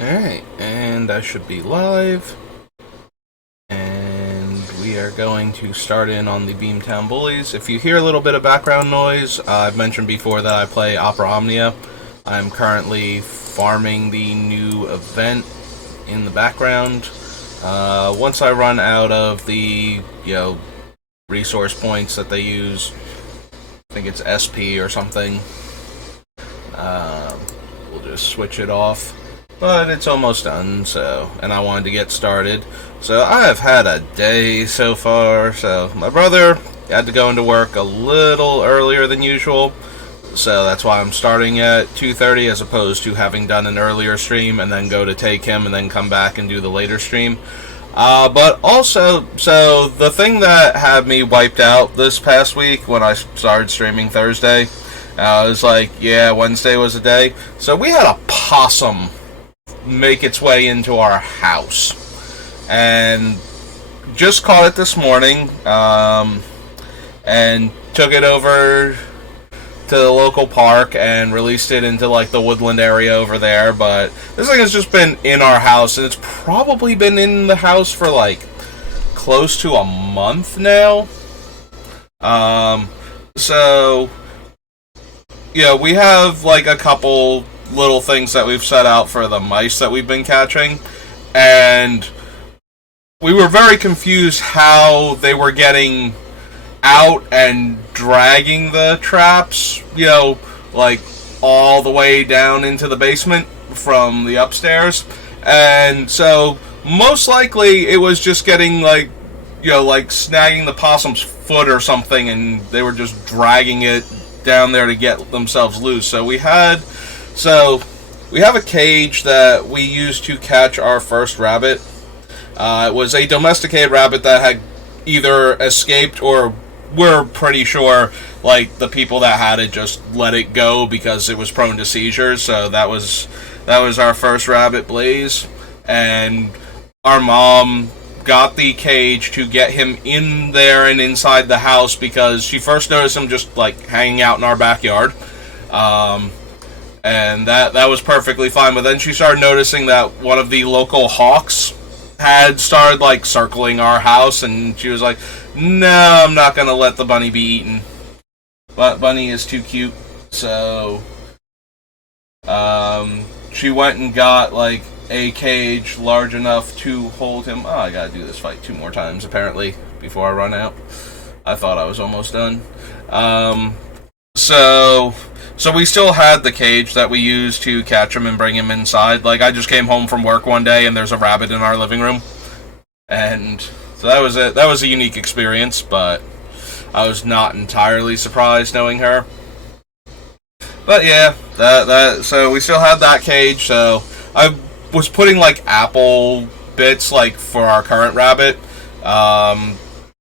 Alright, and I should be live. And we are going to start in on the Beamtown Bullies. If you hear a little bit of background noise, I've mentioned before that I play Opera Omnia. I'm currently farming the new event in the background. Once I run out of the, resource points that they use, I think it's SP or something, we'll just switch it off. But it's almost done, and I wanted to get started. So I have had a day so far. So my brother had to go into work a little earlier than usual, so that's why I'm starting at 2:30 as opposed to having done an earlier stream and then go to take him and then come back and do the later stream. But also, so the thing that had me wiped out this past week when I started streaming Thursday, I was like, yeah, Wednesday was a day. So we had a possum make its way into our house, and just caught it this morning, and took it over to the local park and released it into like the woodland area over there. But this thing has just been in our house, and it's probably been in the house for like close to a month now. So we have like a couple little things that we've set out for the mice that we've been catching, and we were very confused how they were getting out and dragging the traps, like all the way down into the basement from the upstairs. And so most likely it was just getting like snagging the possum's foot or something, and they were just dragging it down there to get themselves loose. So we have a cage that we used to catch our first rabbit. It was a domesticated rabbit that had either escaped, or we're pretty sure like the people that had it just let it go because it was prone to seizures. So that was our first rabbit, Blaze, and our mom got the cage to get him in there and inside the house because she first noticed him just like hanging out in our backyard. And that was perfectly fine. But then she started noticing that one of the local hawks had started like circling our house, and she was like, "No, I'm not gonna let the bunny be eaten." But Bunny is too cute, so she went and got like a cage large enough to hold him. Oh, I gotta do this fight 2 more times apparently before I run out. I thought I was almost done. So we still had the cage that we used to catch him and bring him inside. Like, I just came home from work one day and there's a rabbit in our living room. And so that was a unique experience, but I was not entirely surprised knowing her. But yeah, so we still had that cage. So I was putting like apple bits like for our current rabbit.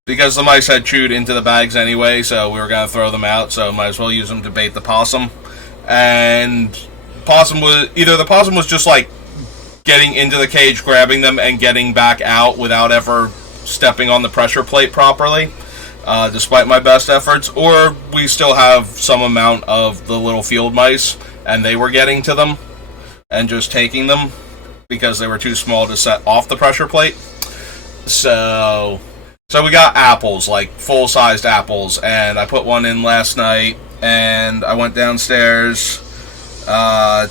Because the mice had chewed into the bags anyway, so we were going to throw them out, so might as well use them to bait the possum. And the possum was just like getting into the cage, grabbing them, and getting back out without ever stepping on the pressure plate properly, despite my best efforts. Or we still have some amount of the little field mice, and they were getting to them and just taking them because they were too small to set off the pressure plate. So we got apples, like full-sized apples, and I put one in last night, and I went downstairs to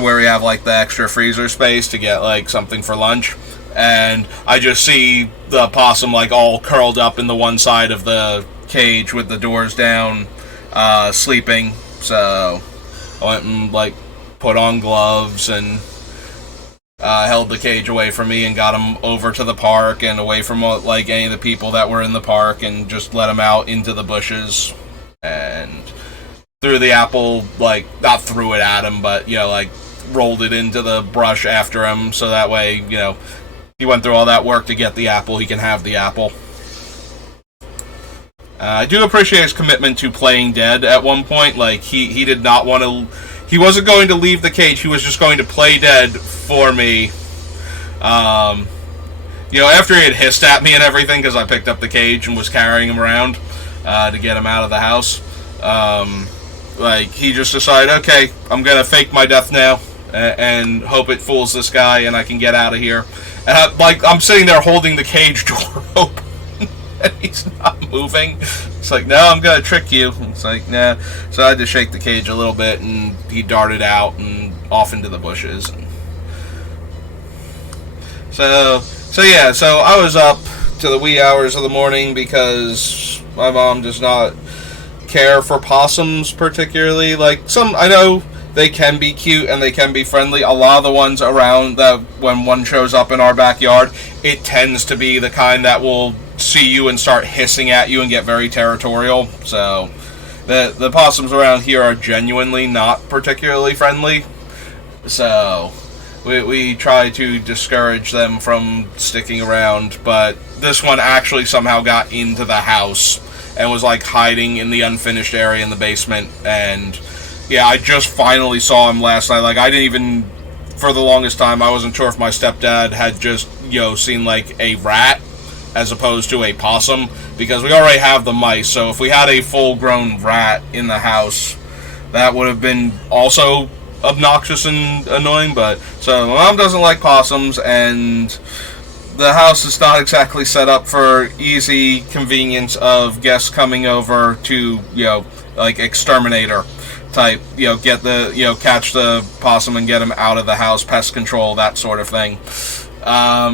where we have like the extra freezer space to get like something for lunch, and I just see the possum like all curled up in the one side of the cage with the doors down, sleeping. So I went and like put on gloves and held the cage away from me and got him over to the park and away from like any of the people that were in the park, and just let him out into the bushes and threw the apple, like not threw it at him, but like rolled it into the brush after him, so that way he went through all that work to get the apple, he can have the apple. I do appreciate his commitment to playing dead at one point. Like he did not want to. He wasn't going to leave the cage. He was just going to play dead for me. After he had hissed at me and everything, because I picked up the cage and was carrying him around to get him out of the house. He just decided, okay, I'm going to fake my death now, and hope it fools this guy and I can get out of here. And I'm sitting there holding the cage door open and he's not moving. It's like, no, I'm gonna trick you. It's like, nah. So I had to shake the cage a little bit and he darted out and off into the bushes. So I was up to the wee hours of the morning because my mom does not care for possums particularly. Like, I know they can be cute and they can be friendly. A lot of the ones around that, when one shows up in our backyard, it tends to be the kind that will see you and start hissing at you and get very territorial. So the possums around here are genuinely not particularly friendly. So we try to discourage them from sticking around, but this one actually somehow got into the house and was like hiding in the unfinished area in the basement. And yeah, I just finally saw him last night. Like, I didn't even, for the longest time, I wasn't sure if my stepdad had just, seen like a rat as opposed to a possum, because we already have the mice. So if we had a full-grown rat in the house, that would have been also obnoxious and annoying. But so my mom doesn't like possums, and the house is not exactly set up for easy convenience of guests coming over to, like exterminator type, get the, catch the possum and get him out of the house, pest control, that sort of thing.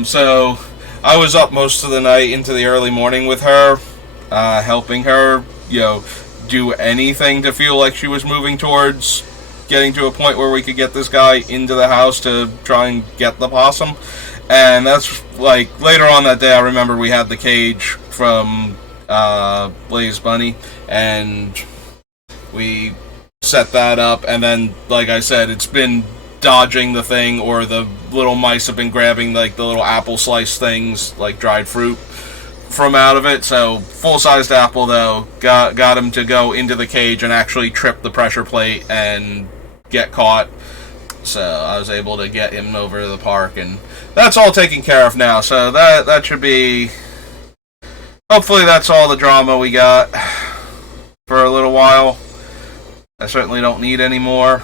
So I was up most of the night into the early morning with her, helping her, do anything to feel like she was moving towards getting to a point where we could get this guy into the house to try and get the possum. And that's, like, later on that day, I remember we had the cage from Blaze Bunny, and we set that up, and then, like I said, it's been dodging the thing, or the little mice have been grabbing, like, the little apple slice things, like dried fruit, from out of it. So, full-sized apple, though, got him to go into the cage and actually trip the pressure plate and get caught. So I was able to get him over to the park, and that's all taken care of now. So that should be, hopefully that's all the drama we got for a little while. I certainly don't need any more.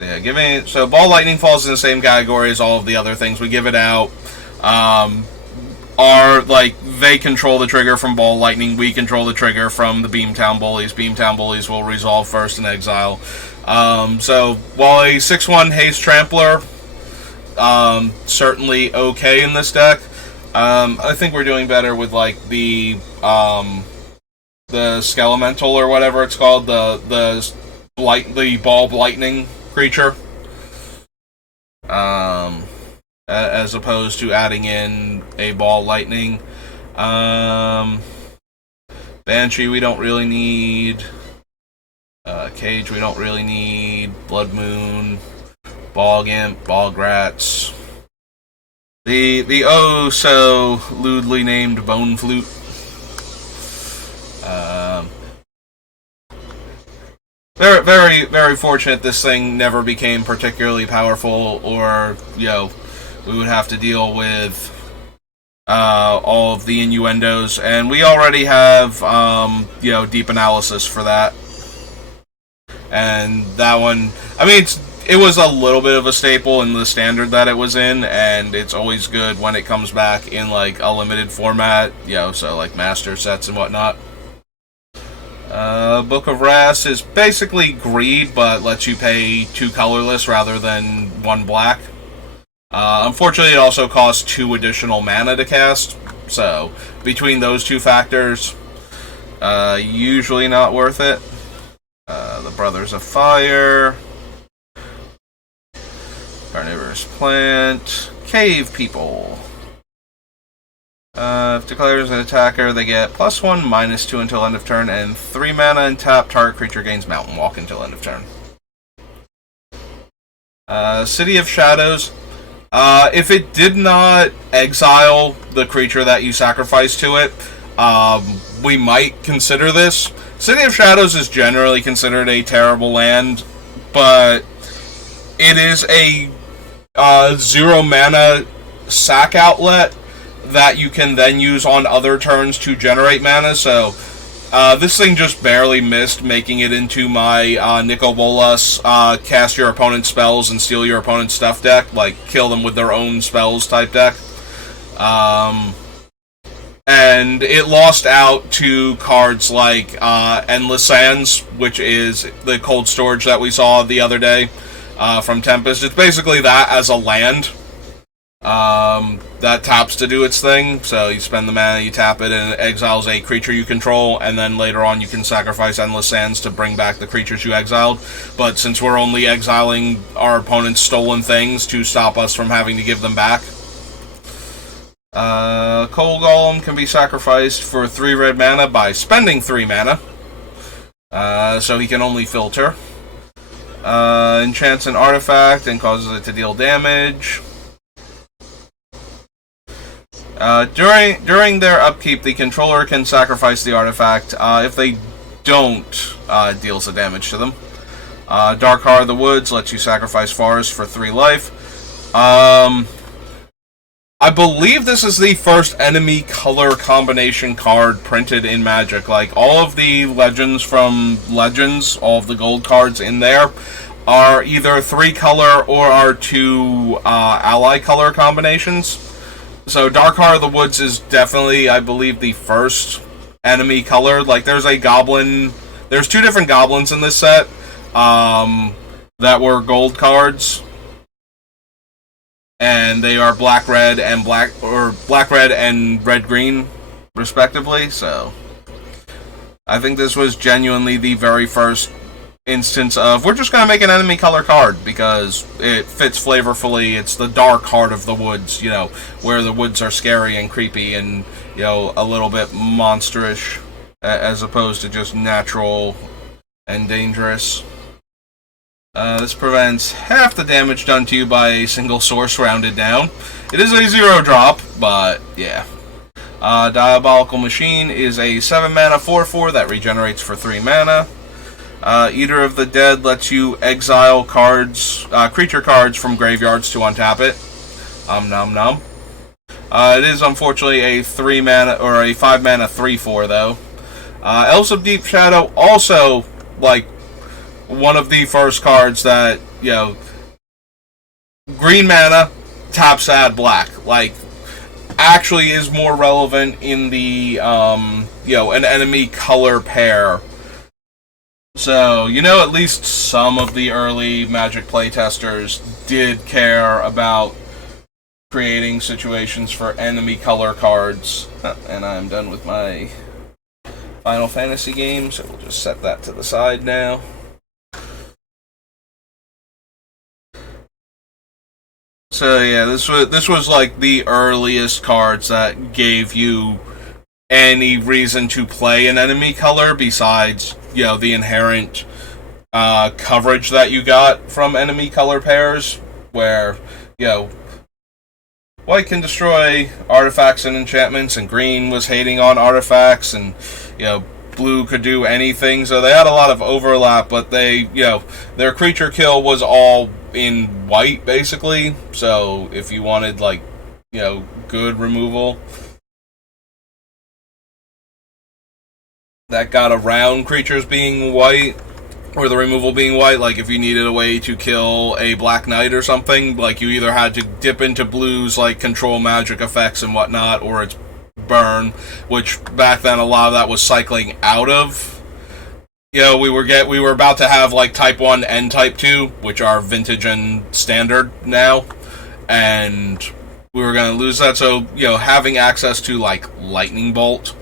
Yeah, so ball lightning falls in the same category as all of the other things we give it out. Are like, they control the trigger from ball lightning, we control the trigger from the Beamtown Bullies. Beamtown Bullies will resolve first in exile. So while a 6/1 haste trampler, certainly okay in this deck, I think we're doing better with like the skelemental or whatever it's called, the ball lightning creature, as opposed to adding in a ball lightning. Banshee we don't really need. Cage we don't really need. Blood Moon, Bog Imp, Bog Rats. The oh so lewdly named Bone Flute. Very, very, very fortunate this thing never became particularly powerful, or, we would have to deal with all of the innuendos, and we already have, deep analysis for that. And that one, I mean, it was a little bit of a staple in the standard that it was in, and it's always good when it comes back in, like, a limited format, so, like, master sets and whatnot. Book of Wrath is basically greed, but lets you pay 2 colorless rather than 1 black. Unfortunately, it also costs 2 additional mana to cast, so between those 2 factors, usually not worth it. The Brothers of Fire, Carnivorous Plant, Cave People. If declares an attacker, they get +1, -2 until end of turn, and 3 mana and tap. Target creature gains Mountain Walk until end of turn. City of Shadows. If it did not exile the creature that you sacrificed to it, we might consider this. City of Shadows is generally considered a terrible land, but it is a 0 mana sack outlet that you can then use on other turns to generate mana. So this thing just barely missed making it into my Nicol Bolas cast your opponent's spells and steal your opponent's stuff deck, like kill them with their own spells type deck. And it lost out to cards like Endless Sands, which is the cold storage that we saw the other day from Tempest. It's basically that as a land that taps to do its thing. So you spend the mana, you tap it, and it exiles a creature you control, and then later on you can sacrifice Endless Sands to bring back the creatures you exiled. But since we're only exiling our opponent's stolen things to stop us from having to give them back, Cold Golem can be sacrificed for 3 red mana by spending 3 mana. So he can only filter. Enchants an artifact and causes it to deal damage. During their upkeep, the controller can sacrifice the artifact. If they don't, deals the damage to them. Dark Heart of the Woods lets you sacrifice Forest for 3 life. I believe this is the first enemy color combination card printed in Magic. Like, all of the legends from Legends, all of the gold cards in there, are either 3 color or are 2 ally color combinations. So Dark Heart of the Woods is definitely, I believe, the first enemy color. Like, there's a goblin... There's 2 different goblins in this set that were gold cards. And they are black-red and black-red and red-green, respectively. So I think this was genuinely the very first instance of, we're just going to make an enemy color card because it fits flavorfully. It's the Dark Heart of the Woods, you know, where the woods are scary and creepy and, you know, a little bit monsterish as opposed to just natural and dangerous. This prevents half the damage done to you by a single source rounded down. It is a 0-drop, but yeah. Diabolical Machine is a 7 mana 4/4 that regenerates for 3 mana. Eater of the Dead lets you exile cards, creature cards from graveyards to untap it. Nom nom. It is unfortunately a 3 mana or a 5 mana 3/4 though. Elves of Deep Shadow also, like, one of the first cards that, you know, green mana, taps add black. Like, actually is more relevant in the, you know, an enemy color pair. So, you know, at least some of the early Magic playtesters did care about creating situations for enemy color cards. And I'm done with my Final Fantasy game, so we'll just set that to the side now. So yeah, this was like the earliest cards that gave you any reason to play an enemy color besides, you know, the inherent coverage that you got from enemy color pairs, where, you know, white can destroy artifacts and enchantments, and green was hating on artifacts, and, you know, blue could do anything. So they had a lot of overlap, but they, you know, their creature kill was all in white, basically. So if you wanted, like, you know, good removal that got around creatures being white, or the removal being white, like if you needed a way to kill a Black Knight or something, like you either had to dip into blues, like control magic effects and whatnot, or it's burn, which back then a lot of that was cycling out of. You know, we were about to have like Type 1 and Type 2, which are vintage and standard now, and we were going to lose that. So, you know, having access to like Lightning Bolt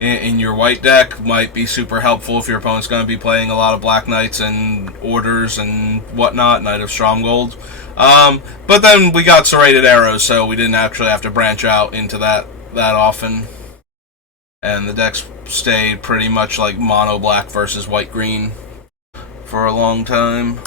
in your white deck might be super helpful if your opponent's going to be playing a lot of Black Knights and Orders and whatnot, Knight of Stromgold. But then we got Serrated Arrows, so we didn't actually have to branch out into that often. And the decks stayed pretty much like mono black versus white green for a long time.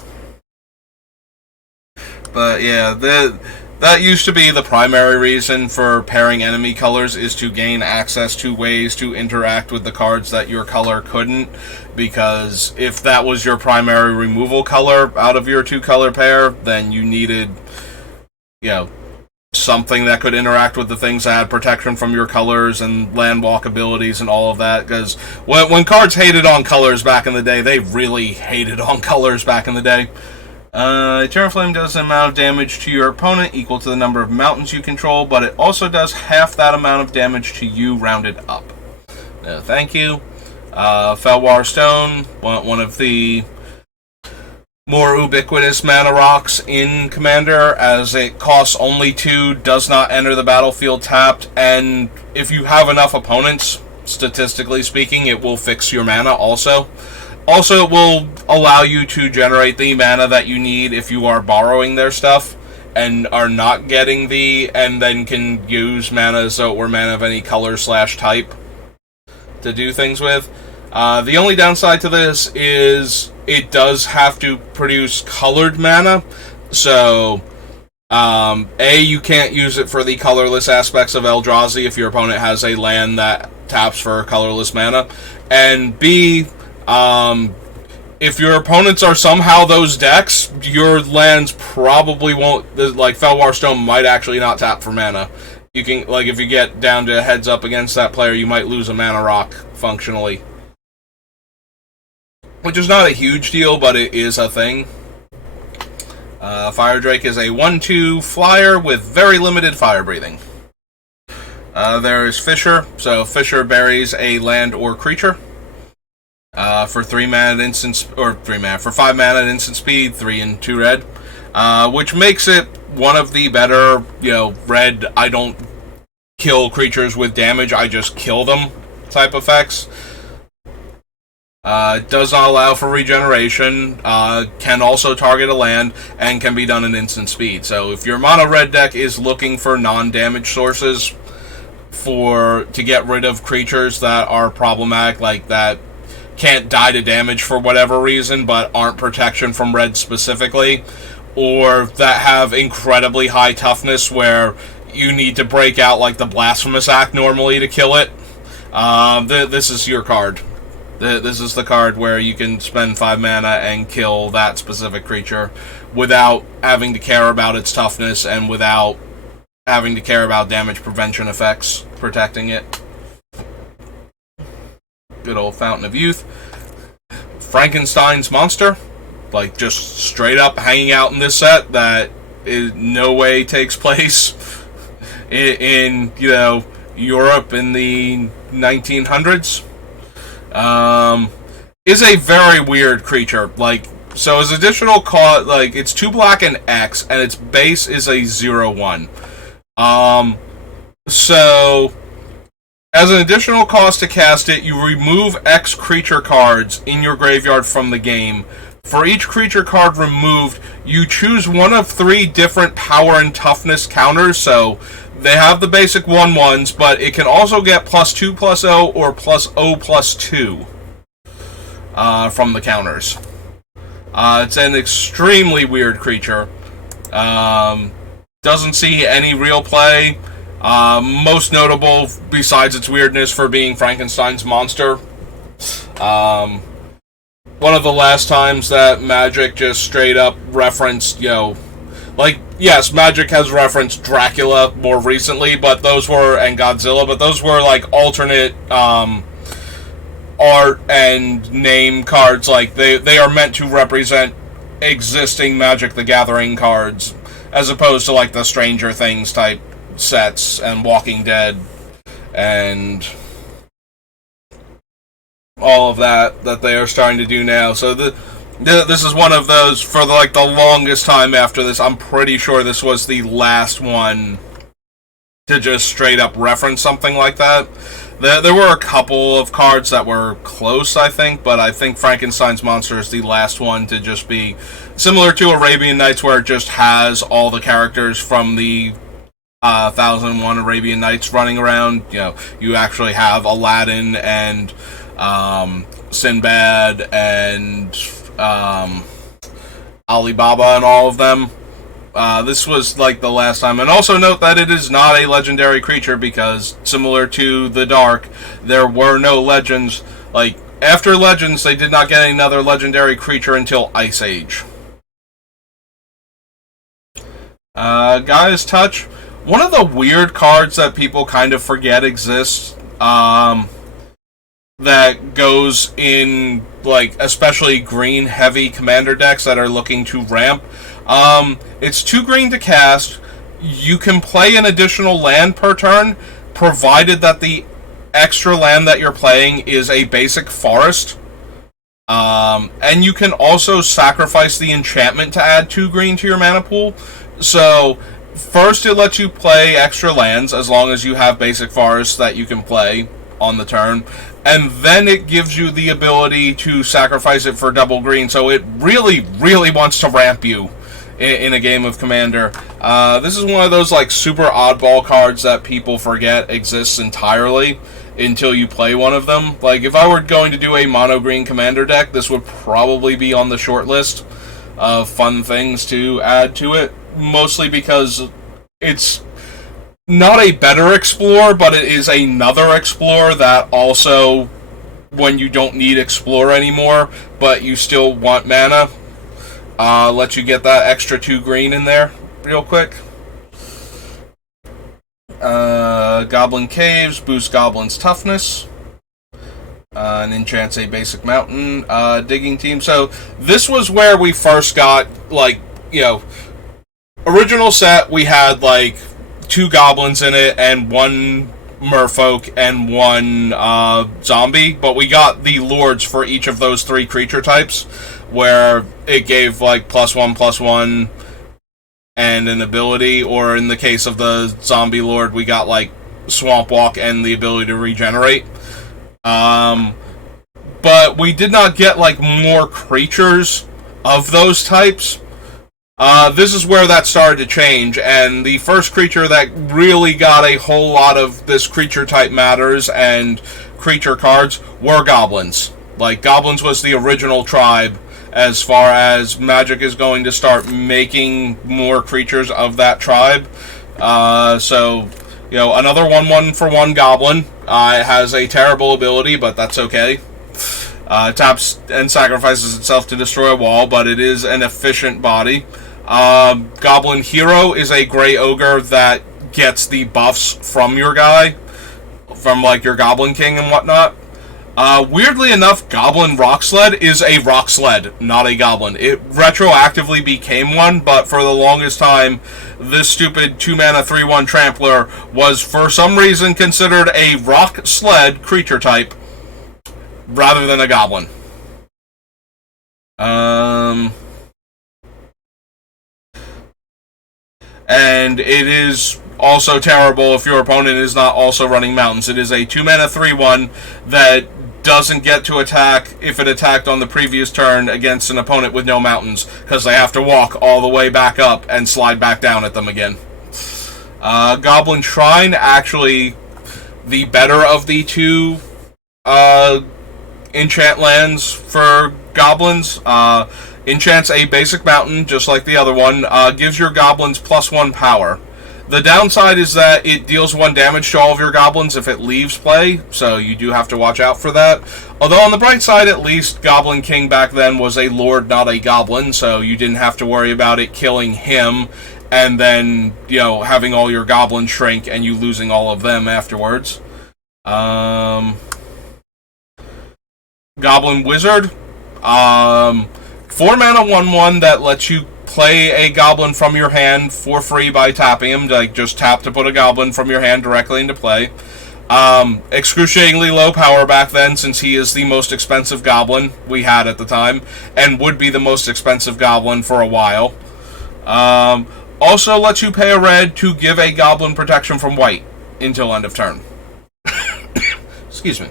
But yeah, that used to be the primary reason for pairing enemy colors, is to gain access to ways to interact with the cards that your color couldn't. Because if that was your primary removal color out of your 2-color pair, then you needed, you know, something that could interact with the things that had protection from your colors and land walk abilities and all of that. Because when cards hated on colors back in the day, they really hated on colors back in the day. Eternal Flame does an amount of damage to your opponent equal to the number of mountains you control, but it also does half that amount of damage to you rounded up. Thank you. Felwar Stone, one of the more ubiquitous mana rocks in Commander, as it costs only 2, does not enter the battlefield tapped, and if you have enough opponents, statistically speaking, it will fix your mana also. Also, it will allow you to generate the mana that you need if you are borrowing their stuff and are not getting and then can use mana as though it were mana of any color/type to do things with. The only downside to this is it does have to produce colored mana, so you can't use it for the colorless aspects of Eldrazi if your opponent has a land that taps for colorless mana, and B, if your opponents are somehow those decks, your lands probably won't, like Felwar Stone might actually not tap for mana. You can, like, if you get down to heads up against that player, you might lose a mana rock functionally. Which is not a huge deal, but it is a thing. Fire Drake is a 1/2 flyer with very limited fire breathing. There is Fisher. So Fisher buries a land or creature. For 3 mana at instant, or 3 mana, for 5 mana at instant speed, 3 and 2 red. Which makes it one of the better, red, I don't kill creatures with damage, I just kill them type effects. It does not allow for regeneration, can also target a land, and can be done in instant speed. So if your mono red deck is looking for non-damage sources to get rid of creatures that are problematic, like that can't die to damage for whatever reason, but aren't protection from red specifically, or that have incredibly high toughness where you need to break out like the Blasphemous Act normally to kill it, this is your card. This is the card where you can spend 5 mana and kill that specific creature without having to care about its toughness and without having to care about damage prevention effects protecting it. Good old Fountain of Youth. Frankenstein's Monster, like just straight up hanging out in this set that in no way takes place in Europe in the 1900s. Is a very weird creature. So as additional cost, it's 2 black and X, and its base is a 0/1. So as an additional cost to cast it, you remove X creature cards in your graveyard from the game. For each creature card removed, you choose one of 3 different power and toughness counters, so they have the basic 1/1s, but it can also get +2/+0 or +0/+2 from the counters. It's an extremely weird creature. Doesn't see any real play. Most notable, besides its weirdness, for being Frankenstein's Monster. One of the last times that Magic just straight up referenced, yes, Magic has referenced Dracula more recently, but those were, and Godzilla, but those were alternate art and name cards. They are meant to represent existing Magic the Gathering cards, as opposed to the Stranger Things type sets and Walking Dead and all of that they are starting to do now. So this is one of those, for the longest time after this, I'm pretty sure this was the last one to just straight up reference something like that. There were a couple of cards that were close, I think, but I think Frankenstein's Monster is the last one to just be similar to Arabian Nights, where it just has all the characters from the 1001 Arabian Nights running around. You actually have Aladdin and Sinbad and Alibaba and all of them. This was the last time. And also note that it is not a legendary creature, because similar to the Dark, there were no legends. After Legends, they did not get another legendary creature until Ice Age. Gaia's Touch. One of the weird cards that people kind of forget exists, that goes in, like, especially green heavy commander decks that are looking to ramp. It's 2 green to cast. You can play an additional land per turn, provided that the extra land that you're playing is a basic forest. And you can also sacrifice the enchantment to add 2 green to your mana pool. So, first it lets you play extra lands as long as you have basic forests that you can play on the turn. And then it gives you the ability to sacrifice it for double green. So it really, really wants to ramp you in a game of Commander. This is one of those like super oddball cards that people forget exists entirely until you play one of them. Like, if I were going to do a mono green Commander deck, this would probably be on the short list of fun things to add to it. Mostly because it's not a better Explore, but it is another Explore that also, when you don't need Explore anymore, but you still want mana, let you get that extra 2 green in there real quick. Goblin Caves, boost Goblin's toughness. And enchants a basic mountain digging team. So this was where we first got, like, you know, original set, we had, like, 2 goblins in it, and 1 merfolk, and 1 zombie, but we got the lords for each of those 3 creature types, where it gave, like, +1/+1, and an ability, or in the case of the zombie lord, we got, like, Swamp Walk and the ability to regenerate. But we did not get, like, more creatures of those types. This is where that started to change, and the first creature that really got a whole lot of this creature type matters and creature cards were goblins. Like, goblins was the original tribe as far as Magic is going to start making more creatures of that tribe. So, you know, another 1/1 for 1 goblin. It has a terrible ability, but that's okay. Taps and sacrifices itself to destroy a wall, but it is an efficient body. Goblin Hero is a Grey Ogre that gets the buffs from your guy, from, like, your Goblin King and whatnot. Weirdly enough, Goblin Rock Sled is a Rock Sled, not a Goblin. It retroactively became one, but for the longest time, this stupid 2-mana 3/1 Trampler was, for some reason, considered a Rock Sled creature type, rather than a Goblin. And it is also terrible if your opponent is not also running mountains. It is a 2-mana 3/1 that doesn't get to attack if it attacked on the previous turn against an opponent with no mountains, because they have to walk all the way back up and slide back down at them again. Goblin Shrine, actually the better of the 2 enchant lands for goblins. Enchants a basic mountain, just like the other one. Gives your goblins +1 power. The downside is that it deals 1 damage to all of your goblins if it leaves play, so you do have to watch out for that. Although on the bright side, at least, Goblin King back then was a lord, not a goblin, so you didn't have to worry about it killing him, and then, you know, having all your goblins shrink and you losing all of them afterwards. Goblin Wizard. 4-mana 1/1 that lets you play a goblin from your hand for free by tapping him. Like, just tap to put a goblin from your hand directly into play. Excruciatingly low power back then, since he is the most expensive goblin we had at the time, and would be the most expensive goblin for a while. Also lets you pay a red to give a goblin protection from white until end of turn. Excuse me.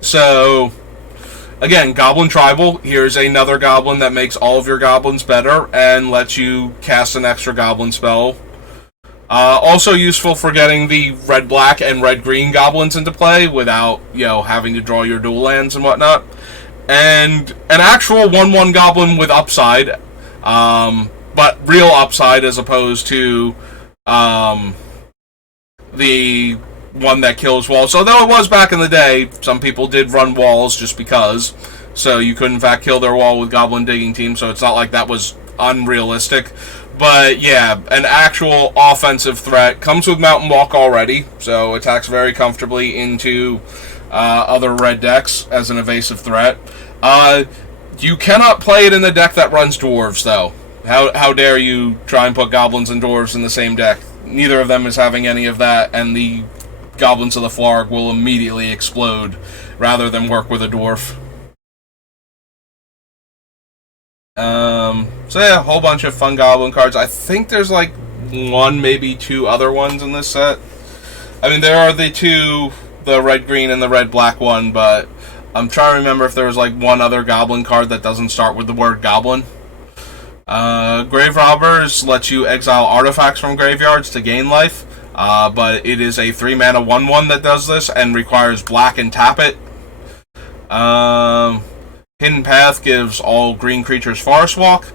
So, again, Goblin Tribal. Here's another goblin that makes all of your goblins better and lets you cast an extra goblin spell. Also useful for getting the red-black and red-green goblins into play without, you know, having to draw your dual lands and whatnot. And an actual 1/1 goblin with upside, but real upside as opposed to the one that kills walls. So though it was back in the day, some people did run walls just because. So you could in fact kill their wall with Goblin Digging Team, so it's not like that was unrealistic. But yeah, an actual offensive threat. Comes with Mountain Walk already, so attacks very comfortably into other red decks as an evasive threat. You cannot play it in the deck that runs dwarves, though. How dare you try and put goblins and dwarves in the same deck? Neither of them is having any of that, and the goblins of the Flarg will immediately explode rather than work with a dwarf. So yeah, a whole bunch of fun goblin cards. I think there's like one, maybe two other ones in this set. I mean, there are the two, the red-green and the red-black one, but I'm trying to remember if there was like one other goblin card that doesn't start with the word goblin. Grave Robbers lets you exile artifacts from graveyards to gain life, but it is a 3-mana 1/1 that does this and requires black and tap it. Hidden Path gives all green creatures Forest Walk.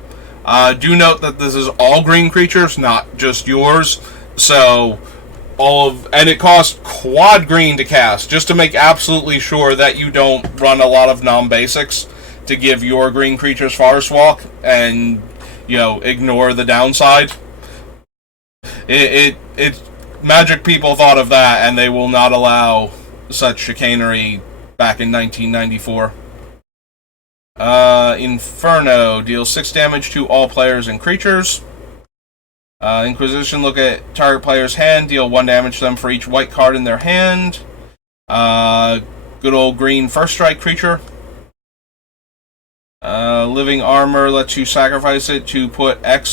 Do note that this is all green creatures, not just yours. So, and it costs quad green to cast, just to make absolutely sure that you don't run a lot of non-basics to give your green creatures Forest Walk and, ignore the downside. Magic people thought of that, and they will not allow such chicanery back in 1994. Inferno deals 6 damage to all players and creatures. Inquisition, look at target player's hand, deal 1 damage to them for each white card in their hand. Good old green first strike creature. Living Armor lets you sacrifice it to put a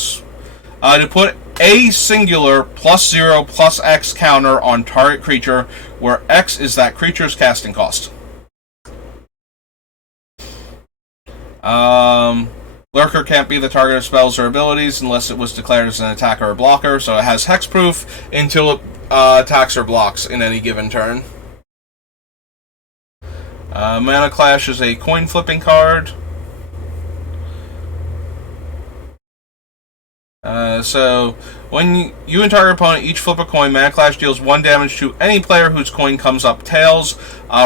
singular +0/+X counter on target creature, where X is that creature's casting cost. Lurker can't be the target of spells or abilities unless it was declared as an attacker or blocker, so it has hexproof until it attacks or blocks in any given turn. Mana Clash is a coin flipping card. So, when you and target opponent each flip a coin, Mana Clash deals 1 damage to any player whose coin comes up tails.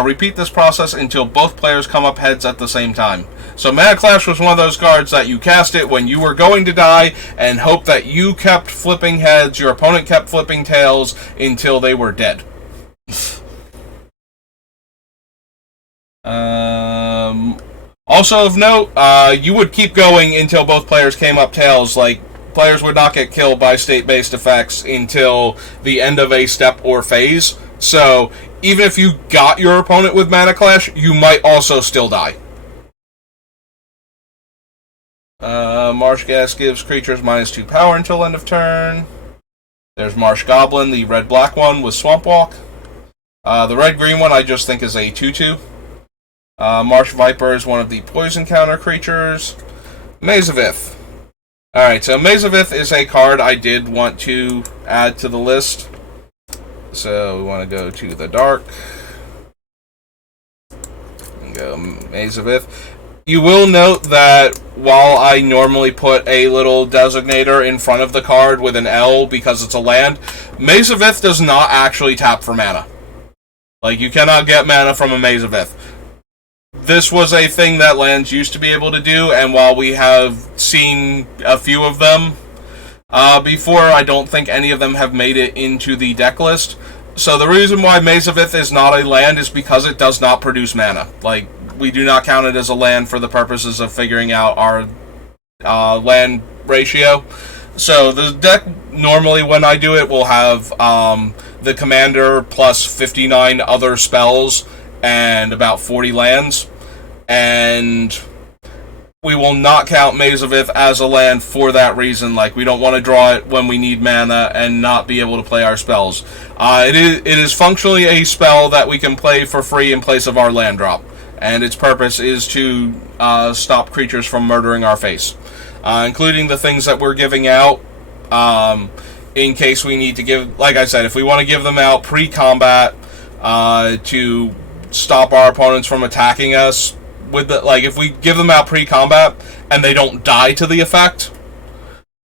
Repeat this process until both players come up heads at the same time. So Mana Clash was one of those cards that you cast it when you were going to die and hope that you kept flipping heads, your opponent kept flipping tails until they were dead. Also of note, you would keep going until both players came up tails. Like, players would not get killed by state-based effects until the end of a step or phase. So, even if you got your opponent with Mana Clash, you might also still die. Marsh Gas gives creatures -2 power until end of turn. There's Marsh Goblin, the red-black one with Swamp Walk. The red-green one I just think is a 2/2. Marsh Viper is one of the poison counter creatures. Maze of Ith. Alright, so Maze of Ith is a card I did want to add to the list. So we want to go to the dark. And go Maze of Ith. You will note that while I normally put a little designator in front of the card with an L because it's a land, Maze of Ith does not actually tap for mana. Like, you cannot get mana from a Maze of Ith. This was a thing that lands used to be able to do, and while we have seen a few of them before, I don't think any of them have made it into the deck list. So the reason why Maze of Ith is not a land is because it does not produce mana. Like, we do not count it as a land for the purposes of figuring out our land ratio. So the deck, normally when I do it, will have the commander plus 59 other spells and about 40 lands. And we will not count Maze of Ith as a land for that reason. Like, we don't want to draw it when we need mana and not be able to play our spells. It is functionally a spell that we can play for free in place of our land drop. And its purpose is to stop creatures from murdering our face. Including the things that we're giving out, in case we need to give, like I said, if we want to give them out pre-combat to stop our opponents from attacking us, with the, like, if we give them out pre-combat and they don't die to the effect,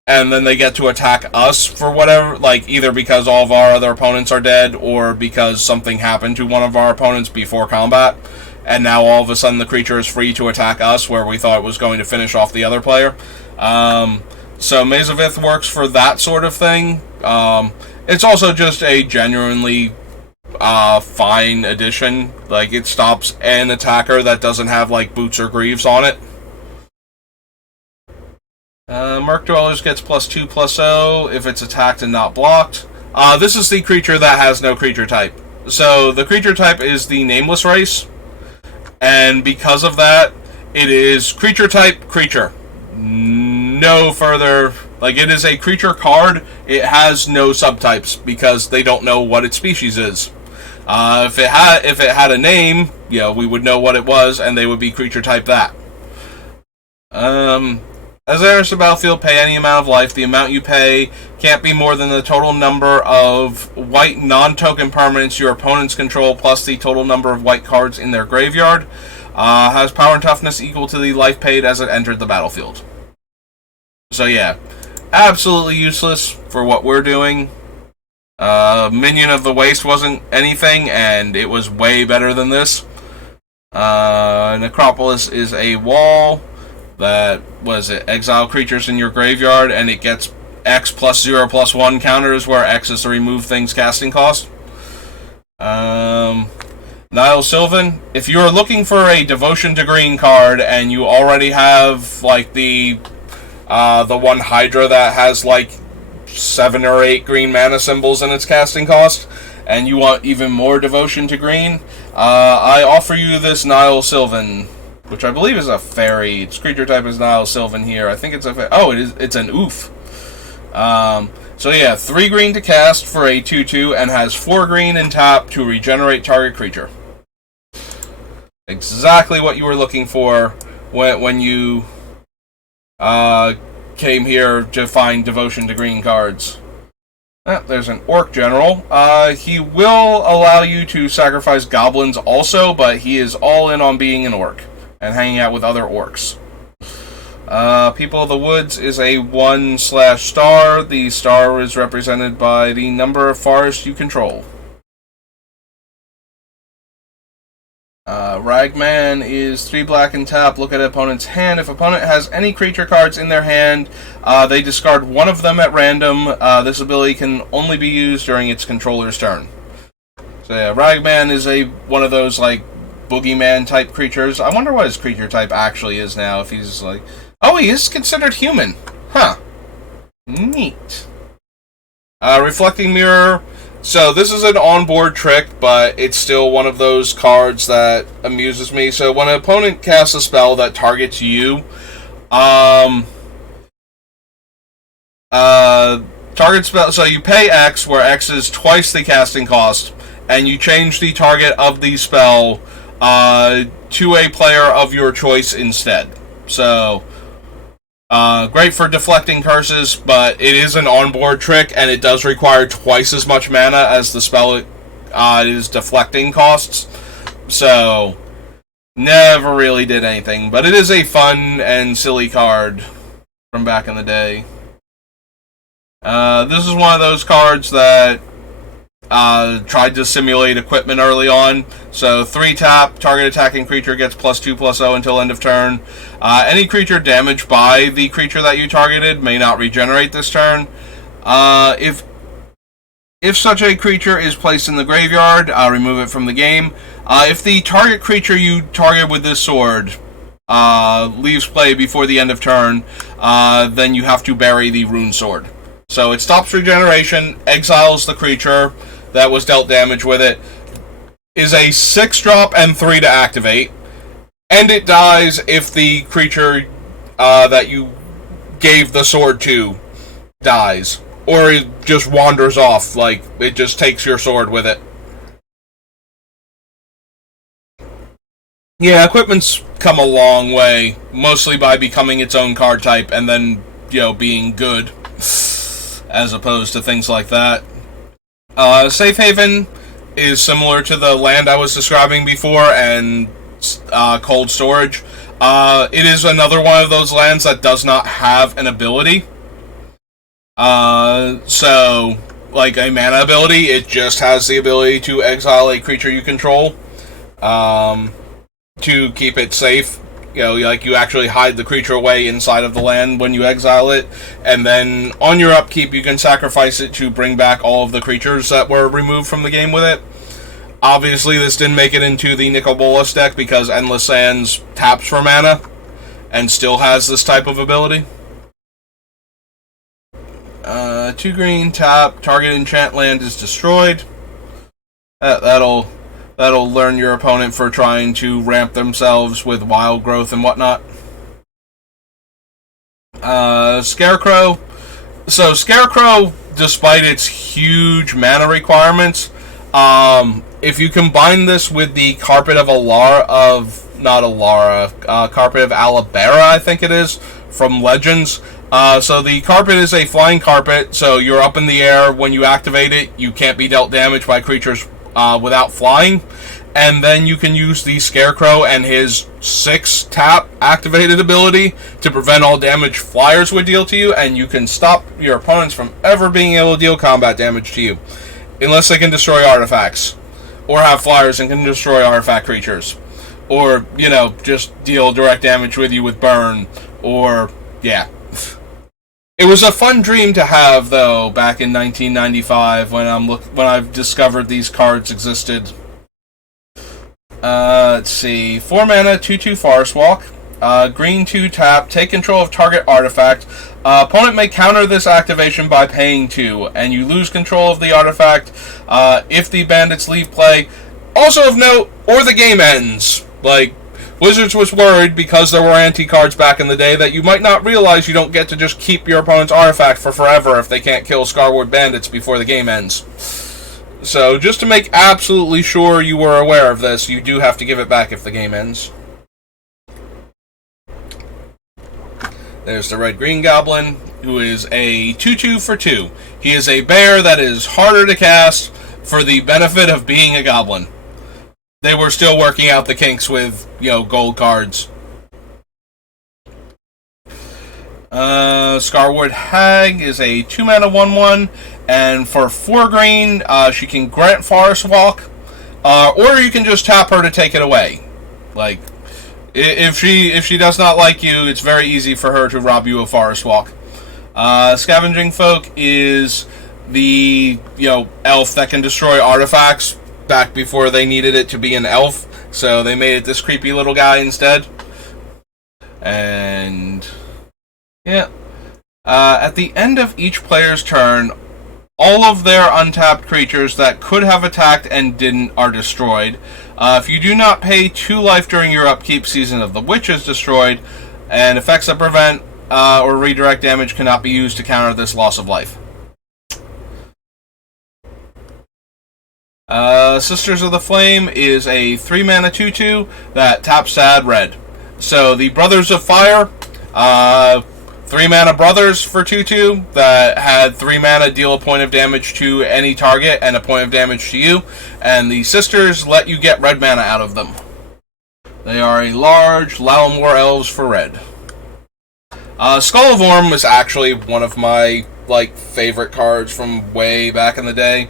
and then they get to attack us for whatever, like, either because all of our other opponents are dead or because something happened to one of our opponents before combat, and now all of a sudden the creature is free to attack us where we thought it was going to finish off the other player. So Maze of Ith works for that sort of thing. It's also just a genuinely fine addition. Like, it stops an attacker that doesn't have, like, boots or greaves on it. Merc Dwellers gets +2/+0 if it's attacked and not blocked. This is the creature that has no creature type. So the creature type is the Nameless race, and because of that, it is creature type creature. No further, like, it is a creature card. It has no subtypes because they don't know what its species is. If it had a name, we would know what it was, and they would be creature type that. As they enters the battlefield, pay any amount of life. The amount you pay can't be more than the total number of white non-token permanents your opponents control plus the total number of white cards in their graveyard. Has power and toughness equal to the life paid as it entered the battlefield. So yeah, absolutely useless for what we're doing. Minion of the Waste wasn't anything, and it was way better than this. Necropolis is a wall that exile creatures in your graveyard, and it gets X +0/+1 counters, where X is to remove things casting cost. Nile Sylvan, if you are looking for a Devotion to Green card and you already have like the one Hydra that has like 7 or 8 green mana symbols in its casting cost, and you want even more Devotion to Green, I offer you this Nile Sylvan, which I believe is a fairy. Its creature type is Nile Sylvan here. I think it's a it's an oof. So yeah, 3 green to cast for a 2/2 and has 4 green in tap to regenerate target creature. Exactly what you were looking for when you came here to find Devotion to Green cards. There's an Orc General. He will allow you to sacrifice goblins also, but he is all in on being an Orc and hanging out with other Orcs. People of the Woods is a 1/star. The star is represented by the number of forests you control. Ragman is 3 black and tap. Look at opponent's hand. If opponent has any creature cards in their hand, they discard one of them at random. This ability can only be used during its controller's turn. So yeah, Ragman is one of those like boogeyman type creatures. I wonder what his creature type actually is now. If he's like, oh, he is considered human, huh? Neat. Reflecting Mirror. So this is an onboard trick, but it's still one of those cards that amuses me. So when an opponent casts a spell that targets you, target spell. So you pay X, where X is twice the casting cost, and you change the target of the spell to a player of your choice instead. So great for deflecting curses, but it is an onboard trick, and it does require twice as much mana as the spell is deflecting costs. So never really did anything, but it is a fun and silly card from back in the day. This is one of those cards that tried to simulate equipment early on. So 3 tap, target attacking creature gets +2/+0 until end of turn. Any creature damaged by the creature that you targeted may not regenerate this turn. If such a creature is placed in the graveyard, remove it from the game. If the target creature you target with this sword leaves play before the end of turn, then you have to bury the rune sword. So it stops regeneration, exiles the creature that was dealt damage with it, is a 6-drop and 3 to activate, and it dies if the creature that you gave the sword to dies, or it just wanders off, like it just takes your sword with it. Yeah, equipment's come a long way, mostly by becoming its own card type and then, being good, as opposed to things like that. Safe Haven is similar to the land I was describing before, and Cold Storage. It is another one of those lands that does not have an ability. So, like a mana ability, it just has the ability to exile a creature you control, to keep it safe like you actually hide the creature away inside of the land when you exile it, and then on your upkeep you can sacrifice it to bring back all of the creatures that were removed from the game with it. Obviously, this didn't make it into the Nicol Bolas deck because Endless Sands taps for mana and still has this type of ability. 2 green, tap, target enchant land is destroyed. That'll learn your opponent for trying to ramp themselves with wild growth and whatnot. Scarecrow. So Scarecrow, despite its huge mana requirements, if you combine this with the Carpet of Carpet of Alabera, I think it is, from Legends. So the carpet is a flying carpet, so you're up in the air. When you activate it, you can't be dealt damage by creatures without flying. And then you can use the Scarecrow and his 6 tap activated ability to prevent all damage flyers would deal to you, and you can stop your opponents from ever being able to deal combat damage to you. Unless they can destroy artifacts. Or have flyers and can destroy artifact creatures. Or, just deal direct damage with you with burn. Or, yeah. It was a fun dream to have, though, back in 1995 when I've discovered these cards existed. Let's see. 4 mana, 2/2 Forest Walk. Green 2 tap, take control of target artifact. Opponent may counter this activation by paying 2, and you lose control of the artifact if the bandits leave play. Also of note, or the game ends. Like, Wizards was worried because there were anti-cards back in the day that you might not realize you don't get to just keep your opponent's artifact for forever if they can't kill Scarward bandits before the game ends. So, just to make absolutely sure you were aware of this, you do have to give it back if the game ends. There's the Red-Green Goblin, who is a 2/2 for 2. He is a bear that is harder to cast for the benefit of being a goblin. They were still working out the kinks with, gold cards. Scarward Hag is a 2 mana 1/1, and for 4 green, she can grant Forest Walk, or you can just tap her to take it away. Like, if she does not like you, it's very easy for her to rob you of Forest Walk. Scavenging Folk is the elf that can destroy artifacts back before they needed it to be an elf, so they made it this creepy little guy instead. And yeah, at the end of each player's turn, all of their untapped creatures that could have attacked and didn't are destroyed. If you do not pay 2 life during your upkeep, Season of the Witch is destroyed, and effects that prevent or redirect damage cannot be used to counter this loss of life. Sisters of the Flame is a 3 mana 2/2 that taps to add red. So the Brothers of Fire, 3 mana brothers for 2/2 that had 3 mana deal a point of damage to any target and a point of damage to you, and the sisters let you get red mana out of them. They are a large Lalamore elves for red. Skull of Orm was actually one of my favorite cards from way back in the day.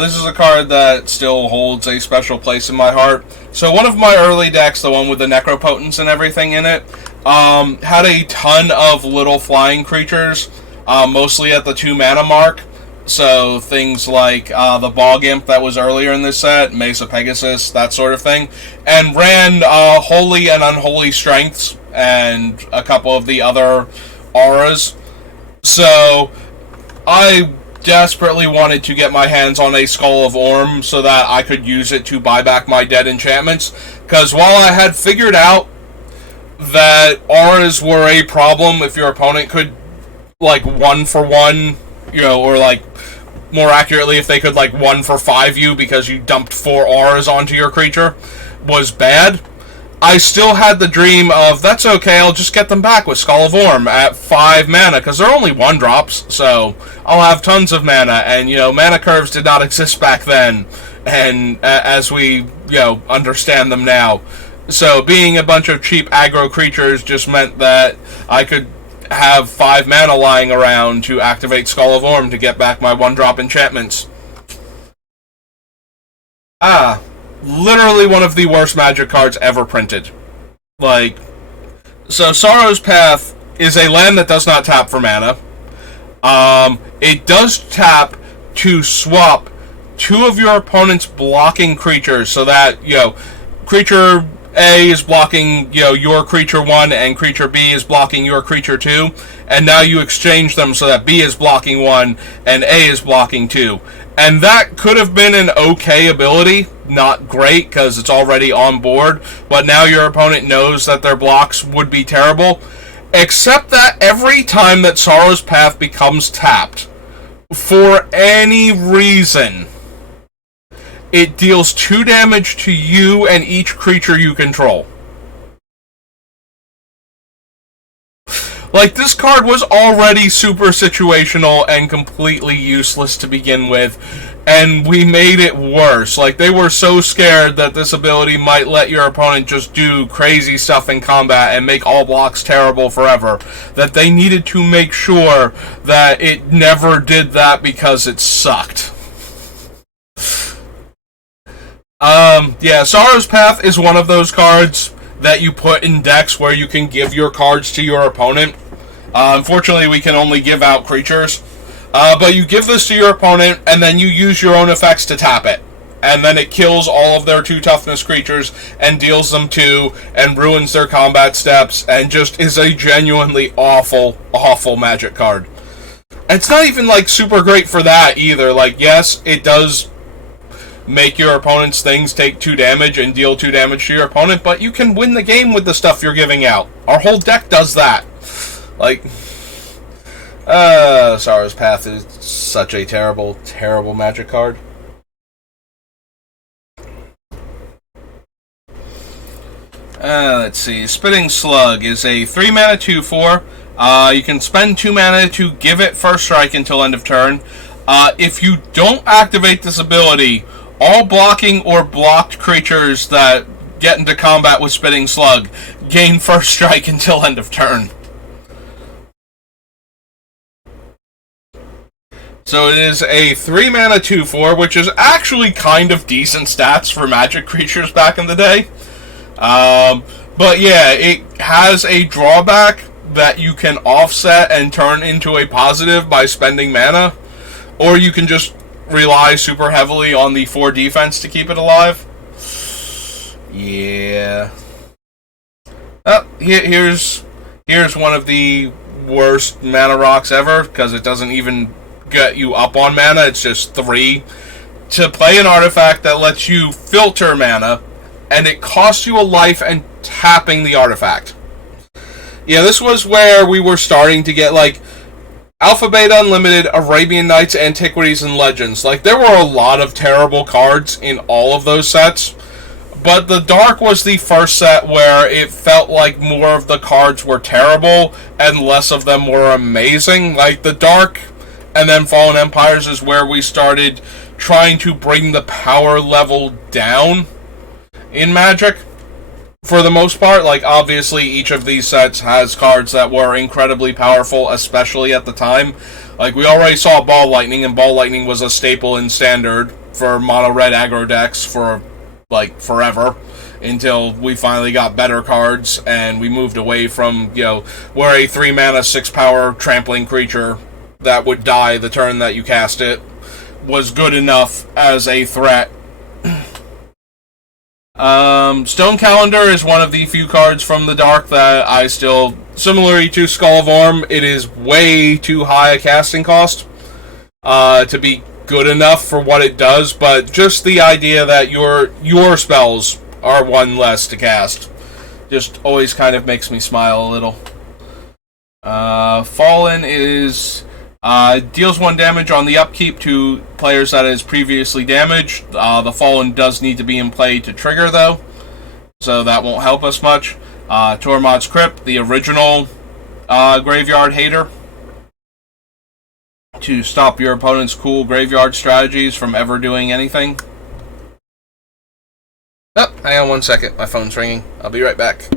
This is a card that still holds a special place in my heart. So one of my early decks, the one with the Necropotence and everything in it, had a ton of little flying creatures, mostly at the 2 mana mark. So things like the Bog Imp that was earlier in this set, Mesa Pegasus, that sort of thing, and ran Holy and Unholy Strengths and a couple of the other auras. So I desperately wanted to get my hands on a Skull of Orm so that I could use it to buy back my dead enchantments, because while I had figured out that auras were a problem if your opponent could 1 for 1, or more accurately if they could 1 for 5 you because you dumped 4 auras onto your creature, was bad, I still had the dream of, that's okay, I'll just get them back with Skull of Orm at 5 mana, because they're only 1-drops, so I'll have tons of mana, and, mana curves did not exist back then, and as we, understand them now. So being a bunch of cheap aggro creatures just meant that I could have 5 mana lying around to activate Skull of Orm to get back my 1-drop enchantments. Literally one of the worst Magic cards ever printed. So Sorrow's Path is a land that does not tap for mana. It does tap to swap two of your opponent's blocking creatures, so that creature A is blocking your creature 1, and creature B is blocking your creature 2, and now you exchange them so that B is blocking 1 and A is blocking 2. And that could have been an okay ability, not great because it's already on board, but now your opponent knows that their blocks would be terrible. Except that every time that Sorrow's Path becomes tapped, for any reason, it deals 2 damage to you and each creature you control. Like, this card was already super situational and completely useless to begin with, and we made it worse. Like, they were so scared that this ability might let your opponent just do crazy stuff in combat and make all blocks terrible forever, that they needed to make sure that it never did that because it sucked. Yeah, Sorrow's Path is one of those cards that you put in decks where you can give your cards to your opponent. Unfortunately, we can only give out creatures. But you give this to your opponent, and then you use your own effects to tap it. And then it kills all of their 2 toughness creatures, and deals them 2, and ruins their combat steps, and just is a genuinely awful, awful Magic card. And it's not even, like, super great for that, either. Like, yes, it does make your opponent's things take 2 damage and deal 2 damage to your opponent, but you can win the game with the stuff you're giving out. Our whole deck does that. Like, Sorrow's Path is such a terrible, terrible Magic card. Let's see. Spitting Slug is a 3 mana 2/4. You can spend 2 mana to give it first strike until end of turn. If you don't activate this ability, all blocking or blocked creatures that get into combat with Spitting Slug gain first strike until end of turn. So it is a 3 mana 2/4, which is actually kind of decent stats for Magic creatures back in the day. But yeah, it has a drawback that you can offset and turn into a positive by spending mana, or you can just rely super heavily on the 4 defense to keep it alive. Yeah. Here's one of the worst mana rocks ever, because it doesn't even get you up on mana. It's just 3 to play an artifact that lets you filter mana, and it costs you a life and tapping the artifact. Yeah, this was where we were starting to get, like, Alpha Beta Unlimited, Arabian Nights, Antiquities, and Legends. Like, there were a lot of terrible cards in all of those sets, but the Dark was the first set where it felt like more of the cards were terrible and less of them were amazing. Like, the Dark and then Fallen Empires is where we started trying to bring the power level down in Magic. For the most part, like, obviously each of these sets has cards that were incredibly powerful, especially at the time. Like, we already saw Ball Lightning, and Ball Lightning was a staple in Standard for mono-red aggro decks for, like, forever, until we finally got better cards, and we moved away from, where a 3 mana, 6 power trampling creature that would die the turn that you cast it was good enough as a threat. Stone Calendar is one of the few cards from the Dark that I still, similarly to Skull of Orm, it is way too high a casting cost to be good enough for what it does, but just the idea that your spells are 1 less to cast just always kind of makes me smile a little. Fallen is deals 1 damage on the upkeep to players that is previously damaged. The Fallen does need to be in play to trigger, though, so that won't help us much. Tormod's Crypt, the original graveyard hater, to stop your opponent's cool graveyard strategies from ever doing anything. Oh, hang on 1 second. My phone's ringing. I'll be right back.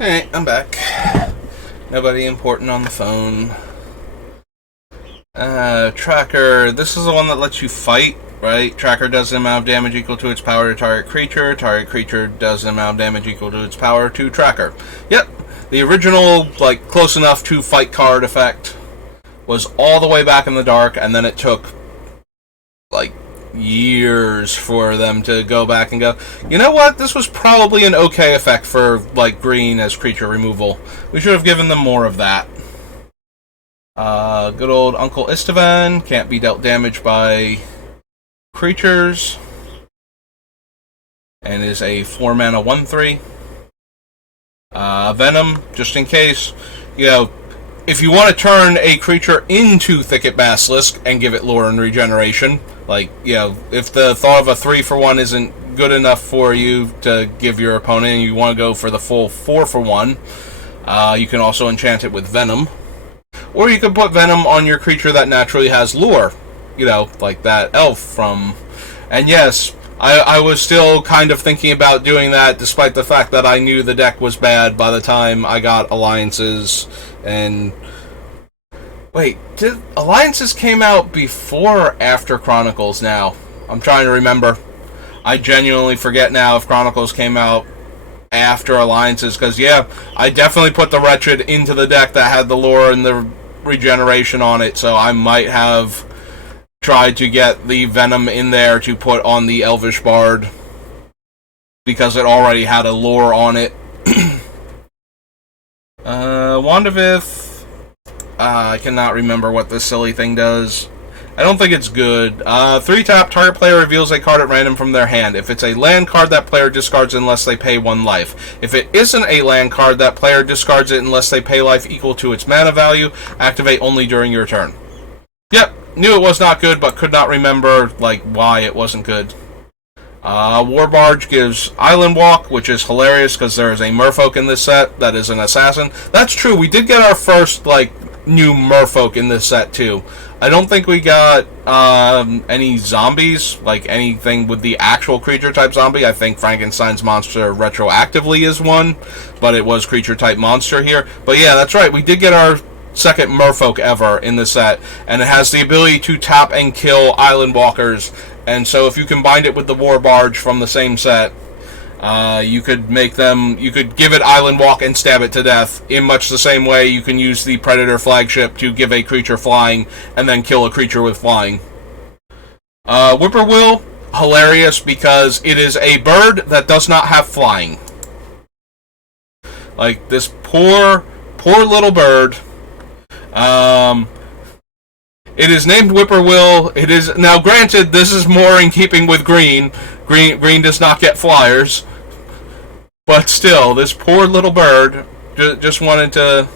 Alright, I'm back. Nobody important on the phone. Tracker. This is the one that lets you fight, right? Tracker does an amount of damage equal to its power to target creature. Target creature does an amount of damage equal to its power to tracker. Yep. The original, like, close enough to fight card effect was all the way back in the dark, and then it took, like, years for them to go back and go, you know what, this was probably an okay effect for, like, green as creature removal. We should have given them more of that. Good old Uncle Istvan can't be dealt damage by creatures, and is a 4-mana 1/3. Venom, just in case, you know, if you want to turn a creature into Thicket Basilisk and give it lore and regeneration, like, you know, if the thought of a 3-for-1 isn't good enough for you to give your opponent and you want to go for the full 4-for-1, you can also enchant it with Venom. Or you can put Venom on your creature that naturally has lore, you know, like that elf from... And yes, I was still kind of thinking about doing that, despite the fact that I knew the deck was bad by the time I got Alliances. And wait, did Alliances came out before or after Chronicles now? I'm trying to remember. I genuinely forget now if Chronicles came out after Alliances, because yeah, I definitely put the Wretched into the deck that had the lore and the regeneration on it, so I might have tried to get the Venom in there to put on the Elvish Bard, because it already had a lore on it. Wandavith, I cannot remember what this silly thing does. I don't think it's good. 3-tap, target player reveals a card at random from their hand. If it's a land card, that player discards it unless they pay 1 life. If it isn't a land card, that player discards it unless they pay life equal to its mana value. Activate only during your turn. Yep, knew it was not good, but could not remember, like, why it wasn't good. Warbarge gives Island Walk, which is hilarious because there is a merfolk in this set that is an assassin. That's true, we did get our first, like, new merfolk in this set too. I don't think we got any zombies, like anything with the actual creature type zombie. I think Frankenstein's monster retroactively is one, but it was creature type monster here. But yeah, that's right, we did get our second merfolk ever in the set, and it has the ability to tap and kill island walkers. And so if you combined it with the Warbarge from the same set, you could make them, you could give it Island Walk and stab it to death, in much the same way you can use the Predator flagship to give a creature flying and then kill a creature with flying. Whippoorwill, hilarious because it is a bird that does not have flying. Like, this poor little bird. It is named Whippoorwill. It is, now granted, this is more in keeping with green. Green does not get flyers. But still, this poor little bird just wanted to...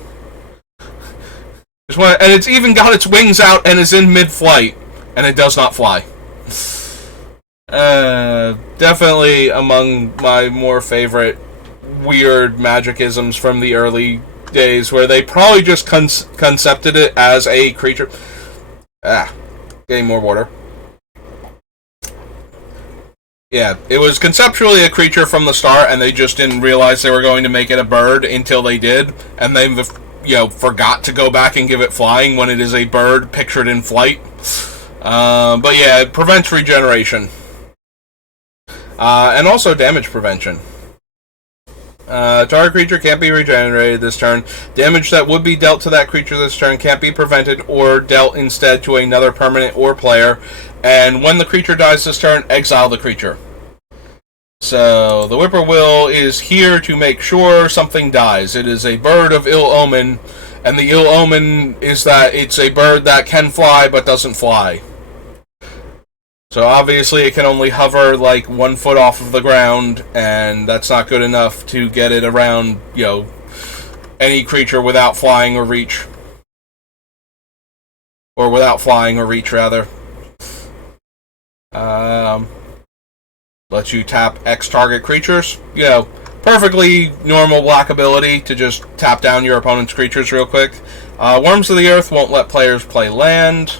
and it's even got its wings out and is in mid-flight. And it does not fly. Definitely among my more favorite weird magicisms from the early days, where they probably just concepted it as a creature... getting more water. Yeah, it was conceptually a creature from the start, and they just didn't realize they were going to make it a bird until they did, and they, you know, forgot to go back and give it flying when it is a bird pictured in flight. But yeah, it prevents regeneration. And also damage prevention. Target creature can't be regenerated this turn. Damage that would be dealt to that creature this turn can't be prevented or dealt instead to another permanent or player. And when the creature dies this turn, exile the creature. So, the Whippoorwill is here to make sure something dies. It is a bird of ill omen, and the ill omen is that it's a bird that can fly but doesn't fly. So obviously it can only hover like 1 foot off of the ground, and that's not good enough to get it around, you know, any creature without flying or reach. Or without flying or reach, rather. Lets you tap X target creatures. You know, perfectly normal black ability to just tap down your opponent's creatures real quick. Worms of the Earth won't let players play land.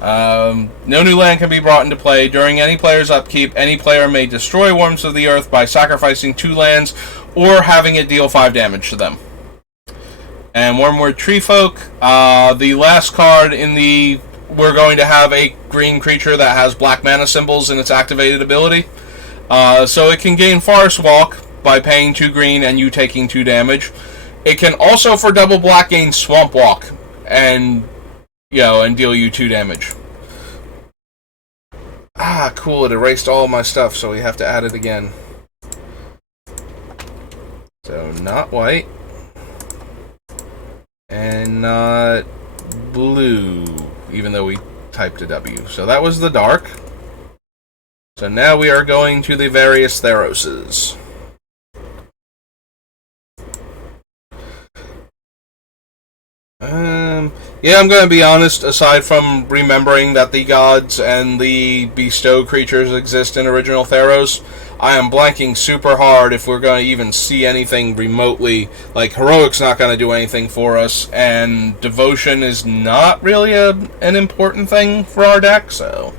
No new land can be brought into play. During any player's upkeep, any player may destroy Worms of the Earth by sacrificing 2 lands or having it deal 5 damage to them. And Wormwood Treefolk, the last card in the... We're going to have a green creature that has black mana symbols in its activated ability. So it can gain Forest Walk by paying 2 green and you taking 2 damage. It can also, for double black, gain Swamp Walk and deal you 2 damage. Ah, cool, it erased all of my stuff, so we have to add it again. So, not white. And not blue, even though we typed a W. So that was the dark. So now we are going to the various Theroses. Yeah, I'm going to be honest, aside from remembering that the gods and the bestow creatures exist in original Theros, I am blanking super hard if we're going to even see anything remotely. Like, Heroic's not going to do anything for us, and Devotion is not really an important thing for our deck, so...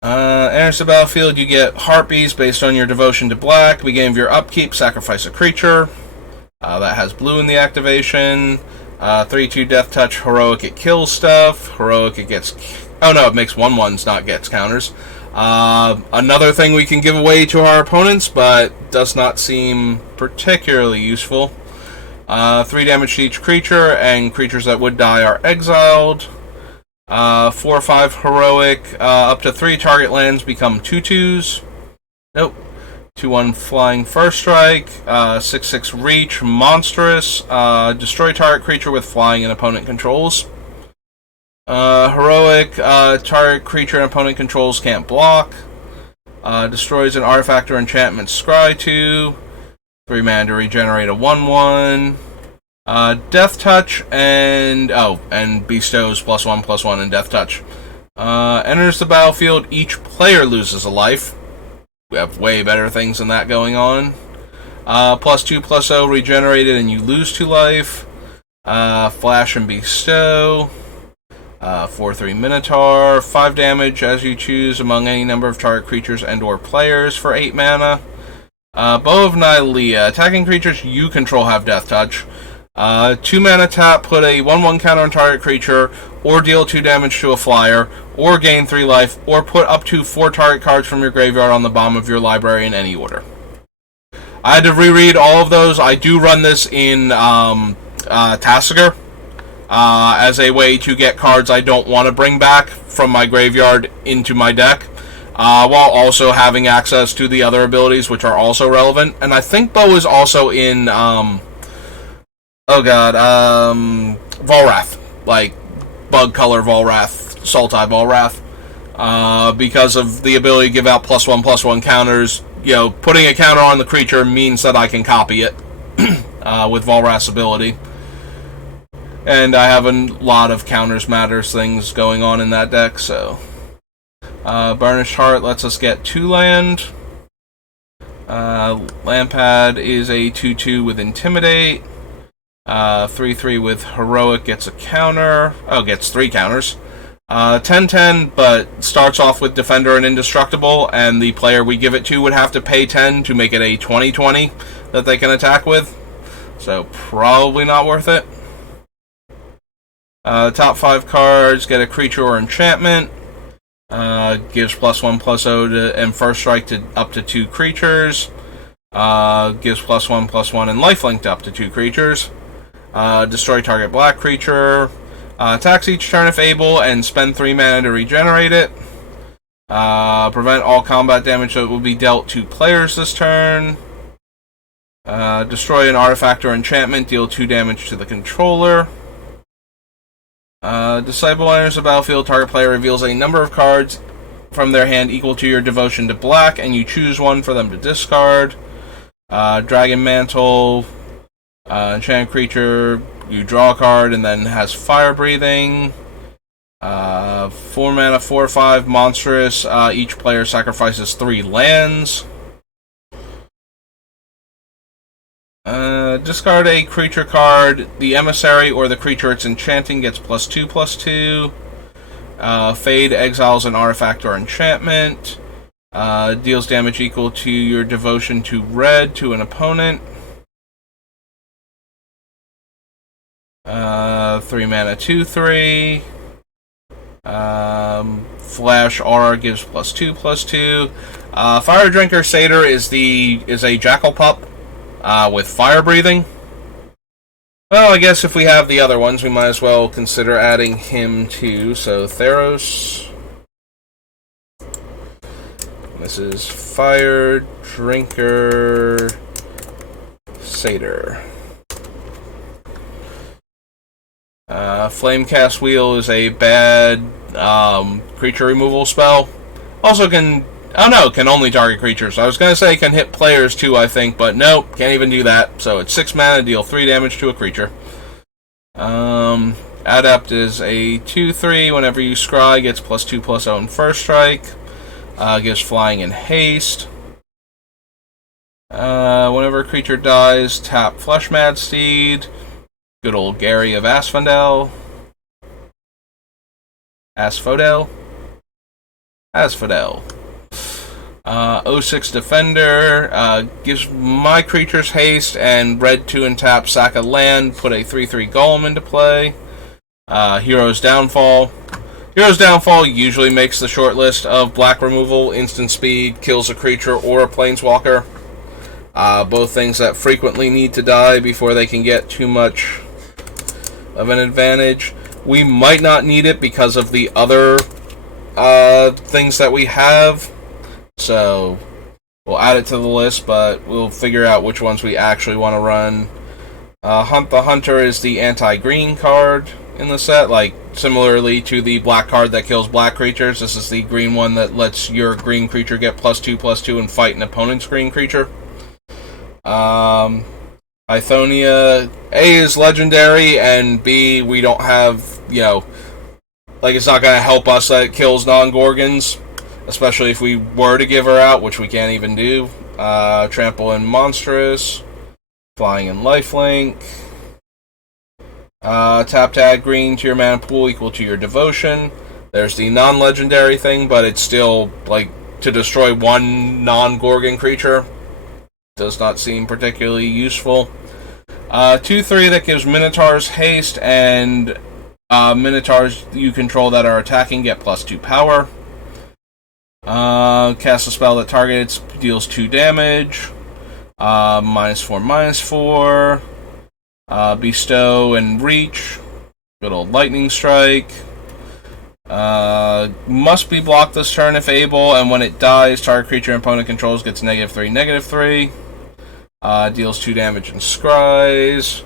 Enters the battlefield, you get Harpies based on your devotion to black. Beginning of your upkeep, sacrifice a creature. That has blue in the activation. 3/2 Death Touch, Heroic, it kills stuff. Heroic, it gets... Oh no, it makes 1/1s, not gets counters. Another thing we can give away to our opponents, but does not seem particularly useful. 3 damage to each creature, and creatures that would die are exiled. 4/5 Heroic, up to 3 target lands become 2/2s. Nope. 2/1 Flying First Strike, 6/6 Reach, Monstrous, destroy target creature with flying and opponent controls. Heroic, target creature and opponent controls can't block. Destroys an artifact or enchantment, scry 2. 3 mana to regenerate a 1/1. Death Touch and bestows +1/+1 and Death Touch. Enters the battlefield, each player loses a life. We have way better things than that going on. +2/+0 regenerated and you lose 2 life. Flash and bestow. 4/3 Minotaur. 5 damage as you choose among any number of target creatures and or players for 8 mana. Bow of Nylea. Attacking creatures you control have Death Touch. 2 mana tap, put a 1/1 counter on target creature, or deal 2 damage to a flyer, or gain 3 life, or put up to 4 target cards from your graveyard on the bottom of your library in any order. I had to reread all of those. I do run this in Tasigur as a way to get cards I don't want to bring back from my graveyard into my deck, while also having access to the other abilities which are also relevant. And I think Bow is also in Volrath, like Bug Color Volrath, Sultai Volrath, because of the ability to give out +1/+1 counters. Putting a counter on the creature means that I can copy it with Volrath's ability. And I have a lot of counters matters things going on in that deck, so... Burnished Heart lets us get 2 land. Lampad is a 2/2 with Intimidate. 3/3 with Heroic gets a counter. Oh, gets 3 counters. 10/10, but starts off with Defender and Indestructible, and the player we give it to would have to pay 10 to make it a 20/20 that they can attack with. So, probably not worth it. Top 5 cards get a creature or enchantment. Gives +1/+0 and First Strike to up to 2 creatures. Gives +1/+1 and lifelink to up to 2 creatures. Destroy target black creature. Attacks each turn if able, and spend 3 mana to regenerate it. Prevent all combat damage that will be dealt to players this turn. Destroy an artifact or enchantment, deal 2 damage to the controller. Disciple enters the battlefield, target player reveals a number of cards from their hand equal to your devotion to black, and you choose one for them to discard. Dragon Mantle, enchanted creature, you draw a card and then has fire breathing. 4 mana, 4/5 monstrous. Each player sacrifices 3 lands. Discard a creature card. The emissary or the creature it's enchanting gets +2/+2. Fade exiles an artifact or enchantment. Deals damage equal to your devotion to red to an opponent. 3 mana, 2/3. Flash Aura gives +2/+2. Fire Drinker Satyr is a Jackal Pup with fire breathing. Well, I guess if we have the other ones, we might as well consider adding him too. So Theros. This is Fire Drinker Satyr. Flamecast Wheel is a bad creature removal spell. Also can only target creatures. I was going to say can hit players too, I think, but nope, can't even do that. So it's 6 mana, deal 3 damage to a creature. Adept is a 2/3. Whenever you scry, gets +2/+0 in first strike. Gives flying and haste. Whenever a creature dies, tap Fleshmad Steed. Good old Gary of Asphodel. Asphodel. 06 Defender. Gives my creatures haste and red 2 and tap, sack a land, put a 3/3 Golem into play. Hero's Downfall. Hero's Downfall usually makes the short list of black removal. Instant speed, kills a creature or a planeswalker. Both things that frequently need to die before they can get too much of an advantage. We might not need it because of the other things that we have. So we'll add it to the list, but we'll figure out which ones we actually want to run. Hunt the Hunter is the anti-green card in the set, like similarly to the black card that kills black creatures. This is the green one that lets your green creature get +2/+2 and fight an opponent's green creature. Ithonia, A is legendary, and B, we don't have, it's not going to help us that it kills non-Gorgons, especially if we were to give her out, which we can't even do. Trample and Monstrous, Flying and Lifelink. Tap to add green to your mana pool equal to your devotion. There's the non-legendary thing, but it's still, to destroy one non-Gorgon creature. Does not seem particularly useful. 2/3 that gives Minotaurs haste, and Minotaurs you control that are attacking get +2 power. Cast a spell that targets, deals 2 damage. -4/-4. Bestow and Reach. Good old Lightning Strike. Must be blocked this turn if able, and when it dies, target creature opponent controls gets -3, -3. Deals 2 damage and scries.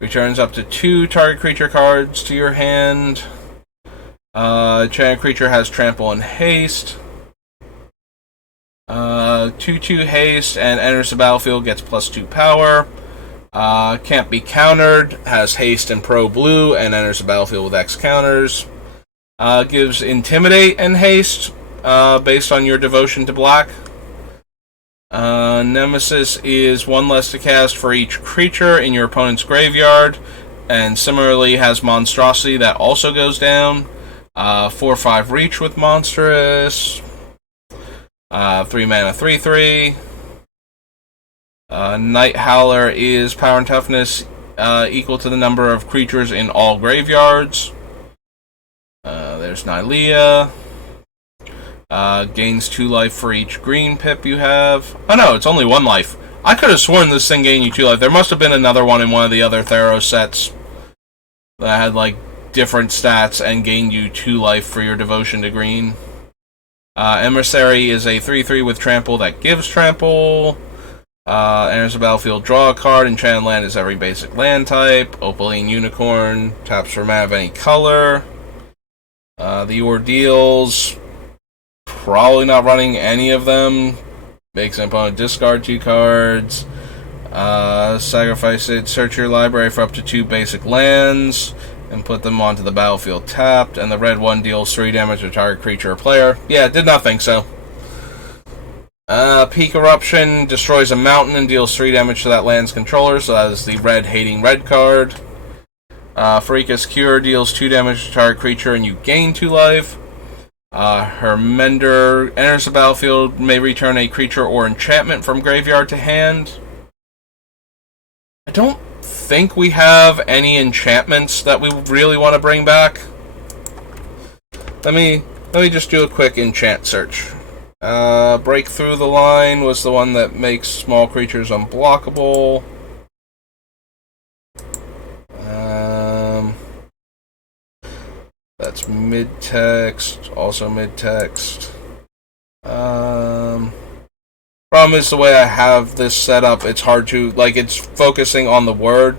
Returns up to 2 target creature cards to your hand. Enchanted creature has trample and haste. 2/2 haste and enters the battlefield, gets +2 power. Can't be countered, has haste and pro blue, and enters the battlefield with X counters. Gives intimidate and haste based on your devotion to black. Nemesis is 1 less to cast for each creature in your opponent's graveyard, and similarly has monstrosity that also goes down. 4/5 reach with monstrous. 3 mana, 3/3. Night Howler is power and toughness equal to the number of creatures in all graveyards. There's Nylea. Gains 2 life for each green pip you have. Oh no, it's only 1 life. I could have sworn this thing gained you 2 life. There must have been another one in one of the other Theros sets that had different stats and gained you 2 life for your devotion to green. Emissary is a 3/3 with trample that gives trample. Enters the battlefield, draw a card. Enchanted land is every basic land type. Opaline Unicorn, taps for mana of any color. The Ordeals, probably not running any of them. Makes an opponent discard 2 cards. Sacrifice it, search your library for up to 2 basic lands, and put them onto the battlefield tapped. And the red one deals 3 damage to target creature or player. Yeah, did not think so. Peak Eruption destroys a mountain and deals 3 damage to that land's controller, so that is the red hating red card. Pharika's Cure deals 2 damage to target creature and you gain 2 life. Her Mender enters the battlefield, may return a creature or enchantment from graveyard to hand. I don't think we have any enchantments that we really want to bring back. Let me just do a quick enchant search. Break Through the Line was the one that makes small creatures unblockable. That's mid-text, also mid-text. Problem is the way I have this set up, it's hard to, like, it's focusing on the word.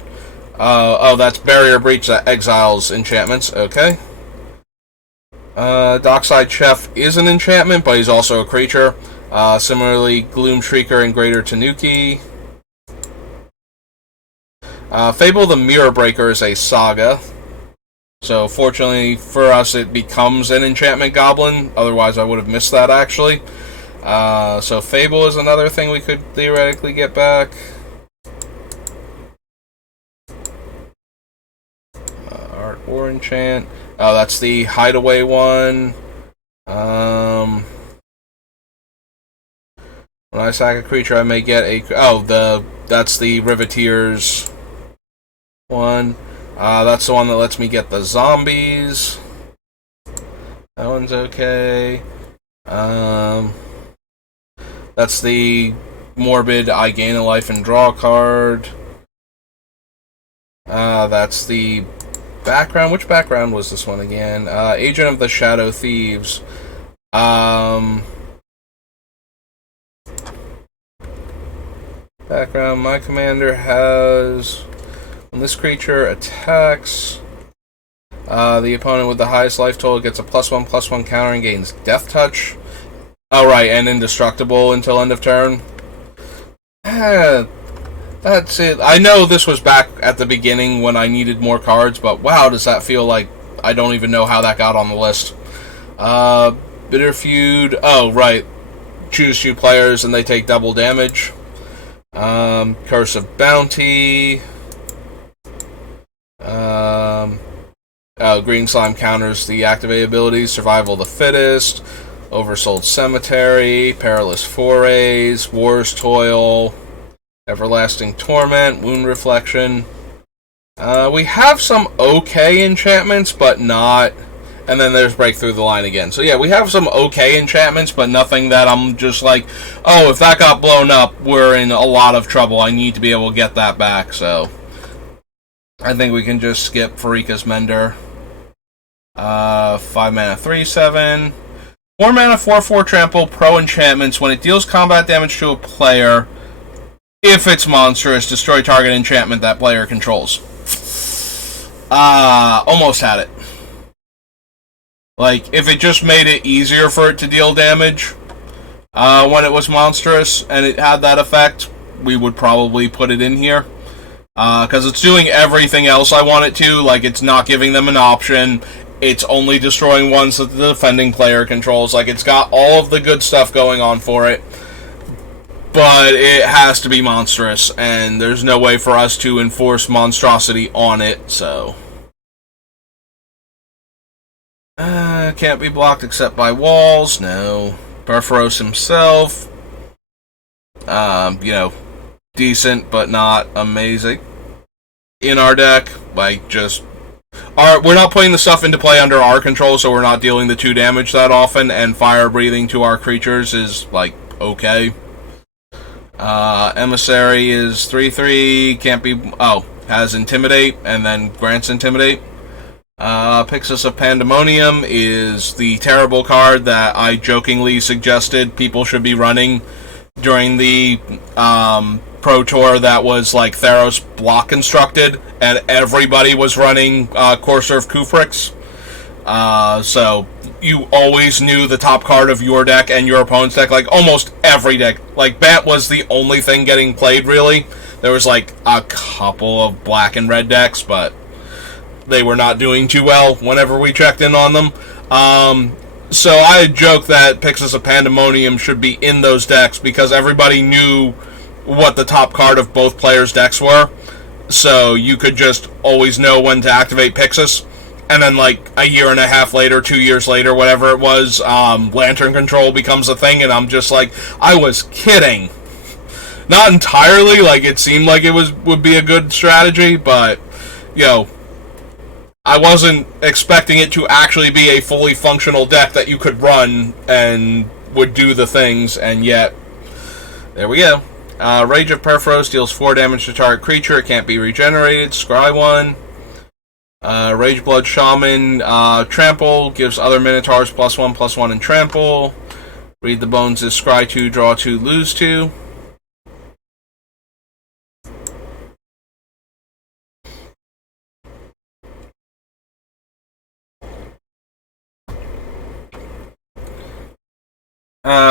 Oh, that's Barrier Breach that exiles enchantments, okay. Dockside Chef is an enchantment, but he's also a creature. Similarly, Gloom Shrieker and Greater Tanuki. Fable the Mirror Breaker is a saga. So, fortunately for us, it becomes an enchantment goblin. Otherwise, I would have missed that, actually. So, Fable is another thing we could theoretically get back. Art or enchant. Oh, that's the Hideaway one. When I sack a creature, I may get a... Oh, that's the Riveteers one. That's the one that lets me get the zombies. That one's okay. That's the Morbid, I gain a life and draw card. That's the background. Which background was this one again? Agent of the Shadow Thieves. Background, my commander has... When this creature attacks, the opponent with the highest life total gets a +1/+1 counter and gains Death Touch. Oh, right, and indestructible until end of turn. That's it. I know this was back at the beginning when I needed more cards, but wow, does that feel like I don't even know how that got on the list. Bitter Feud. Oh, right. Choose 2 players and they take double damage. Curse of Bounty. Green Slime counters the activated abilities. Survival of the Fittest. Oversold Cemetery. Perilous Forays. War's Toil. Everlasting Torment. Wound Reflection. We have some okay enchantments, but not... And then there's Break Through the Line again. So yeah, we have some okay enchantments, but nothing that I'm just like, oh, if that got blown up, we're in a lot of trouble. I need to be able to get that back, so... I think we can just skip Pharika's Mender. 5 mana, 3/7. 4 mana, 4/4 trample, pro enchantments. When it deals combat damage to a player, if it's monstrous, destroy target enchantment that player controls. Almost had it. Like, if it just made it easier for it to deal damage when it was monstrous and it had that effect, we would probably put it in here. Because it's doing everything else I want it to. Like, it's not giving them an option. It's only destroying ones that the defending player controls. Like, it's got all of the good stuff going on for it. But it has to be monstrous. And there's no way for us to enforce monstrosity on it, so... can't be blocked except by walls. No. Perforos himself. Decent, but not amazing. In our deck, like, just... we're not putting the stuff into play under our control, so we're not dealing the 2 damage that often, and fire breathing to our creatures is, like, okay. Emissary is 3/3, can't be... has Intimidate, and then grants Intimidate. Pyxis of Pandemonium is the terrible card that I jokingly suggested people should be running during the Pro Tour that was like Theros block constructed, and everybody was running Courser of Kufrix. So you always knew the top card of your deck and your opponent's deck, like almost every deck. Like Bat was the only thing getting played, really. There was like a couple of black and red decks, but they were not doing too well whenever we checked in on them. So I joke that Pixis of Pandemonium should be in those decks because everybody knew what the top card of both players' decks were. So you could just always know when to activate Pixis. And then, like, a year and a half later, 2 years later, whatever it was, Lantern Control becomes a thing, and I'm just like, I was kidding. Not entirely, like, it seemed like it would be a good strategy, but, you know, I wasn't expecting it to actually be a fully functional deck that you could run and would do the things, and yet, there we go. Rage of Perforos deals 4 damage to target creature. It can't be regenerated. Scry 1. Rage Blood Shaman. Trample gives other Minotaurs +1/+1 in Trample. Read the Bones is Scry 2, draw 2, lose 2.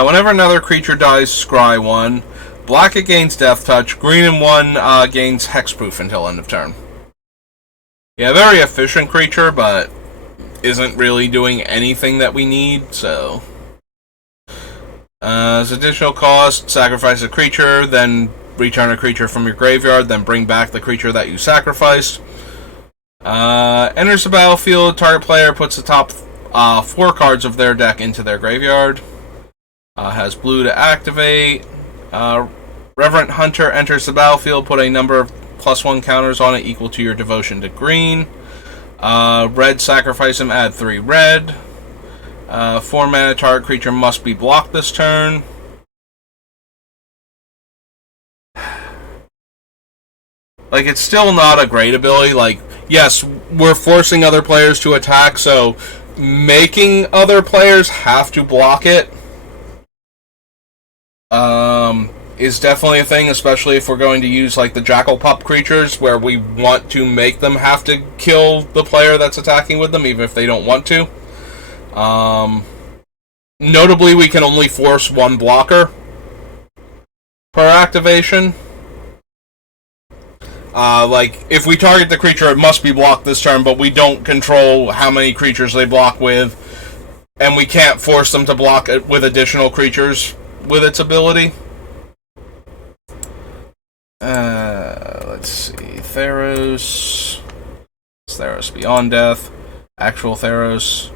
Whenever another creature dies, scry 1. Black, it gains Death Touch. Green and 1 gains Hexproof until end of turn. Yeah, very efficient creature, but isn't really doing anything that we need, so... as additional cost, sacrifice a creature, then return a creature from your graveyard, then bring back the creature that you sacrificed. Enters the battlefield, target player puts the top 4 cards of their deck into their graveyard. Has blue to activate. Reverent Hunter enters the battlefield, put a number of +1 counters on it equal to your devotion to green. Red, sacrifice him, add 3 red. 4 mana, target creature must be blocked this turn. Like, it's still not a great ability. Like, yes, we're forcing other players to attack, so making other players have to block it is definitely a thing, especially if we're going to use, like, the Jackal Pup creatures, where we want to make them have to kill the player that's attacking with them, even if they don't want to. Notably, we can only force 1 blocker per activation. Like, if we target the creature, it must be blocked this turn, but we don't control how many creatures they block with, and we can't force them to block it with additional creatures with its ability. Let's see. Theros. It's Theros Beyond Death. Actual Theros.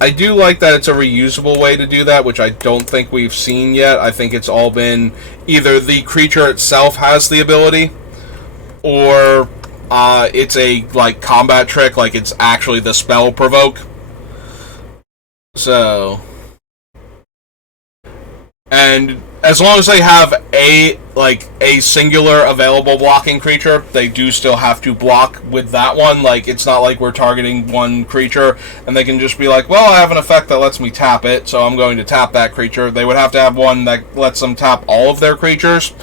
I do like that it's a reusable way to do that, which I don't think we've seen yet. I think it's all been either the creature itself has the ability, or it's a, like, combat trick, like it's actually the spell provoke. So, and as long as they have a singular available blocking creature, they do still have to block with that one. Like, it's not like we're targeting one creature and they can just be like, well, I have an effect that lets me tap it, so I'm going to tap that creature. They would have to have one that lets them tap all of their creatures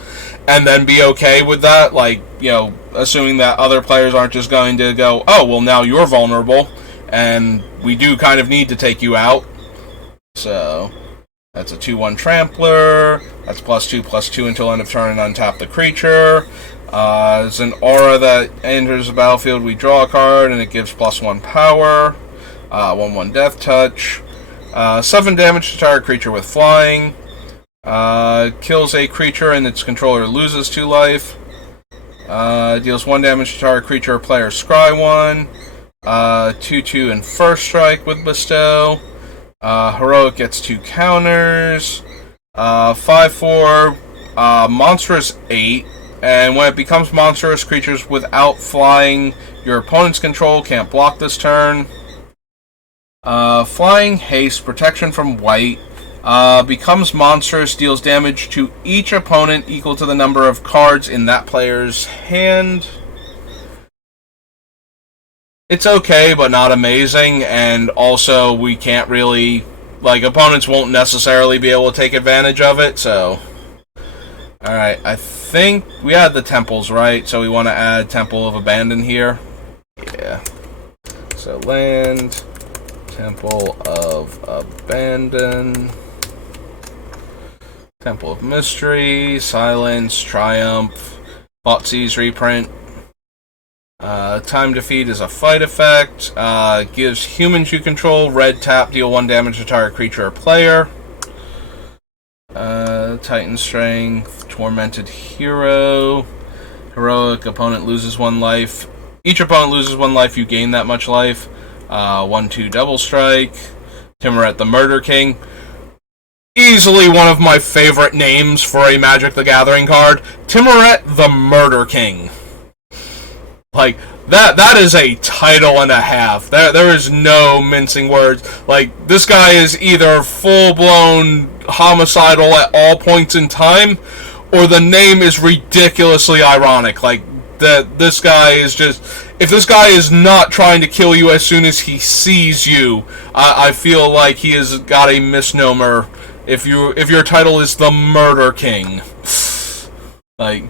and then be okay with that. Like, you know, assuming that other players aren't just going to go, oh, well, now you're vulnerable and we do kind of need to take you out. So that's a 2/1 Trampler. That's +2/+2 until end of turn and untap the creature. It's an aura that enters the battlefield. We draw a card and it gives +1 power. 1/1 Death Touch. 7 damage to target creature with flying. Kills a creature and its controller loses 2 life. Deals 1 damage to target creature or player. Scry 1. 2/2 and first strike with Bestow. Heroic gets 2 counters. 5/4. Monstrous 8. And when it becomes monstrous, creatures without flying your opponent's control can't block this turn. Flying, haste, protection from white. Becomes monstrous, deals damage to each opponent equal to the number of cards in that player's hand. It's okay, but not amazing, and also we can't really, like, opponents won't necessarily be able to take advantage of it, so... Alright, I think we had the temples, right? So we want to add Temple of Abandon here. Yeah. So land, Temple of Abandon, Temple of Mystery, Silence, Triumph, Thoughtseize reprint. Time defeat is a fight effect. Gives humans you control red tap, deal 1 damage to target creature or player. Titan Strength, Tormented Hero. Heroic, opponent loses 1 life. Each opponent loses 1 life, you gain that much life. 1/2 Double Strike. Timoret the Murder King. Easily one of my favorite names for a Magic the Gathering card. Timoret the Murder King. Like, that is a title and a half. There is no mincing words. Like, this guy is either full-blown homicidal at all points in time, or the name is ridiculously ironic. Like, this guy is just... If this guy is not trying to kill you as soon as he sees you, I feel like he has got a misnomer if your title is the Murder King. Like...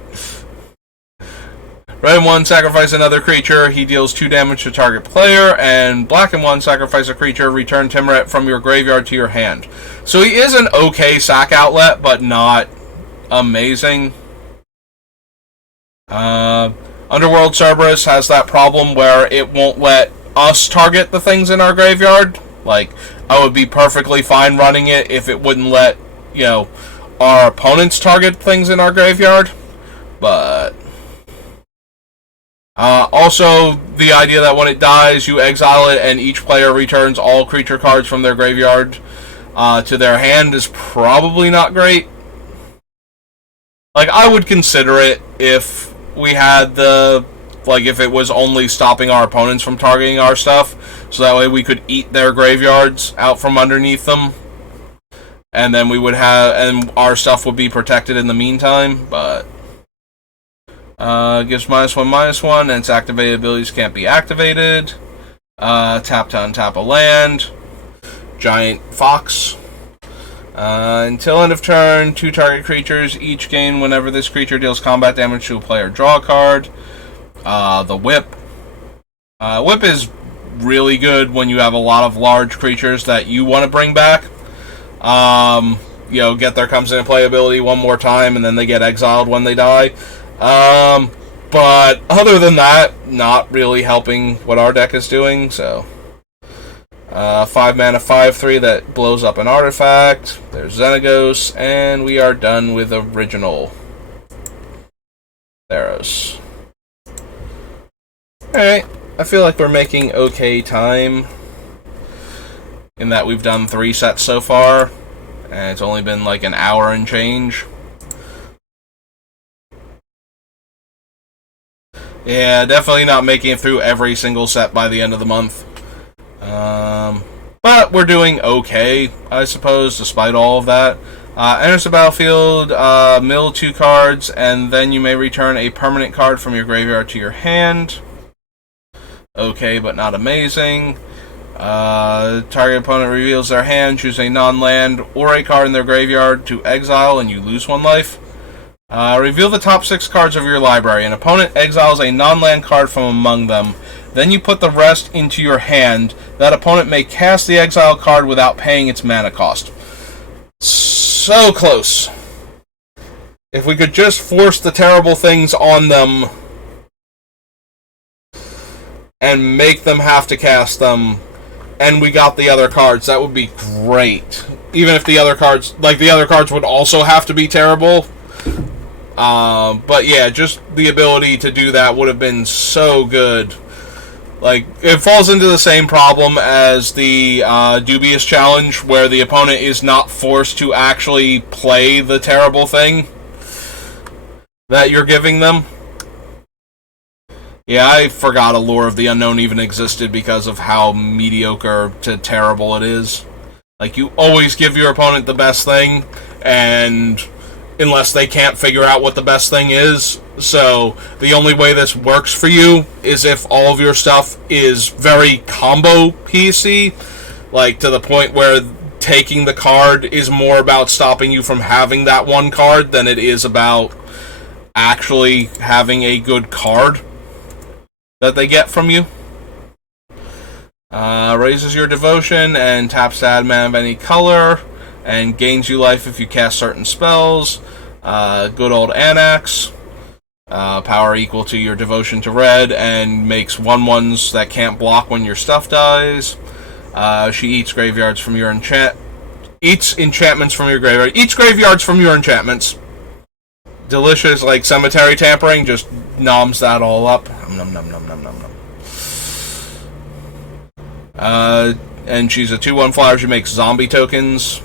Red and 1, sacrifice another creature. He deals 2 damage to target player. And black and 1, sacrifice a creature. Return Timoret from your graveyard to your hand. So he is an okay sack outlet, but not amazing. Underworld Cerberus has that problem where it won't let us target the things in our graveyard. Like, I would be perfectly fine running it if it wouldn't let, our opponents target things in our graveyard. But... also, the idea that when it dies, you exile it and each player returns all creature cards from their graveyard to their hand is probably not great. Like, I would consider it if we had if it was only stopping our opponents from targeting our stuff, so that way we could eat their graveyards out from underneath them, and then and our stuff would be protected in the meantime, but... gives -1/-1, and its activated abilities can't be activated. Tap to untap a land. Giant Fox. Until end of turn, 2 target creatures each gain whenever this creature deals combat damage to a player. Draw a card. The Whip. Whip is really good when you have a lot of large creatures that you want to bring back. Get their comes into play ability 1 more time, and then they get exiled when they die. But other than that, not really helping what our deck is doing, so... 5 mana, 5/3 that blows up an artifact. There's Xenagos, and we are done with original Theros. Alright, I feel like we're making okay time, in that we've done 3 sets so far, and it's only been like an hour and change. Yeah, definitely not making it through every single set by the end of the month. But we're doing okay, I suppose, despite all of that. Enters the battlefield, mill 2 cards, and then you may return a permanent card from your graveyard to your hand. Okay, but not amazing. Target opponent reveals their hand, choose a non-land or a card in their graveyard to exile, and you lose 1 life. Reveal the top 6 cards of your library. An opponent exiles a non-land card from among them. Then you put the rest into your hand. That opponent may cast the exile card without paying its mana cost. So close. If we could just force the terrible things on them and make them have to cast them, and we got the other cards, that would be great. Even if the other cards would also have to be terrible. But yeah, just the ability to do that would have been so good. Like, it falls into the same problem as the Dubious Challenge, where the opponent is not forced to actually play the terrible thing that you're giving them. Yeah, I forgot Allure of the Unknown even existed because of how mediocre to terrible it is. Like, you always give your opponent the best thing, and... unless they can't figure out what the best thing is. So, the only way this works for you is if all of your stuff is very combo PC, like, to the point where taking the card is more about stopping you from having that one card than it is about actually having a good card that they get from you. Raises your devotion and taps to add mana of any color, and gains you life if you cast certain spells. Good old Anax. Power equal to your devotion to red, and makes 1/1s that can't block when your stuff dies. She eats graveyards from your eats enchantments from your graveyard. Eats graveyards from your enchantments. Delicious, like cemetery tampering, just noms that all up. Nom nom nom nom nom nom. And she's a 2/1 flyer. She makes zombie tokens.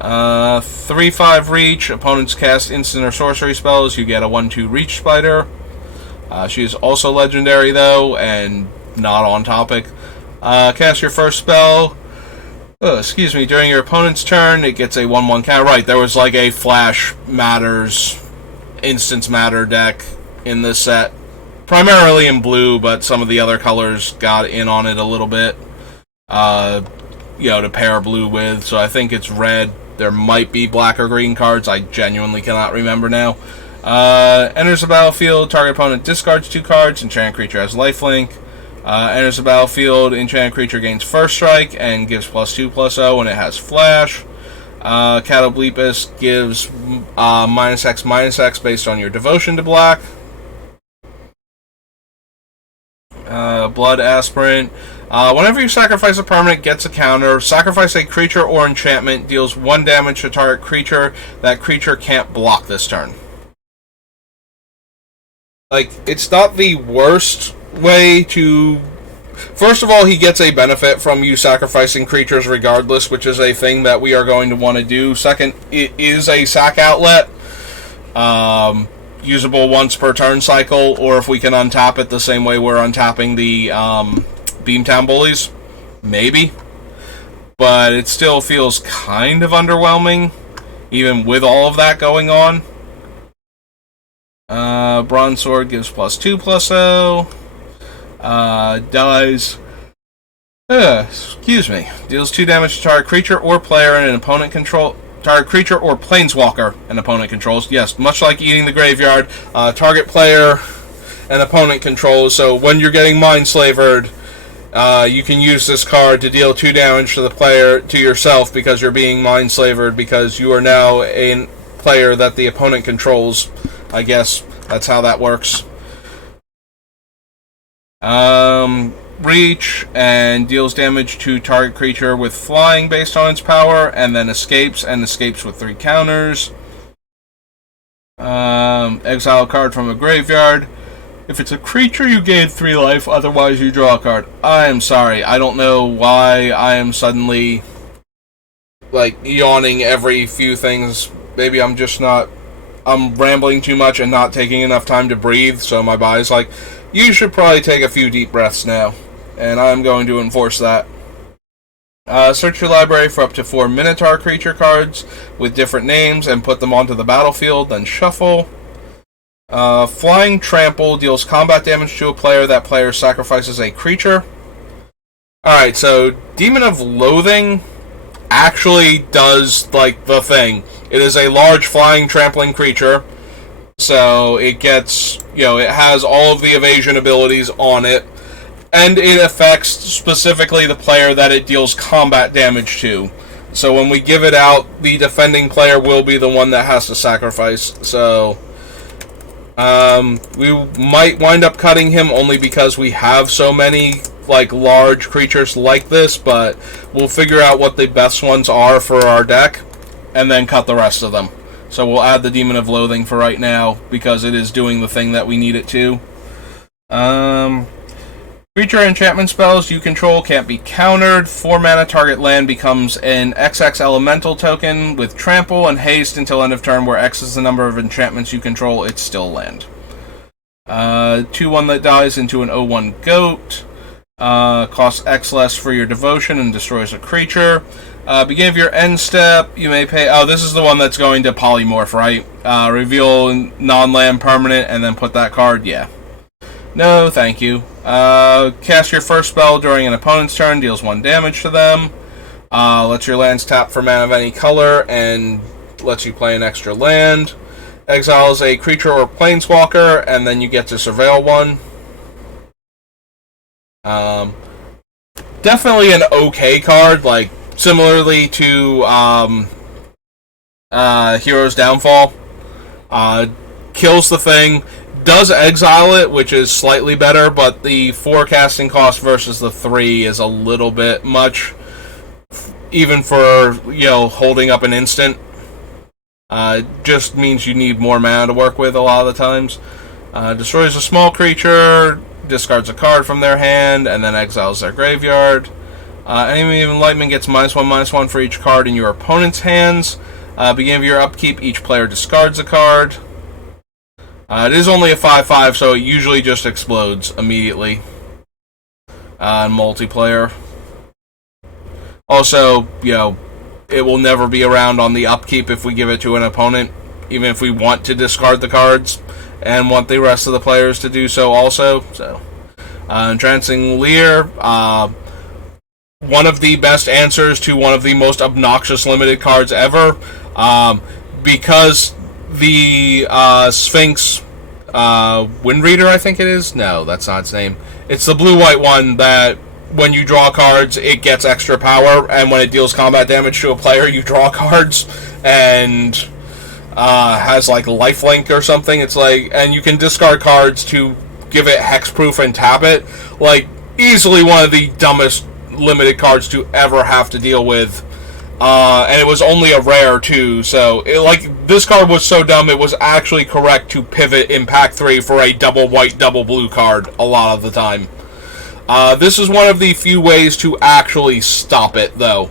3/5 reach. Opponents cast instant or sorcery spells. You get a 1/2 reach spider. She is also legendary though, and not on topic. Cast your first spell. During your opponent's turn, it gets a 1/1 counter. Right, there was like a Flash Matters, Instance Matter deck in this set. Primarily in blue, but some of the other colors got in on it a little bit. To pair blue with. So I think it's red. There might be black or green cards. I genuinely cannot remember now. Enters the battlefield. Target opponent discards 2 cards. Enchanted creature has lifelink. Enters the battlefield. Enchanted creature gains first strike and gives +2/+0, and it has flash. Catoblepus gives -X/-X based on your devotion to black. Blood Aspirant. Whenever you sacrifice a permanent, gets a counter. Sacrifice a creature or enchantment, deals 1 damage to target creature. That creature can't block this turn. Like, it's not the worst way to... First of all, he gets a benefit from you sacrificing creatures regardless, which is a thing that we are going to want to do. Second, it is a sack outlet. Usable once per turn cycle, or if we can untap it the same way we're untapping the Beamtown Bullies, maybe. But it still feels kind of underwhelming, even with all of that going on. Bronze Sword gives +2/+0. Dies. Deals 2 damage to target creature or player and an opponent control. Target creature or planeswalker an opponent controls. Yes, much like eating the graveyard, target player and opponent controls. So when you're getting mind-slavered, you can use this card to deal 2 damage to the player, to yourself, because you're being mind-slavered, because you are now a player that the opponent controls. I guess that's how that works. Reach, and deals damage to target creature with flying based on its power, and then escapes with 3 counters. Exile a card from a graveyard. If it's a creature, you gain 3 life, otherwise you draw a card. I am sorry, I don't know why I am suddenly, like, yawning every few things. Maybe I'm rambling too much and not taking enough time to breathe, so my body's like, you should probably take a few deep breaths now. And I'm going to enforce that. Search your library for up to 4 Minotaur creature cards with different names and put them onto the battlefield, then shuffle. Flying Trample deals combat damage to a player. That player sacrifices a creature. Alright, so Demon of Loathing actually does, like, the thing. It is a large flying trampling creature. So it gets, it has all of the evasion abilities on it. And it affects specifically the player that it deals combat damage to. So when we give it out, the defending player will be the one that has to sacrifice. So we might wind up cutting him only because we have so many large creatures like this, but we'll figure out what the best ones are for our deck and then cut the rest of them. So we'll add the Demon of Loathing for right now because it is doing the thing that we need it to. Creature enchantment spells you control can't be countered. 4 mana target land becomes an XX elemental token with trample and haste until end of turn, where X is the number of enchantments you control. It's still land. 2/1 that dies into an 0/1 goat. Costs X less for your devotion and destroys a creature. Beginning of your end step, you may pay... Oh, this is the one that's going to polymorph, right? Reveal non-land permanent and then put that card? Yeah. No, thank you. Cast your first spell during an opponent's turn, deals 1 damage to them. Lets your lands tap for mana of any color and lets you play an extra land. Exiles a creature or planeswalker, and then you get to surveil one. Definitely an okay card, similarly to Hero's Downfall. kills the thing, does exile it, which is slightly better, but the 4 casting cost versus the 3 is a little bit much, even for, holding up an instant. Just means you need more mana to work with a lot of the times. Destroys a small creature, discards a card from their hand, and then exiles their graveyard. Enemy Enlightenment gets -1/-1 for each card in your opponent's hands. Beginning of your upkeep, each player discards a card. It is only a 5/5, so it usually just explodes immediately in multiplayer. Also, it will never be around on the upkeep if we give it to an opponent, even if we want to discard the cards and want the rest of the players to do so also. So, Entrancing Leer, one of the best answers to one of the most obnoxious limited cards ever, because the Sphinx Windreader, I think it is? No, that's not its name. It's the blue-white one that when you draw cards, it gets extra power, and when it deals combat damage to a player, you draw cards, and has like lifelink or something. It's like, and you can discard cards to give it hexproof and tap it. Like, easily one of the dumbest limited cards to ever have to deal with. And it was only a rare too, so this card was so dumb it was actually correct to pivot in pack 3 for a double white, double blue card a lot of the time. This is one of the few ways to actually stop it, though.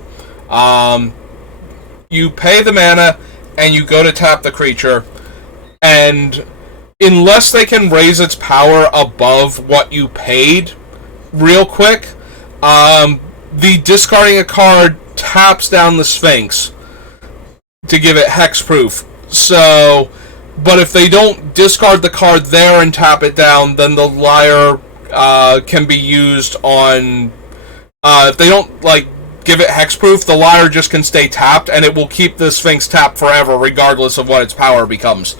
You pay the mana, and you go to tap the creature, and unless they can raise its power above what you paid real quick, the discarding a card taps down the Sphinx to give it hexproof. So, but if they don't discard the card there and tap it down, then the Lyre can be used on, if they don't give it hexproof, the Lyre just can stay tapped, and it will keep the Sphinx tapped forever regardless of what its power becomes.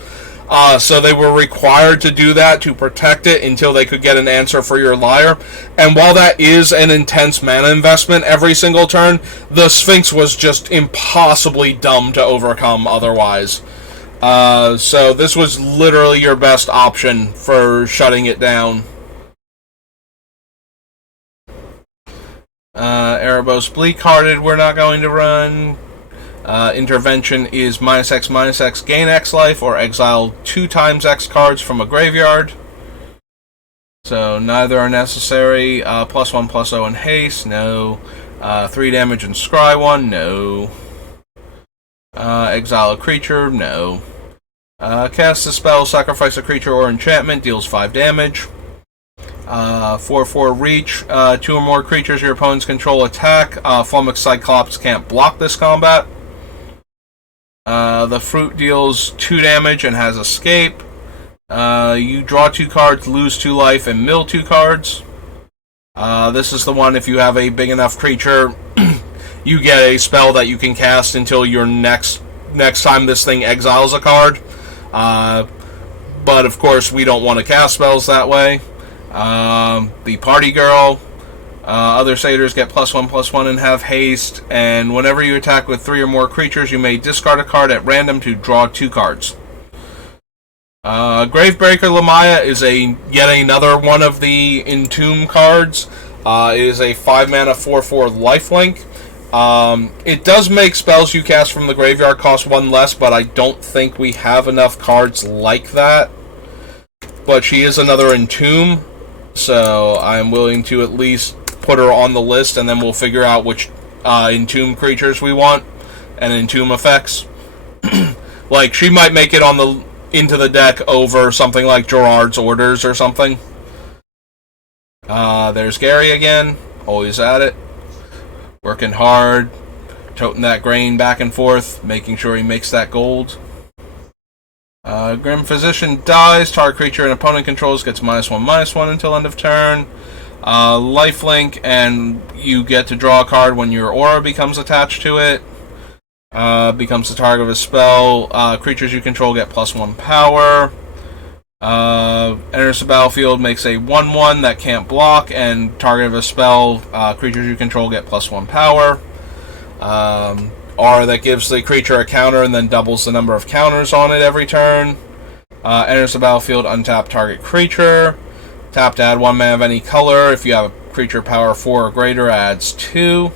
So they were required to do that to protect it until they could get an answer for your Lyre. And while that is an intense mana investment every single turn, the Sphinx was just impossibly dumb to overcome otherwise. So this was literally your best option for shutting it down. Erebos Bleak-Hearted we're not going to run. Intervention is -X/-X, gain X life, or exile 2 times X cards from a graveyard. So neither are necessary. +1/+0 in haste, no. 3 damage and scry 1, no. Exile a creature, no. Cast a spell, sacrifice a creature or enchantment, deals 5 damage. 4/4 reach. 2 or more creatures your opponents control attack. Flummox Cyclops can't block this combat. The fruit deals 2 damage and has escape. You draw 2 cards, lose 2 life, and mill 2 cards. This is the one, if you have a big enough creature, you get a spell that you can cast until your next time this thing exiles a card. But of course, we don't want to cast spells that way. The Party Girl. Other satyrs get +1/+1 and have haste, and whenever you attack with 3 or more creatures, you may discard a card at random to draw 2 cards. Gravebreaker Lamaya is yet another one of the Entomb cards. It is a 5-mana 4/4 lifelink. It does make spells you cast from the graveyard cost 1 less, but I don't think we have enough cards like that. But she is another Entomb, so I'm willing to at least put her on the list, and then we'll figure out which Entomb creatures we want and Entomb effects. She might make it into the deck over something like Gerard's Orders or something. There's Gary again, always at it, working hard, toting that grain back and forth, making sure he makes that gold. Grim Physician dies. Target creature an opponent controls gets -1/-1 until end of turn. Lifelink, and you get to draw a card when your aura becomes attached to it. Becomes the target of a spell. Creatures you control get +1 power. Enters the battlefield, makes a 1/1 that can't block, and target of a spell. Creatures you control get +1 power. Aura that gives the creature a counter and then doubles the number of counters on it every turn. Enters the battlefield, untap target creature. Tap to add 1 mana of any color. If you have a creature power 4 or greater, adds 2.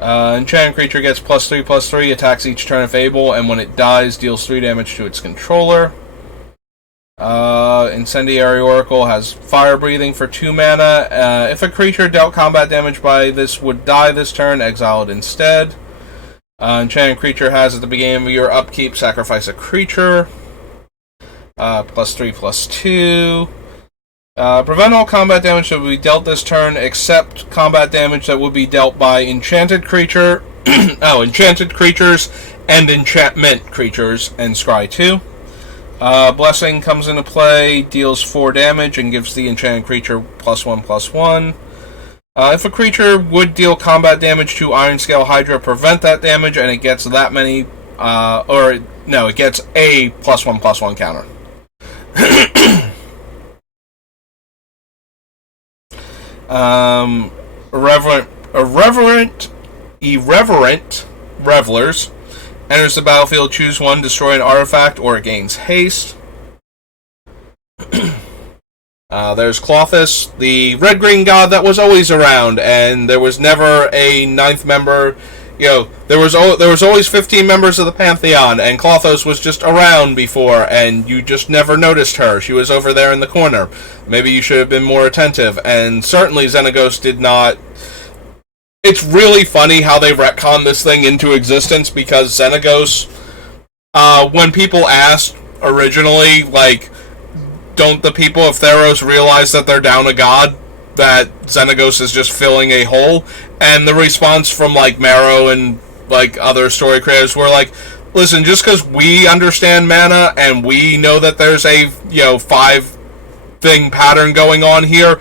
Enchanted creature gets +3/+3, attacks each turn if able, and when it dies, deals 3 damage to its controller. Incendiary Oracle has fire breathing for 2 mana. If a creature dealt combat damage by this would die this turn, exile it instead. Enchanted creature has at the beginning of your upkeep, sacrifice a creature. +3/+2. Prevent all combat damage that will be dealt this turn, except combat damage that will be dealt by enchanted creature. Enchanted creatures and enchantment creatures, and scry 2. Blessing comes into play, deals 4 damage, and gives the enchanted creature +1/+1. If a creature would deal combat damage to Ironscale Hydra, prevent that damage, and it gets that many, it gets a +1/+1 counter. Irreverent Revelers. Enters the battlefield, choose 1, destroy an artifact, or it gains haste. There's Klothys, the red-green god that was always around, and there was never a 9th member. There was always 15 members of the Pantheon, and Klothys was just around before, and you just never noticed her. She was over there in the corner. Maybe you should have been more attentive, and certainly Xenagos did not. It's really funny how they retconned this thing into existence, because Xenagos, when people asked originally, don't the people of Theros realize that they're down a god? That Xenagos is just filling a hole? And the response from, Marrow and, other story creators were listen, just because we understand mana, and we know that there's a, 5-thing pattern going on here,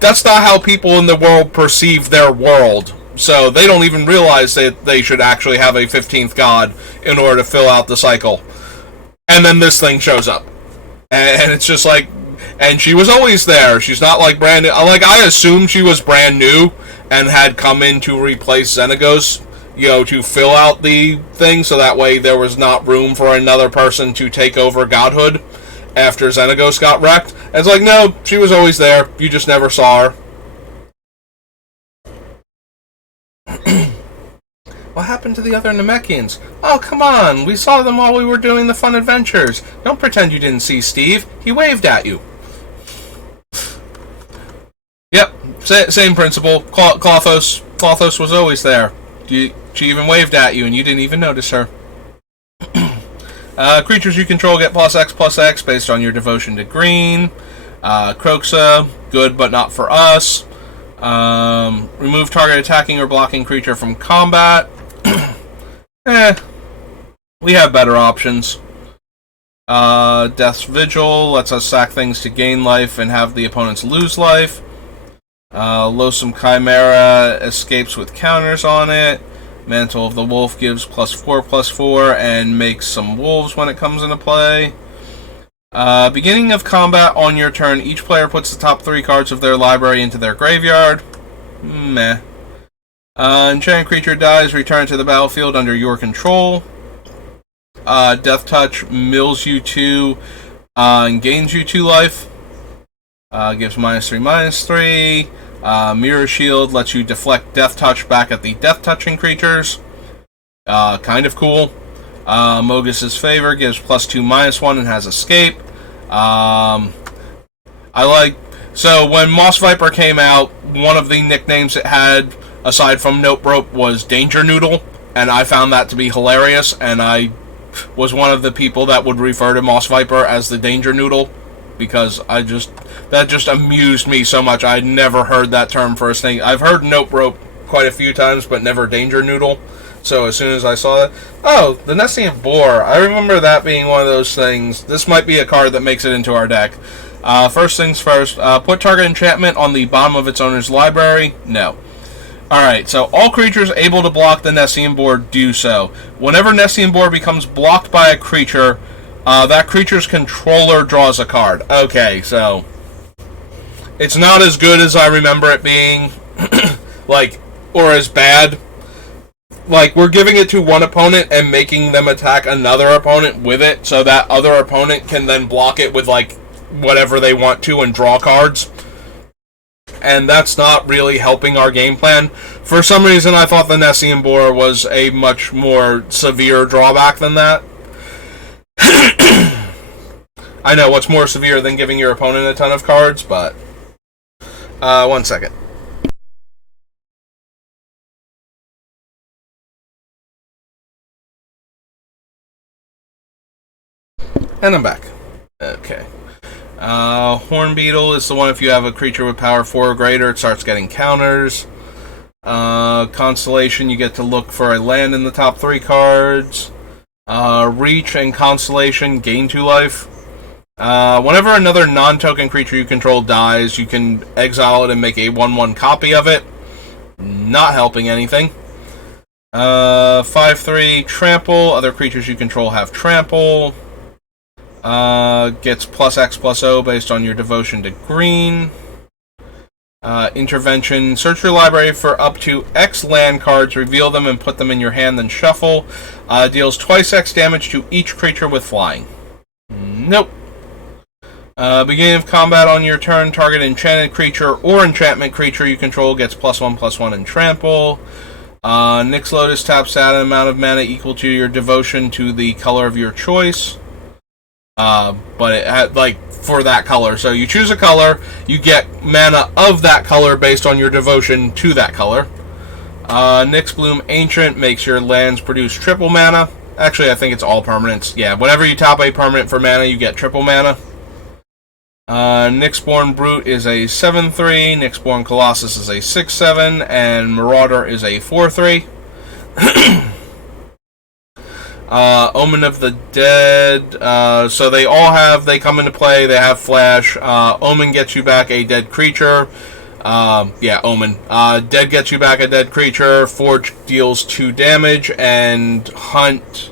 that's not how people in the world perceive their world. So they don't even realize that they should actually have a 15th god in order to fill out the cycle. And then this thing shows up. And it's just and she was always there. She's not brand new. I assume she was brand new and had come in to replace Xenagos, to fill out the thing, so that way there was not room for another person to take over godhood after Xenagos got wrecked. And it's no, she was always there. You just never saw her. What happened to the other Namekians? Oh, come on. We saw them while we were doing the fun adventures. Don't pretend you didn't see Steve. He waved at you. Yep, same principle. Klothys was always there. She even waved at you, and you didn't even notice her. Creatures you control get +X/+X based on your devotion to green. Kroxa, good but not for us. Remove target attacking or blocking creature from combat. We have better options. Death's Vigil lets us sack things to gain life and have the opponents lose life. Loathsome Chimera escapes with counters on it. Mantle of the Wolf gives +4/+4 and makes some wolves when it comes into play. Beginning of combat on your turn, each player puts the top 3 cards of their library into their graveyard. Meh. Enchanted creature dies, return to the battlefield under your control. Death Touch mills you 2 and gains you 2 life. Gives -3/-3. Mirror Shield lets you deflect Death Touch back at the Death Touching creatures. Kind of cool. Mogus's Favor gives +2/-1 and has Escape. So when Moss Viper came out, one of the nicknames it had, aside from Nope Rope, was Danger Noodle, and I found that to be hilarious, and I was one of the people that would refer to Moss Viper as the Danger Noodle, because that just amused me so much. I'd never heard that term for a thing. I've heard Nope Rope quite a few times, but never Danger Noodle. So as soon as I saw that, oh, the Nessian Boar. I remember that being one of those things. This might be a card that makes it into our deck. First things first, put target enchantment on the bottom of its owner's library. No. Alright, so all creatures able to block the Nessian Boar do so. Whenever Nessian Boar becomes blocked by a creature, that creature's controller draws a card. Okay, so it's not as good as I remember it being, or as bad. like, we're giving it to one opponent and making them attack another opponent with it, so that other opponent can then block it with, like, whatever they want to and draw cards. And that's not really helping our game plan. For some reason, I thought the Nessian Boar was a much more severe drawback than that. I know, what's more severe than giving your opponent a ton of cards, but... one second. And I'm back. Okay. Horn Beetle is the one if you have a creature with power 4 or greater, it starts getting counters. Constellation, you get to look for a land in the top 3 cards. Reach and Constellation gain 2 life. Whenever another non-token creature you control dies, you can exile it and make a 1/1 copy of it. Not helping anything. 5/3 Trample. Other creatures you control have Trample. Gets +X/+O based on your devotion to green. Intervention. Search your library for up to X land cards, reveal them and put them in your hand, then shuffle. Deals twice X damage to each creature with flying. Nope. Beginning of combat on your turn, target enchanted creature or enchantment creature you control gets +1/+1 and trample. Nyx Lotus taps out an amount of mana equal to your devotion to the color of your choice. But it had, like, for that color. So you choose a color, you get mana of that color based on your devotion to that color. Nyx Bloom Ancient makes your lands produce triple mana. Actually, I think it's all permanents. Yeah, whenever you tap a permanent for mana, you get triple mana. Nyxborn Brute is a 7/3, Nyxborn Colossus is a 6/7, and Marauder is a 4/3. Omen of the Dead, so they come into play, they have flash. Omen gets you back a dead creature. Omen. Dead gets you back a dead creature, Forge deals 2 damage, and Hunt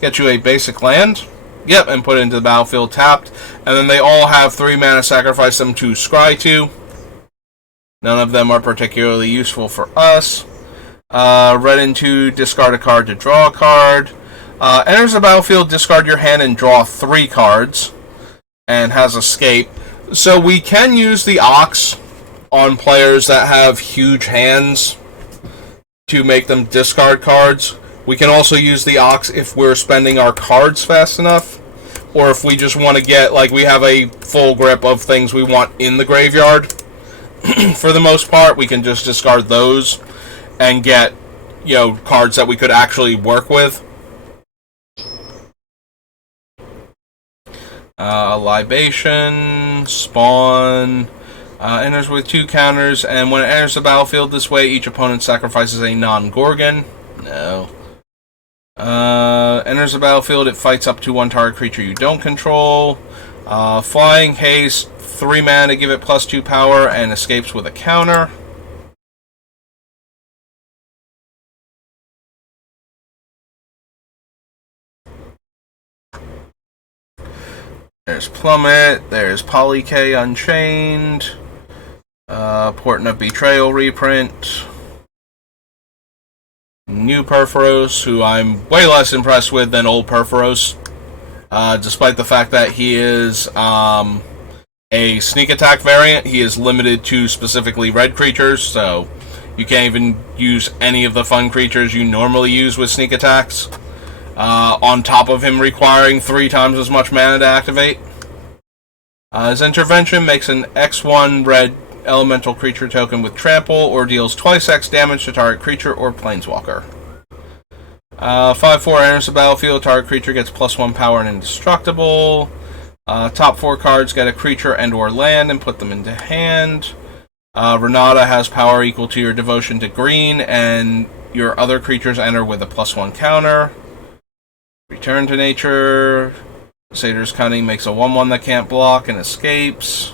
gets you a basic land. Yep, and put it into the battlefield tapped. And then they all have 3 mana, sacrifice them to scry 2. None of them are particularly useful for us. Red and 2, discard a card to draw a card. Enters the battlefield, discard your hand and draw 3 cards. And has escape. So we can use the Ox on players that have huge hands to make them discard cards. We can also use the Ox if we're spending our cards fast enough. Or if we just want to get, like, we have a full grip of things we want in the graveyard. For the most part, we can just discard those and get, cards that we could actually work with. Libation, Spawn, enters with 2 counters, and when it enters the battlefield this way, each opponent sacrifices a non-Gorgon. No. Enters the battlefield, it fights up to 1 target creature you don't control. Flying, haste, 3 mana to give it +2 power, and escapes with a counter. There's Plummet, there's Polyk Unchained, Portent of Betrayal reprint, New Perforos, who I'm way less impressed with than old Perforos, despite the fact that he is a sneak attack variant. He is limited to specifically red creatures, so you can't even use any of the fun creatures you normally use with sneak attacks. On top of him requiring 3 times as much mana to activate. His intervention makes an X1 red elemental creature token with trample, or deals twice X damage to target creature or planeswalker. 5/4 enters the battlefield, target creature gets +1 power and indestructible. Top 4 cards get a creature and or land and put them into hand. Renata has power equal to your devotion to green, and your other creatures enter with a +1 counter. Return to nature. Satyr's Cunning makes a 1/1 that can't block and escapes.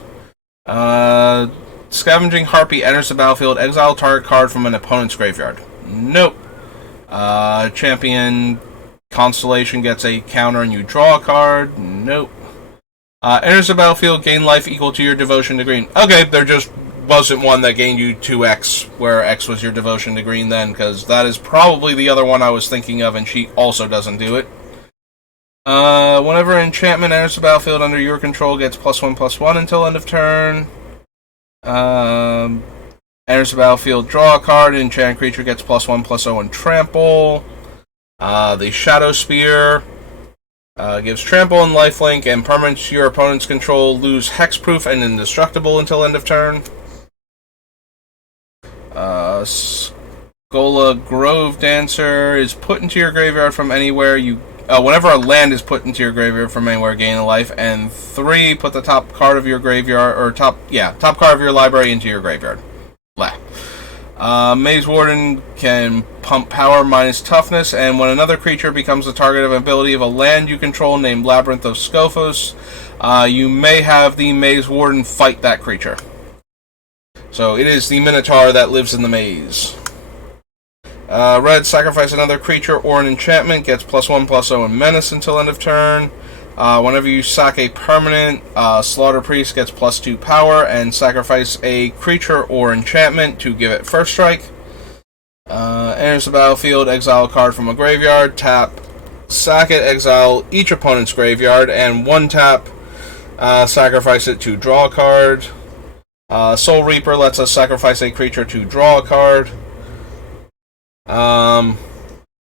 Scavenging Harpy enters the battlefield, exile target card from an opponent's graveyard. Nope. Champion Constellation gets a counter and you draw a card. Nope. Enters the battlefield, gain life equal to your devotion to green. Okay, they're just wasn't one that gained you 2x, where X was your devotion to green then, because that is probably the other one I was thinking of, and she also doesn't do it. Whenever an enchantment enters the battlefield under your control, gets +1/+1 until end of turn. Enters the battlefield, draw a card, enchanted creature gets +1/+0 and trample. The Shadow Spear gives trample and lifelink, and permanents your opponent's control lose hexproof and indestructible until end of turn. Skola Grove Dancer is put into your graveyard from anywhere you. Whenever a land is put into your graveyard from anywhere, gain a life. And 3, put the top card of your graveyard, or top card of your library into your graveyard. Maze Warden can pump power minus toughness, and when another creature becomes the target of an ability of a land you control named Labyrinth of Scophos, you may have the Maze Warden fight that creature. So it is the Minotaur that lives in the maze. Red, sacrifice another creature or an enchantment, gets +1/+0 and menace until end of turn. Whenever you sack a permanent, Slaughter Priest gets +2 power, and sacrifice a creature or enchantment to give it first strike. Enters the battlefield, exile a card from a graveyard, tap, sack it, exile each opponent's graveyard, and 1 tap, sacrifice it to draw a card. Soul Reaper lets us sacrifice a creature to draw a card.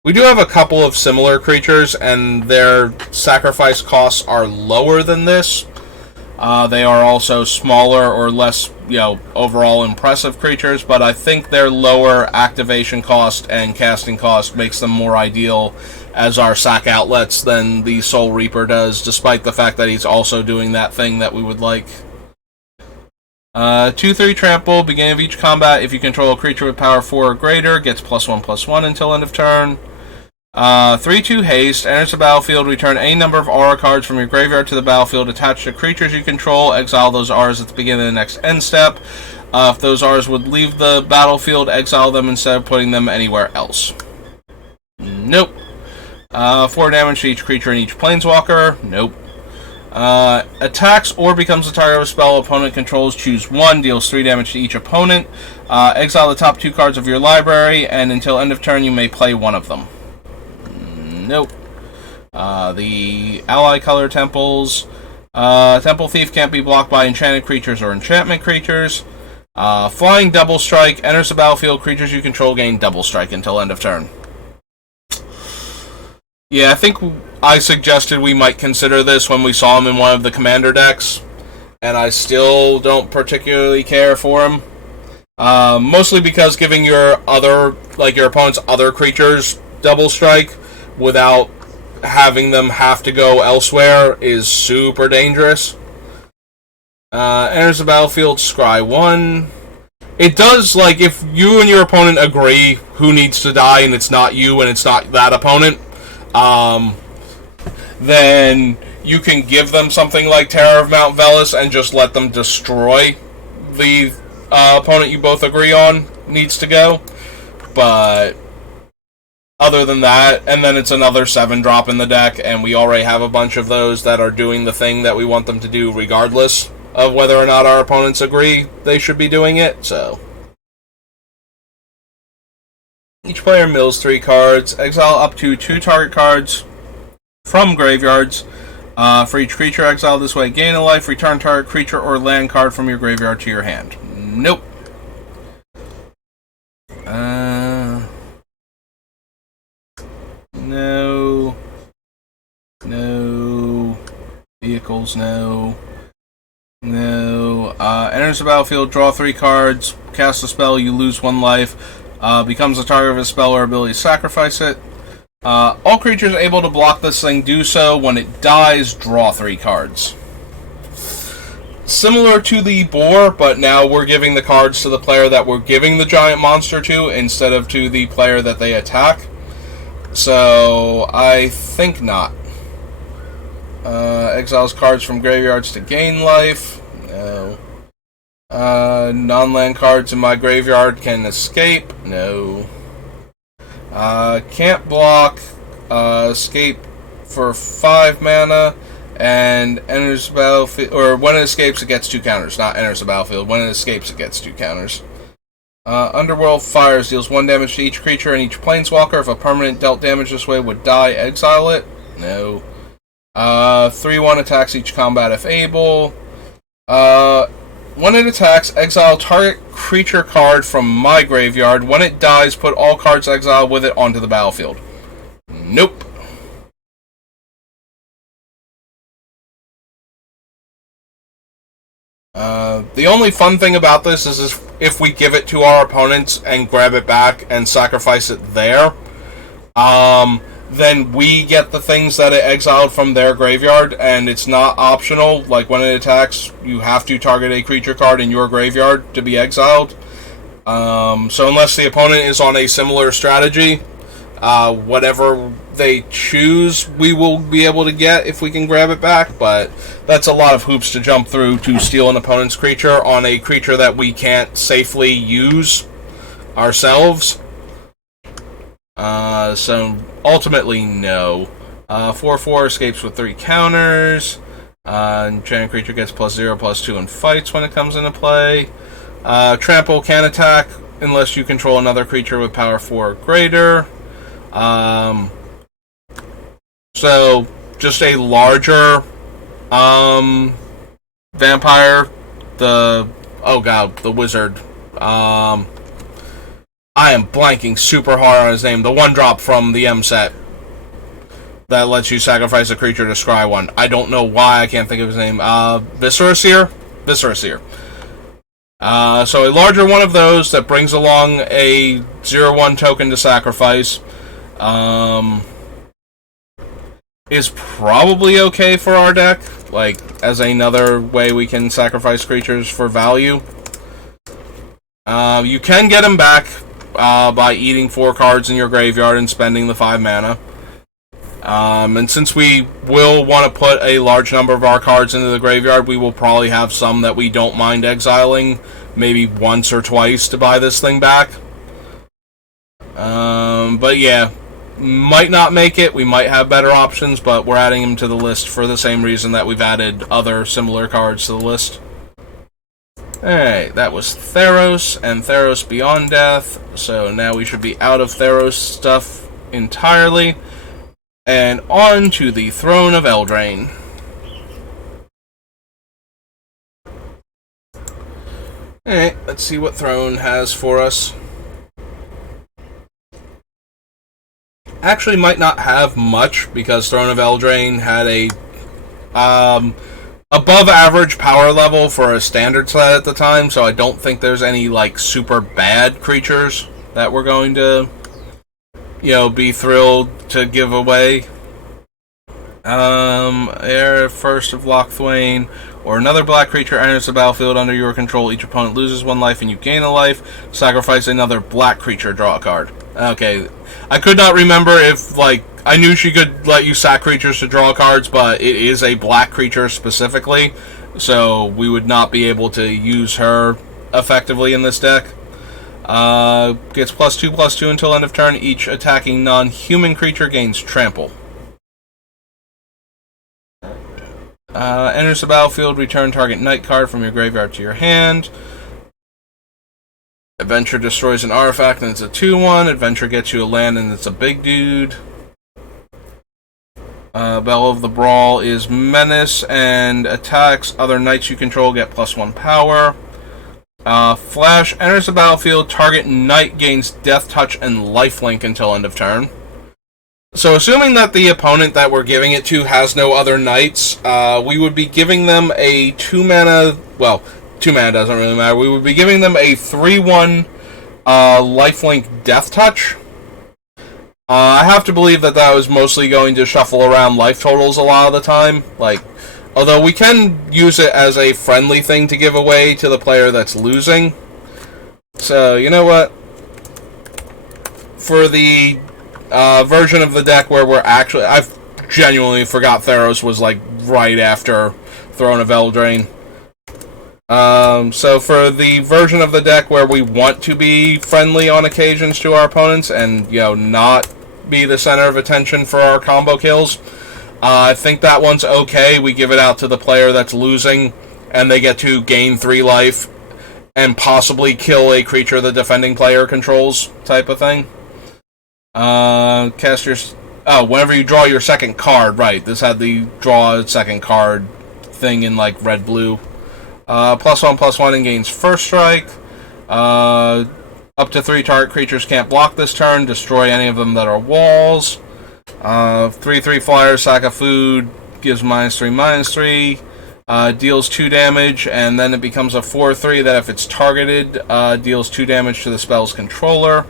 We do have a couple of similar creatures, and their sacrifice costs are lower than this. They are also smaller or less, overall impressive creatures, but I think their lower activation cost and casting cost makes them more ideal as our sack outlets than the Soul Reaper does, despite the fact that he's also doing that thing that we would like. 2/3 trample, beginning of each combat, if you control a creature with power 4 or greater, gets +1/+1 until end of turn. 3/2 haste, enters the battlefield, return any number of aura cards from your graveyard to the battlefield attached to creatures you control, exile those auras at the beginning of the next end step. If those auras would leave the battlefield, exile them instead of putting them anywhere else. Nope. 4 damage to each creature and each planeswalker. Nope. Attacks or becomes the target of a spell opponent controls, choose 1, deals 3 damage to each opponent. Exile the top 2 cards of your library, and until end of turn you may play one of them. Nope. The ally color temples. Temple Thief can't be blocked by enchanted creatures or enchantment creatures. Flying Double Strike, enters the battlefield, creatures you control gain Double Strike until end of turn. Yeah, I think I suggested we might consider this when we saw him in one of the commander decks, and I still don't particularly care for him. Mostly because giving your opponent's other creatures double strike without having them have to go elsewhere is super dangerous. Enters the battlefield, scry 1. It does, if you and your opponent agree who needs to die and it's not you and it's not that opponent, then you can give them something like Terror of Mount Velis and just let them destroy the opponent you both agree on needs to go. But other than that, and then it's another 7-drop in the deck, and we already have a bunch of those that are doing the thing that we want them to do regardless of whether or not our opponents agree they should be doing it, so. Each player mills 3 cards. Exile up to 2 target cards from graveyards. For each creature exiled this way, gain a life. Return target creature or land card from your graveyard to your hand. Nope. No. No. Vehicles, no. No. Enters the battlefield, draw 3 cards. Cast a spell, you lose 1 life. Becomes the target of a spell or ability, sacrifice it. All creatures able to block this thing do so. When it dies, draw 3 cards. Similar to the boar, but now we're giving the cards to the player that we're giving the giant monster to instead of to the player that they attack. So, I think not. Exiles cards from graveyards to gain life. No. Non-land cards in my graveyard can escape. No. Can't block. Escape for 5 mana. and enters the battlefield, or when it escapes, it gets 2 counters. Not enters the battlefield. When it escapes, it gets 2 counters. Underworld Fires deals 1 damage to each creature and each planeswalker. If a permanent dealt damage this way would die, exile it. No. 3/1 attacks each combat if able. When it attacks, exile target creature card from my graveyard. When it dies, put all cards exiled with it onto the battlefield. Nope. The only fun thing about this is if we give it to our opponents and grab it back and sacrifice it there, then we get the things that it exiled from their graveyard, and it's not optional. Like, when it attacks, you have to target a creature card in your graveyard to be exiled. So unless the opponent is on a similar strategy, whatever they choose, we will be able to get if we can grab it back, but that's a lot of hoops to jump through to steal an opponent's creature on a creature that we can't safely use ourselves. So ultimately, no. 4/4 escapes with 3 counters. Giant creature gets +0/+2 in fights when it comes into play. Trample can attack unless you control another creature with power 4 or greater. So just a larger vampire. The wizard. I am blanking super hard on his name. The 1-drop from the M set that lets you sacrifice a creature to scry 1. I don't know why I can't think of his name. Visceraseer? Visceraseer. So a larger one of those that brings along a 0/1 token to sacrifice is probably okay for our deck, like, as another way we can sacrifice creatures for value. You can get them back by eating 4 cards in your graveyard and spending the 5 mana. And since we will want to put a large number of our cards into the graveyard, we will probably have some that we don't mind exiling, maybe once or twice to buy this thing back. But yeah, might not make it. We might have better options, but we're adding them to the list for the same reason that we've added other similar cards to the list. Alright, that was Theros and Theros Beyond Death. So now we should be out of Theros stuff entirely. And on to the Throne of Eldraine. Alright, let's see what Throne has for us. Actually might not have much, because Throne of Eldraine had a above average power level for a standard set at the time, so I don't think there's any like super bad creatures that we're going to, be thrilled to give away. Heir First of Lochthwain, or another black creature enters the battlefield under your control. Each opponent loses 1 life and you gain a life. Sacrifice another black creature, draw a card. Okay, I could not remember if, I knew she could let you sack creatures to draw cards, but it is a black creature specifically, so we would not be able to use her effectively in this deck. Gets +2/+2 until end of turn. Each attacking non-human creature gains trample. Enters the battlefield, return target night card from your graveyard to your hand. Adventure destroys an artifact and it's a 2/1. Adventure gets you a land and it's a big dude. Bell of the Brawl is menace and attacks. Other knights you control get +1 power. Flash enters the battlefield. Target knight gains death touch and lifelink until end of turn. So assuming that the opponent that we're giving it to has no other knights, we would be giving them a 2 mana, well, 2 mana doesn't really matter, we would be giving them a 3/1 lifelink death touch. I have to believe that was mostly going to shuffle around life totals a lot of the time, although we can use it as a friendly thing to give away to the player that's losing. So, you know what? For the version of the deck where we're actually... I genuinely forgot Theros was, right after Throne of Eldraine. So for the version of the deck where we want to be friendly on occasions to our opponents and, not be the center of attention for our combo kills, I think that one's okay. We give it out to the player that's losing, and they get to gain 3 life and possibly kill a creature the defending player controls, type of thing. Cast your... Oh, whenever you draw your second card, right. This had the draw a second card thing in, like, red-blue. +1/+1 and gains first strike. Up to 3 target creatures can't block this turn. Destroy any of them that are walls. 3/3 flyer, sack of food, gives -3/-3. Deals 2 damage, and then it becomes a 4/3 that if it's targeted, deals 2 damage to the spell's controller.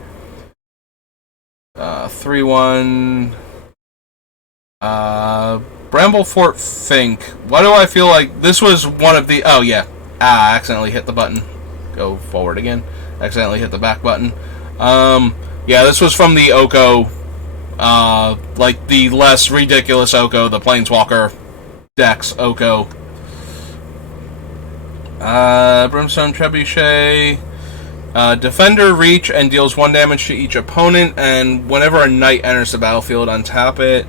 3/1. Bramblefort Fink. Why do I feel like this was one of the... Oh, yeah. I accidentally hit the button. Go forward again. Accidentally hit the back button. Yeah, this was from the Oko, like the less ridiculous Oko, the Planeswalker decks Oko. Brimstone Trebuchet. Defender reach and deals 1 damage to each opponent, and whenever a knight enters the battlefield, untap it.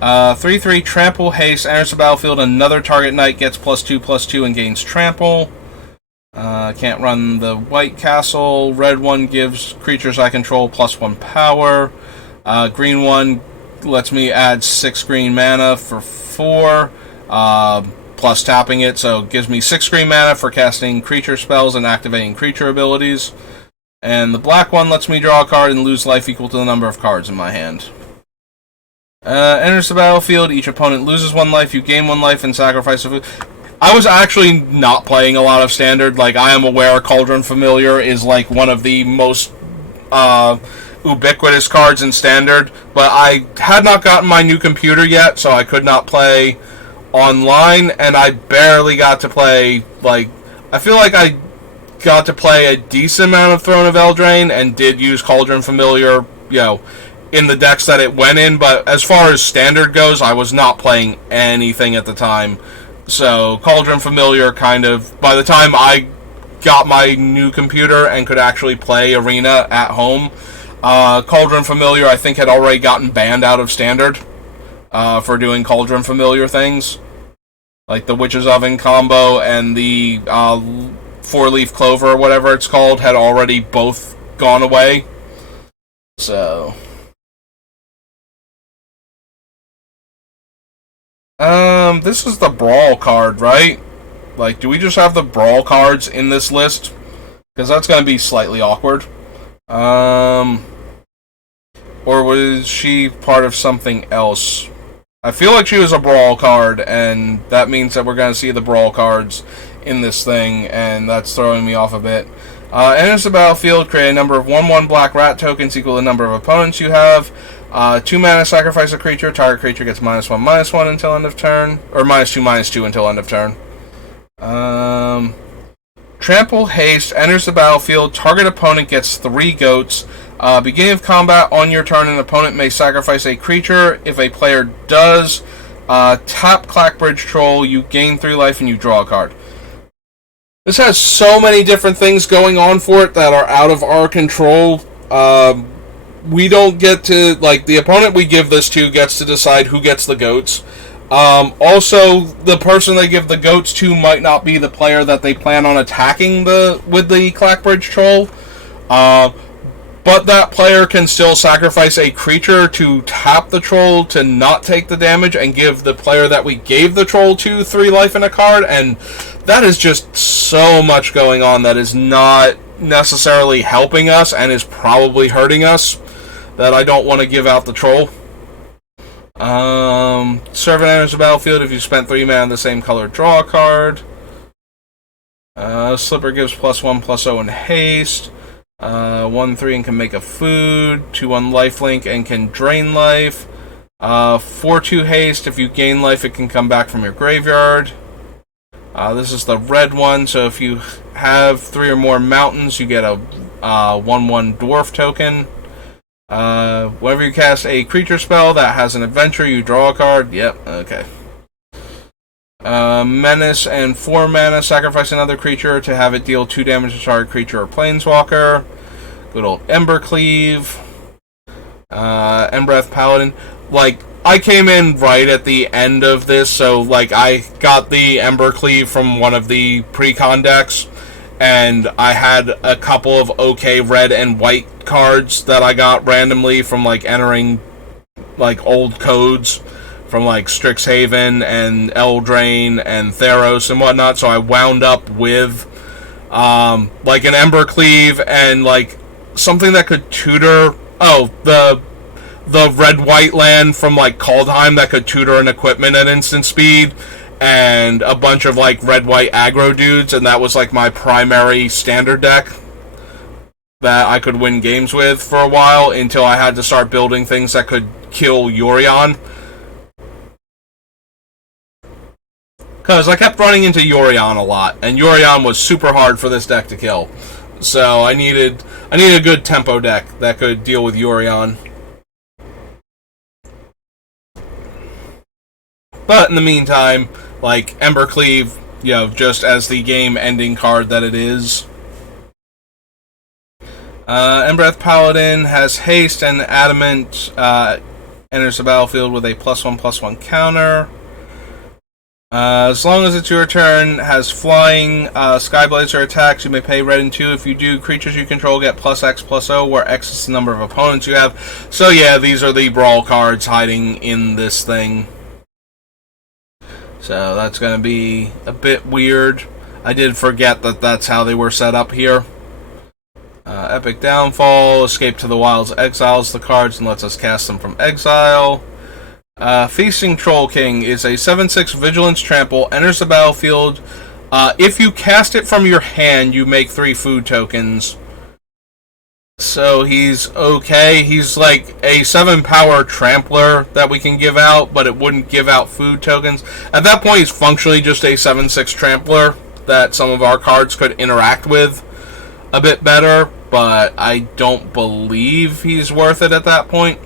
3/3 Trample Haste enters the battlefield, another target knight gets +2/+2 and gains Trample. Can't run the White Castle. Red one gives creatures I control +1 power. Green one lets me add 6 green mana for 4, plus tapping it, so it gives me 6 green mana for casting creature spells and activating creature abilities. And the black one lets me draw a card and lose life equal to the number of cards in my hand. Enters the battlefield, each opponent loses 1 life, you gain 1 life and sacrifice a food. I was actually not playing a lot of Standard. Like, I am aware Cauldron Familiar is like one of the most ubiquitous cards in Standard, but I had not gotten my new computer yet, so I could not play online, and I barely got to play, like, I feel like I got to play a decent amount of Throne of Eldraine, and did use Cauldron Familiar, you know, in the decks that it went in, but as far as Standard goes, I was not playing anything at the time. So, Cauldron Familiar kind of, by the time I got my new computer and could actually play Arena at home, Cauldron Familiar, I think, had already gotten banned out of Standard for doing Cauldron Familiar things. Like the Witch's Oven combo and the 4-leaf clover, or whatever it's called, had already both gone away. So... this is the Brawl card, right? Like, do we just have the Brawl cards in this list? Because that's going to be slightly awkward. Or was she part of something else? I feel like she was a Brawl card, and that means that we're going to see the Brawl cards in this thing, and that's throwing me off a bit. Enters the battlefield, create a number of 1/1 black rat tokens equal to the number of opponents you have. 2 mana, sacrifice a creature. Target creature gets -1/-1 until end of turn. Or -2/-2 until end of turn. Trample Haste enters the battlefield. Target opponent gets 3 goats. Beginning of combat, on your turn, an opponent may sacrifice a creature. If a player does, tap Clackbridge Troll, you gain 3 life and you draw a card. This has so many different things going on for it that are out of our control. We don't get to, like, the opponent we give this to gets to decide who gets the goats. Also, the person they give the goats to might not be the player that they plan on attacking with the Clackbridge Troll. But that player can still sacrifice a creature to tap the troll to not take the damage and give the player that we gave the troll to 3 life in a card, and that is just so much going on that is not necessarily helping us and is probably hurting us, that I don't want to give out the troll. Servant enters the battlefield. If you spent 3 mana on the same color, draw a card. Slipper gives +1/+0 in haste. 1/3 and can make a food. 2/1 lifelink and can drain life. 4/2 haste. If you gain life, it can come back from your graveyard. This is the red one, so if you have 3 or more mountains, you get a 1/1 dwarf token. Whenever you cast a creature spell that has an adventure, you draw a card. Yep, okay. Menace and 4 mana, sacrifice another creature to have it deal 2 damage to target creature or planeswalker. Good old Embercleave. Embereth Paladin. Like, I came in right at the end of this, so like I got the Ember Cleave from one of the pre-con decks, and I had a couple of okay red and white cards that I got randomly from like entering like old codes from like Strixhaven and Eldraine and Theros and whatnot, so I wound up with like an Ember Cleave and like something that could tutor the red-white land from like Kaldheim that could tutor an equipment at instant speed, and a bunch of like red-white aggro dudes, and that was like my primary standard deck that I could win games with for a while until I had to start building things that could kill Yorion. Because I kept running into Yorion a lot, and Yorion was super hard for this deck to kill. So I needed a good tempo deck that could deal with Yorion. But in the meantime, like, Ember Cleave, you know, just as the game-ending card that it is. Embereth Paladin has haste and adamant, enters the battlefield with a +1/+1 counter. As long as it's your turn, has flying, Skyblazer attacks, you may pay red and 2. If you do, creatures you control get +X/+0, where X is the number of opponents you have. So yeah, these are the brawl cards hiding in this thing. So that's going to be a bit weird. I did forget that that's how they were set up here. Epic Downfall, Escape to the Wilds exiles the cards and lets us cast them from exile. Feasting Troll King is a 7/6 Vigilance Trample, enters the battlefield. If you cast it from your hand, you make 3 food tokens. So he's okay. He's like a 7-power Trampler that we can give out, but it wouldn't give out food tokens. At that point, he's functionally just a 7/6 Trampler that some of our cards could interact with a bit better, but I don't believe he's worth it at that point.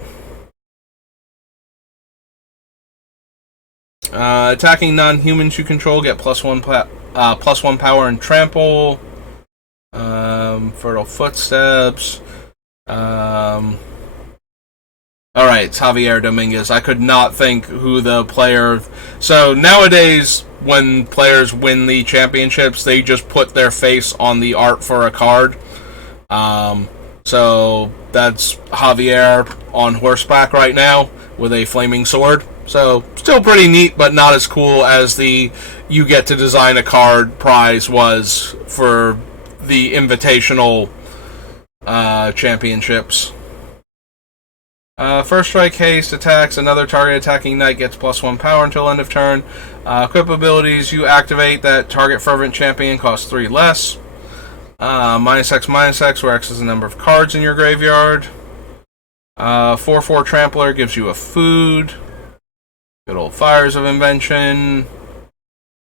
Attacking non-humans you control get +1 power and trample. Fertile Footsteps. Alright, it's Javier Dominguez. I could not think who the player... So nowadays, when players win the championships, they just put their face on the art for a card. So that's Javier on horseback right now with a flaming sword. So, still pretty neat, but not as cool as the you get to design a card prize was for the Invitational championships. First Strike Haste attacks. Another target attacking knight gets +1 power until end of turn. Equip abilities. You activate that target Fervent Champion costs 3 less. -X/-X, where X is the number of cards in your graveyard. 4/4 Trampler gives you a food. Good old Fires of Invention.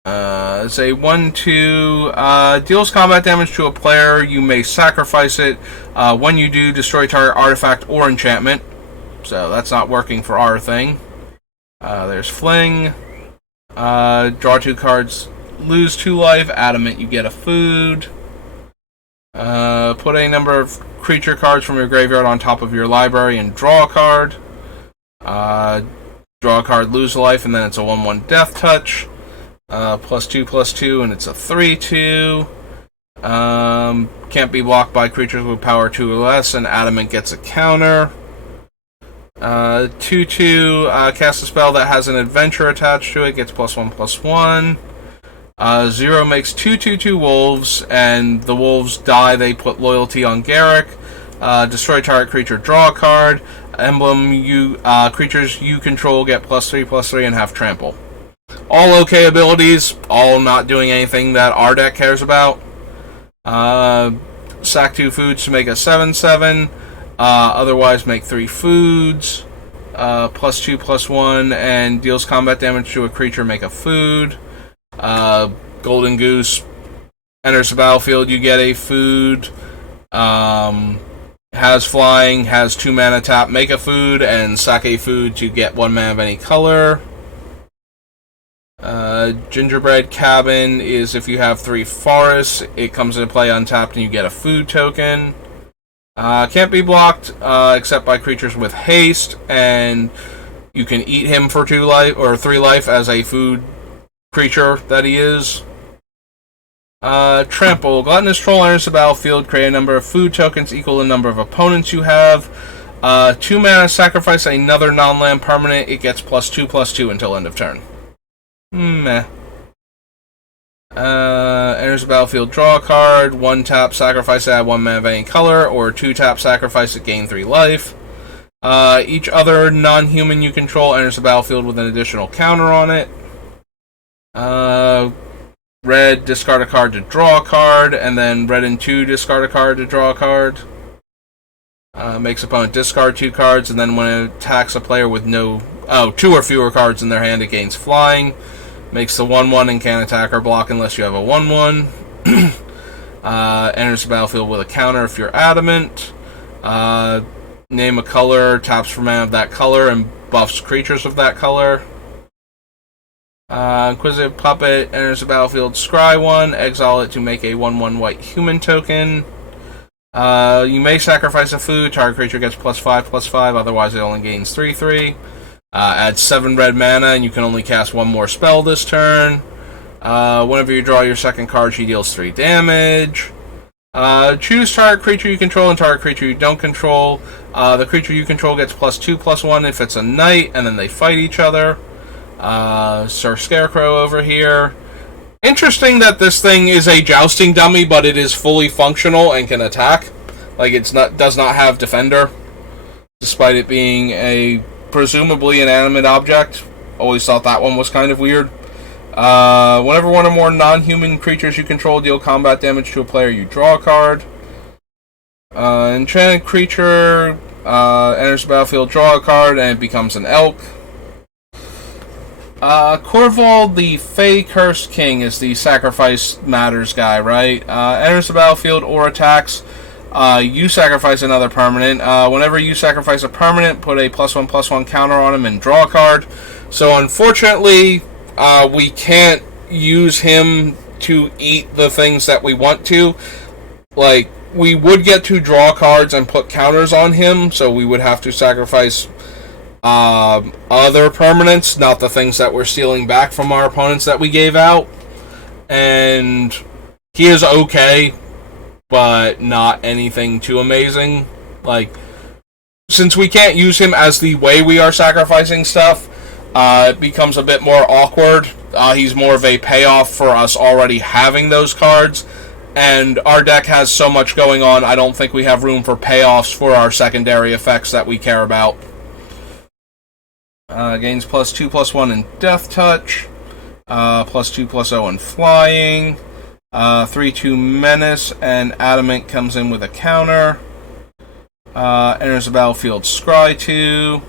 It's a 1/2. Deals combat damage to a player. You may sacrifice it. When you do, destroy target artifact or enchantment. So that's not working for our thing. There's Fling. Draw 2 cards. Lose 2 life. Adamant, you get a food. Put a number of creature cards from your graveyard on top of your library and draw a card. Draw a card, lose a life, and then it's a 1/1 Death Touch. +2/+2, and it's a 3/2. Can't be blocked by creatures with power 2 or less, and Adamant gets a counter. 2/2, cast a spell that has an adventure attached to it, gets +1/+1. 0 makes 2/2/2 wolves, and the wolves die, they put loyalty on Garruk. Destroy target creature, draw a card. Emblem, creatures you control get +3/+3 and have trample. All okay abilities, all not doing anything that our deck cares about. Sack 2 foods to make a 7/7. Otherwise, make 3 foods. +2/+1, and deals combat damage to a creature, make a food. Golden Goose enters the battlefield, you get a food. Has flying, has 2 mana tap, make a food, and sack a food to get 1 mana of any color. Gingerbread Cabin is if you have 3 forests, it comes into play untapped and you get a food token. Can't be blocked except by creatures with haste, and You can eat him for 2 life or 3 life as a food creature that he is. Trample. Gluttonous Troll enters the battlefield. Create a number of food tokens equal to the number of opponents you have. 2 mana, sacrifice another non-land permanent. It gets +2/+2 until end of turn. Meh. Enters the battlefield, draw a card. 1 tap, sacrifice, add 1 mana of any color. Or 2 tap, sacrifice it, gain 3 life. Each other non-human you control enters the battlefield with an additional counter on it. Red, discard a card to draw a card, and then red and 2, discard a card to draw a card. Makes opponent discard 2 cards, and then when it attacks a player with 2 or fewer cards in their hand, it gains flying. Makes the 1/1 and can't attack or block unless you have a 1/1. Enters the battlefield with a counter if you're adamant. Name a color, taps for mana of that color, and buffs creatures of that color. Inquisitive Puppet enters the battlefield, scry 1, exile it to make a 1/1 white human token. You may sacrifice a food, target creature gets +5/+5, otherwise it only gains 3/3. Add 7 red mana, and you can only cast 1 more spell this turn. Whenever you draw your second card, she deals 3 damage. Choose target creature you control and target creature you don't control. The creature you control gets +2/+1 if it's a knight, and then they fight each other. Sir Scarecrow over here. Interesting that this thing is a jousting dummy, but it is fully functional and can attack. Like, does not have defender, despite it being a presumably inanimate object. Always thought that one was kind of weird. Whenever one or more non-human creatures you control deal combat damage to a player, you draw a card. Enchanted creature enters the battlefield, draw a card, and it becomes an elk. Corval, the Fey Cursed King, is the Sacrifice Matters guy, right? Enters the battlefield or attacks. You sacrifice another permanent. Whenever you sacrifice a permanent, put a +1/+1 counter on him and draw a card. So unfortunately, we can't use him to eat the things that we want to. Like, we would get to draw cards and put counters on him, so we would have to sacrifice other permanents, not the things that we're stealing back from our opponents that we gave out. And he is okay, but not anything too amazing. Like, since we can't use him as the way we are sacrificing stuff, it becomes a bit more awkward. He's more of a payoff for us already having those cards, and our deck has so much going on, I don't think we have room for payoffs for our secondary effects that we care about. Gains +2/+1 in Death Touch, +2/+0 in Flying, 3/2 Menace, and Adamant comes in with a counter. Enters the battlefield, scry 2.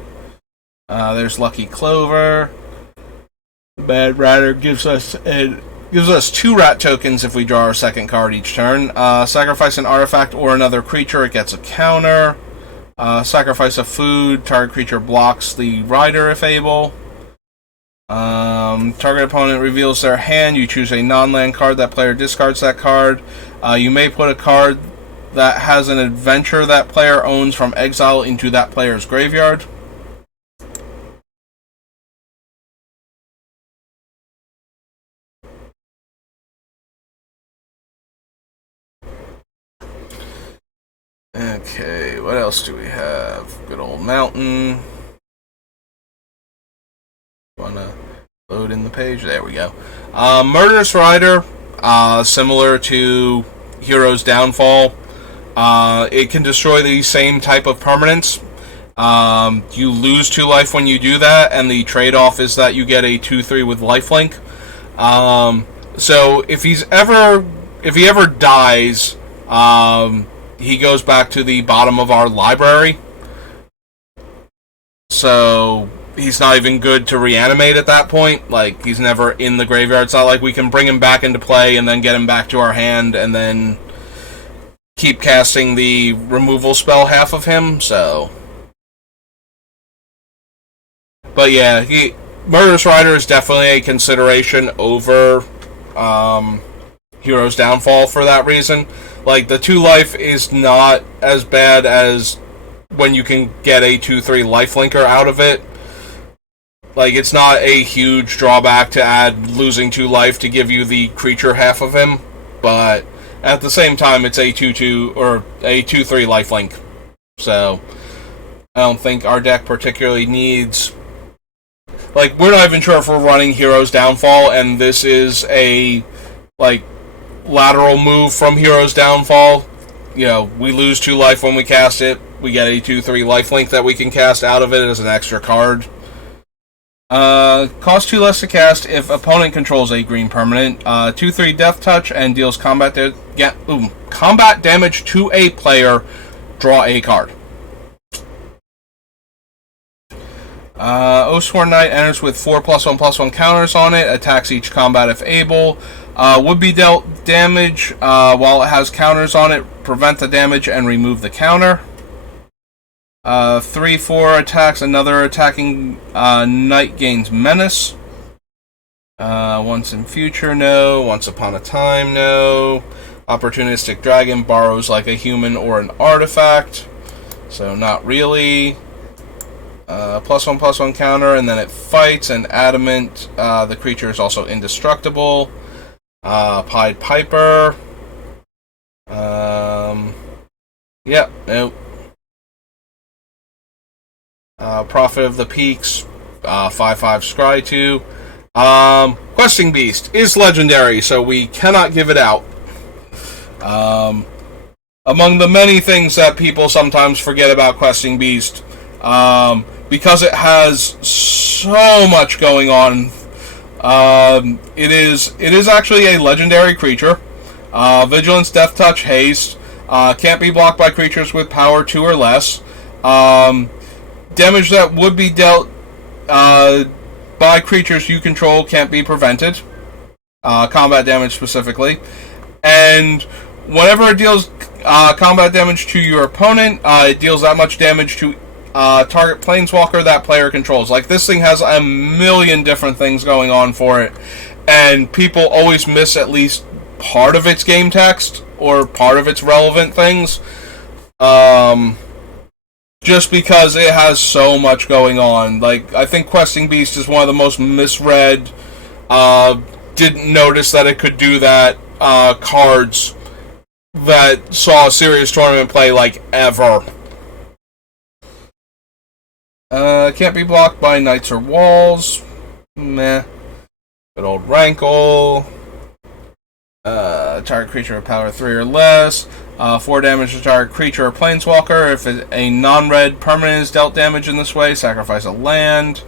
There's Lucky Clover. Bad Ratter gives us 2 rat tokens if we draw our second card each turn. Sacrifice an artifact or another creature, it gets a counter. Sacrifice a food, target creature blocks the rider if able. Target opponent reveals their hand, you choose a non-land card, that player discards that card. You may put a card that has an adventure that player owns from exile into that player's graveyard. Okay, what else do we have? Good old Mountain. Wanna load in the page? There we go. Murderous Rider, similar to Hero's Downfall. It can destroy the same type of permanents. You lose 2 life when you do that, and the trade-off is that you get a 2/3 with lifelink. So if he ever dies, he goes back to the bottom of our library. So he's not even good to reanimate at that point. Like, he's never in the graveyard. It's not like we can bring him back into play and then get him back to our hand and then keep casting the removal spell half of him. So, but yeah, Murderous Rider is definitely a consideration over Hero's Downfall for that reason. Like, the 2 life is not as bad as when you can get a 2/3 lifelinker out of it. Like, it's not a huge drawback to add losing 2 life to give you the creature half of him, but at the same time, it's a 2/2 or a 2/3 lifelink. So, I don't think our deck particularly needs... Like, we're not even sure if we're running Hero's Downfall, and this is a, like, lateral move from Hero's Downfall. You know, we lose 2 life when we cast it. We get a 2/3 lifelink that we can cast out of it as an extra card. Cost 2 less to cast if opponent controls a green permanent. 2/3 Death Touch and deals combat damage to a player. Draw a card. Oathsworn Knight enters with 4+1/+1 counters on it. Attacks each combat if able. Would be dealt damage while it has counters on it. Prevent the damage and remove the counter. 3/4 attacks. Another attacking knight gains menace. Once in future, no. Once upon a time, no. Opportunistic dragon borrows like a human or an artifact, so not really. +1/+1 counter, and then it fights. And adamant. The creature is also indestructible. Pied Piper. Yep. Nope. Prophet of the Peaks, 5/5 Scry 2. Questing Beast is legendary, so we cannot give it out. Among the many things that people sometimes forget about Questing Beast, because it has so much going on, it is actually a legendary creature. Vigilance, Death Touch, Haste. Can't be blocked by creatures with power 2 or less. Damage that would be dealt by creatures you control can't be prevented. Combat damage specifically. And whenever it deals combat damage to your opponent, it deals that much damage to target planeswalker that player controls. Like, this thing has a million different things going on for it. And people always miss at least part of its game text or part of its relevant things. Just because it has so much going on. Like, I think Questing Beast is one of the most misread, didn't notice that it could do that, cards that saw a serious tournament play, like, ever. Can't be blocked by knights or walls. Meh. Good old Rankle. Target creature with power 3 or less. 4 damage to target creature or planeswalker. If a non-red permanent is dealt damage in this way, sacrifice a land.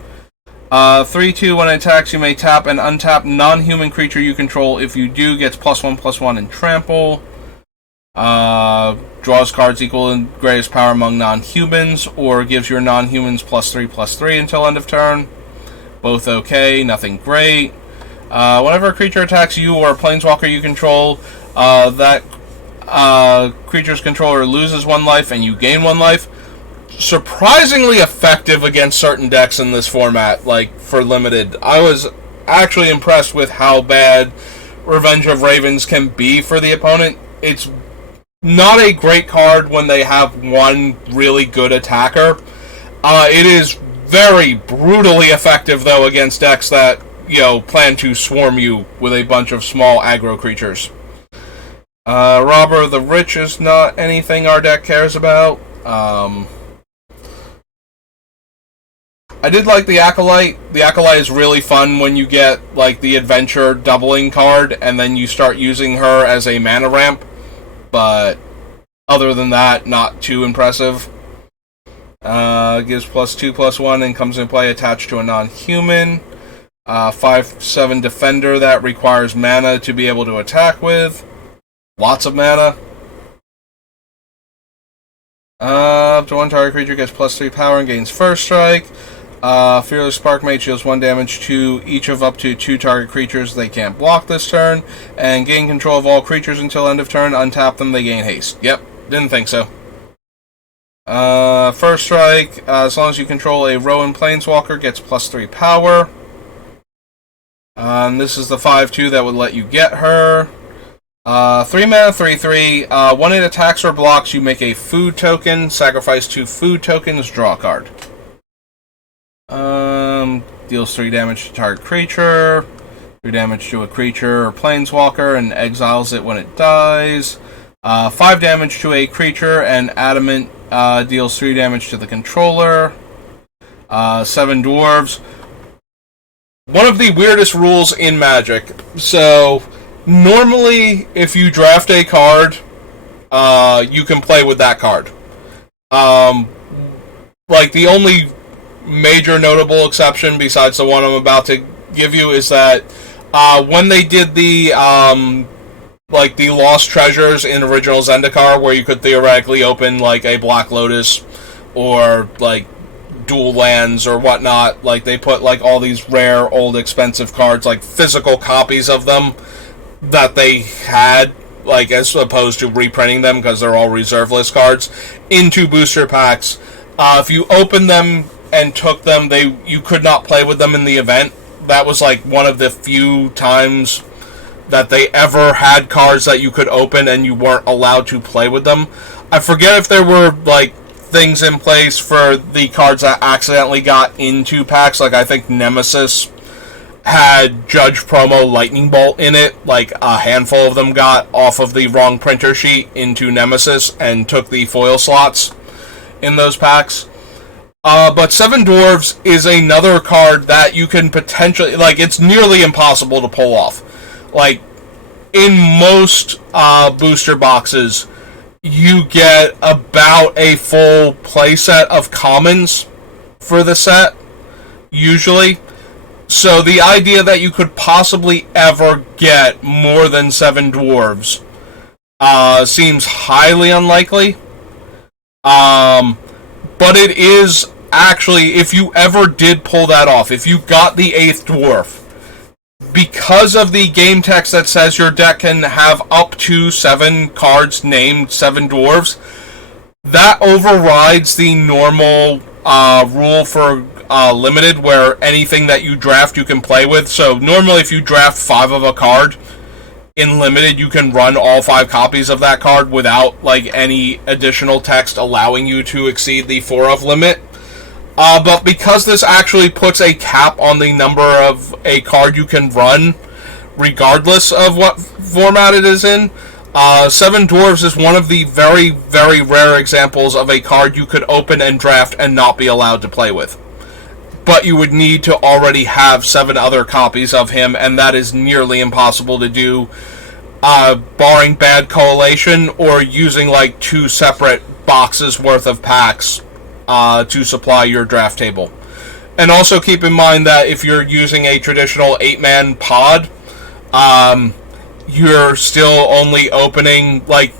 3/2, when it attacks, you may tap and untap non-human creature you control. If you do, gets +1/+1 in trample. Draws cards equal in greatest power among non-humans, or gives your non-humans +3/+3 until end of turn. Both okay, nothing great. Whenever a creature attacks you or a planeswalker you control, that creature's controller loses 1 life and you gain 1 life. Surprisingly effective against certain decks in this format, like for limited. I was actually impressed with how bad Revenge of Ravens can be for the opponent. It's not a great card when they have one really good attacker. It is very brutally effective, though, against decks that, you know, plan to swarm you with a bunch of small aggro creatures. Robber of the Rich is not anything our deck cares about. I did like the Acolyte. The Acolyte is really fun when you get, like, the Adventure doubling card, and then you start using her as a mana ramp. But other than that, not too impressive. Gives +2/+1 and comes into play attached to a non-human. 5/7 Defender that requires mana to be able to attack with. Lots of mana. Up to 1 target creature gets +3 power and gains first strike. Fearless Sparkmage deals 1 damage to each of up to 2 target creatures they can't block this turn, and gain control of all creatures until end of turn. Untap them, they gain haste. Yep, didn't think so. First strike, as long as you control a Rowan Planeswalker, gets +3 power. This is the 5/2 that would let you get her. 3 mana, 3/3. When it attacks or blocks, you make a food token. Sacrifice 2 food tokens, draw a card. deals 3 damage to target creature, 3 damage to a creature or planeswalker, and exiles it when it dies. 5 damage to a creature, and Adamant deals 3 damage to the controller. 7 dwarves. One of the weirdest rules in Magic. So, normally, if you draft a card, you can play with that card. Like, the only major notable exception, besides the one I'm about to give you, is that when they did the Lost Treasures in original Zendikar, where you could theoretically open, like, a Black Lotus, or, like, dual lands or whatnot, like, they put, like, all these rare, old, expensive cards, like, physical copies of them that they had, like, as opposed to reprinting them, because they're all reserve list cards, into booster packs. If you opened them and took them, you could not play with them in the event. That was, like, one of the few times that they ever had cards that you could open and you weren't allowed to play with them. I forget if there were, like, things in place for the cards that accidentally got into packs. Like, I think Nemesis had Judge Promo Lightning Bolt in it. Like, a handful of them got off of the wrong printer sheet into Nemesis and took the foil slots in those packs. But 7 Dwarves is another card that you can potentially, like, it's nearly impossible to pull off. Like, in most booster boxes, you get about a full playset of commons for the set, usually. So the idea that you could possibly ever get more than 7 dwarves seems highly unlikely. But it is actually, if you ever did pull that off, if you got the 8th dwarf, because of the game text that says your deck can have up to 7 cards named 7 dwarves, that overrides the normal rule for limited, where anything that you draft you can play with. So normally if you draft 5 of a card in limited, you can run all 5 copies of that card without, like, any additional text allowing you to exceed the 4 of limit. But because this actually puts a cap on the number of a card you can run, regardless of what format it is in, 7 Dwarves is one of the very, very rare examples of a card you could open and draft and not be allowed to play with. But you would need to already have 7 other copies of him, and that is nearly impossible to do, barring bad collation or using, like, 2 separate boxes worth of packs to supply your draft table. And also keep in mind that if you're using a traditional 8-man pod, you're still only opening, like,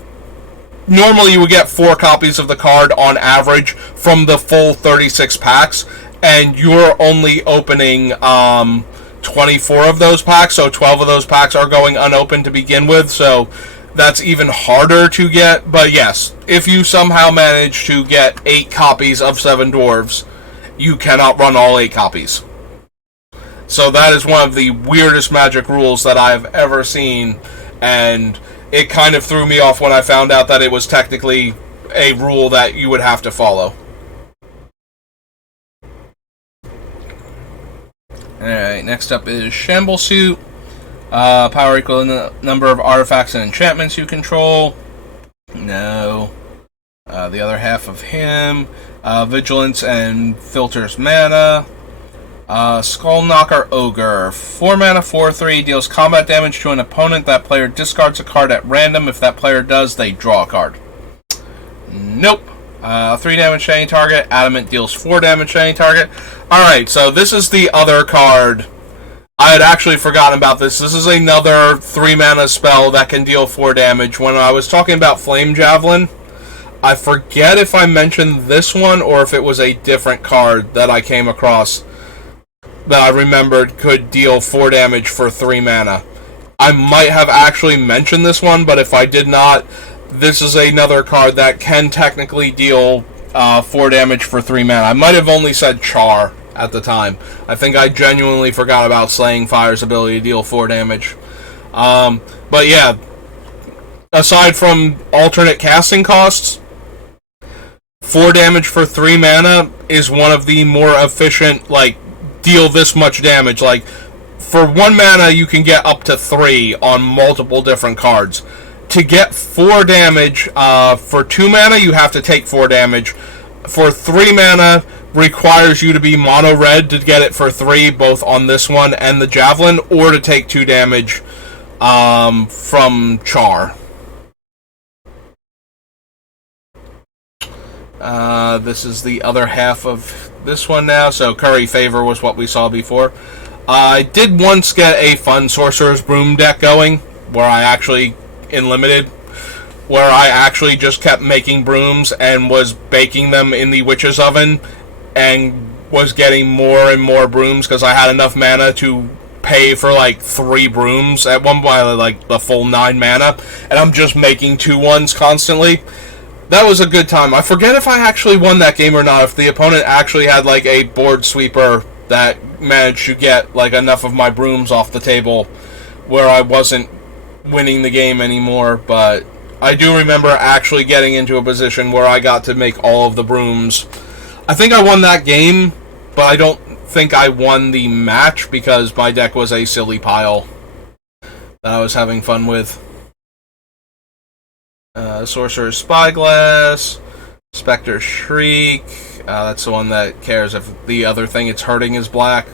normally you would get 4 copies of the card on average from the full 36 packs, and you're only opening 24 of those packs, so 12 of those packs are going unopened to begin with, so that's even harder to get. But yes, if you somehow manage to get 8 copies of 7 Dwarves, you cannot run all 8 copies. So that is one of the weirdest Magic rules that I've ever seen, and it kind of threw me off when I found out that it was technically a rule that you would have to follow. Alright, next up is Shamble Suit. Power equal to the number of artifacts and enchantments you control. No. The other half of him. Vigilance and filters mana. Skullknocker Ogre. 4 mana, 4/3, deals combat damage to an opponent. That player discards a card at random. If that player does, they draw a card. Nope. 3 damage to any target. Adamant deals 4 damage to any target. Alright, so this is the other card. I had actually forgotten about this. This is another 3 mana spell that can deal 4 damage. When I was talking about Flame Javelin, I forget if I mentioned this one or if it was a different card that I came across that I remembered could deal 4 damage for 3 mana. I might have actually mentioned this one, but if I did not, this is another card that can technically deal 4 damage for 3 mana. I might have only said Char at the time. I think I genuinely forgot about Slaying Fire's ability to deal 4 damage. But yeah, aside from alternate casting costs, 4 damage for 3 mana is one of the more efficient, like, deal this much damage. Like, for 1 mana, you can get up to 3 on multiple different cards. To get 4 damage, for 2 mana, you have to take 4 damage. For 3 mana, requires you to be mono red to get it for 3, both on this one and the Javelin, or to take 2 damage from Char. This is the other half of this one now. So Curry Favor was what we saw before. I did once get a fun Sorcerer's Broom deck going, where I actually, in Limited, where I actually just kept making brooms and was baking them in the Witch's Oven, and was getting more and more brooms because I had enough mana to pay for like 3 brooms at one point, like the full 9 mana, and I'm just making 2/1s constantly. That was a good time. I forget if I actually won that game or not, if the opponent actually had like a board sweeper that managed to get like enough of my brooms off the table where I wasn't winning the game anymore, but I do remember actually getting into a position where I got to make all of the brooms. I think I won that game, but I don't think I won the match because my deck was a silly pile that I was having fun with. Sorcerer's Spyglass, Spectre Shriek, that's the one that cares if the other thing it's hurting is black.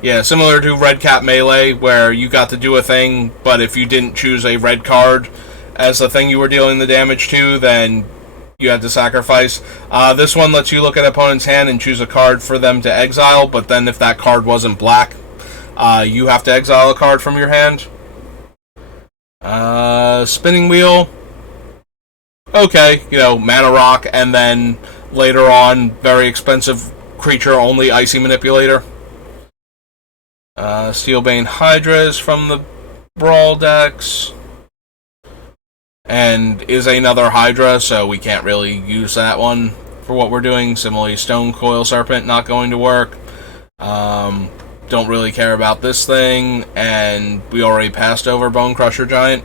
Yeah, similar to Red Cap Melee, where you got to do a thing, but if you didn't choose a red card as the thing you were dealing the damage to, then you had to sacrifice. This one lets you look at opponent's hand and choose a card for them to exile, but then if that card wasn't black, you have to exile a card from your hand. Spinning Wheel. Okay, Mana Rock, and then later on, very expensive creature-only Icy Manipulator. Steelbane Hydras from the Brawl decks. And is another Hydra, so we can't really use that one for what we're doing. Similarly, Stone Coil Serpent not going to work. Don't really care about this thing, and we already passed over Bone Crusher Giant.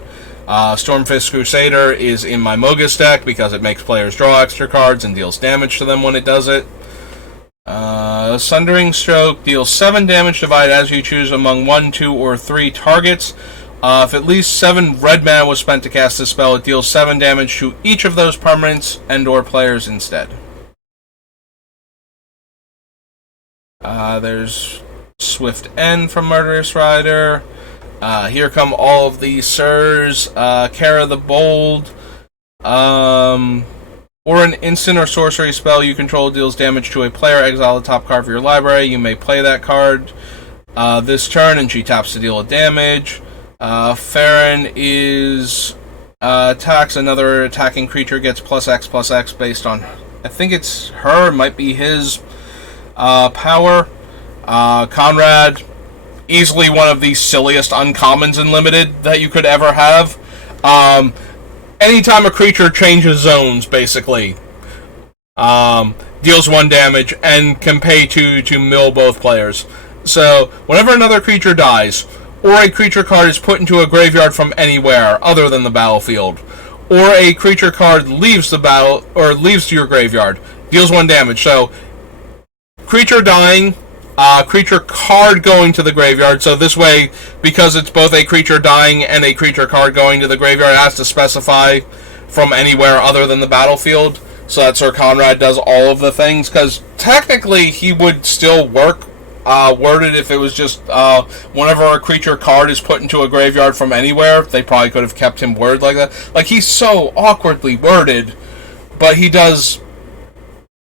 Stormfist Crusader is in my Mogus deck because it makes players draw extra cards and deals damage to them when it does it. Sundering Stroke deals 7 damage divided as you choose among 1, 2, or 3 targets. If at least 7 red mana was spent to cast this spell, it deals 7 damage to each of those permanents and/or players instead. There's Swift End from Murderous Rider. Here come all of the Sirs. Kara the Bold. Or an instant or sorcery spell you control deals damage to a player, exile the top card of your library. You may play that card this turn, and she taps to deal a damage. Farron is attacks another attacking creature, gets +X/+X based on, I think it's her, might be his power. Conrad, easily one of the silliest uncommons in Limited that you could ever have. Anytime a creature changes zones, basically, deals 1 damage and can pay 2 to mill both players. So, whenever another creature dies, or a creature card is put into a graveyard from anywhere other than the battlefield, or a creature card leaves the battle, or leaves your graveyard, deals 1 damage. So, creature dying, creature card going to the graveyard. So this way, because it's both a creature dying and a creature card going to the graveyard, it has to specify from anywhere other than the battlefield. So that Sir Conrad does all of the things, because technically he would still work worded if it was just whenever a creature card is put into a graveyard from anywhere. They probably could have kept him worded like that. Like, he's so awkwardly worded, but he does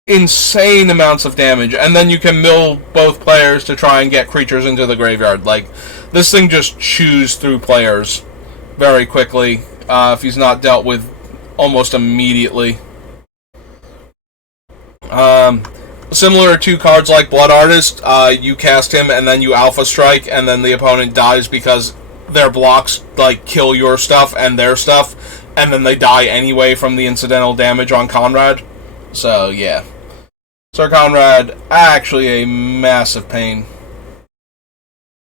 insane amounts of damage, and then you can mill both players to try and get creatures into the graveyard. Like, this thing just chews through players very quickly if he's not dealt with almost immediately. Similar to cards like Blood Artist, you cast him and then you Alpha Strike, and then the opponent dies because their blocks like kill your stuff and their stuff, and then they die anyway from the incidental damage on Conrad. So yeah, Sir Conrad, actually a massive pain.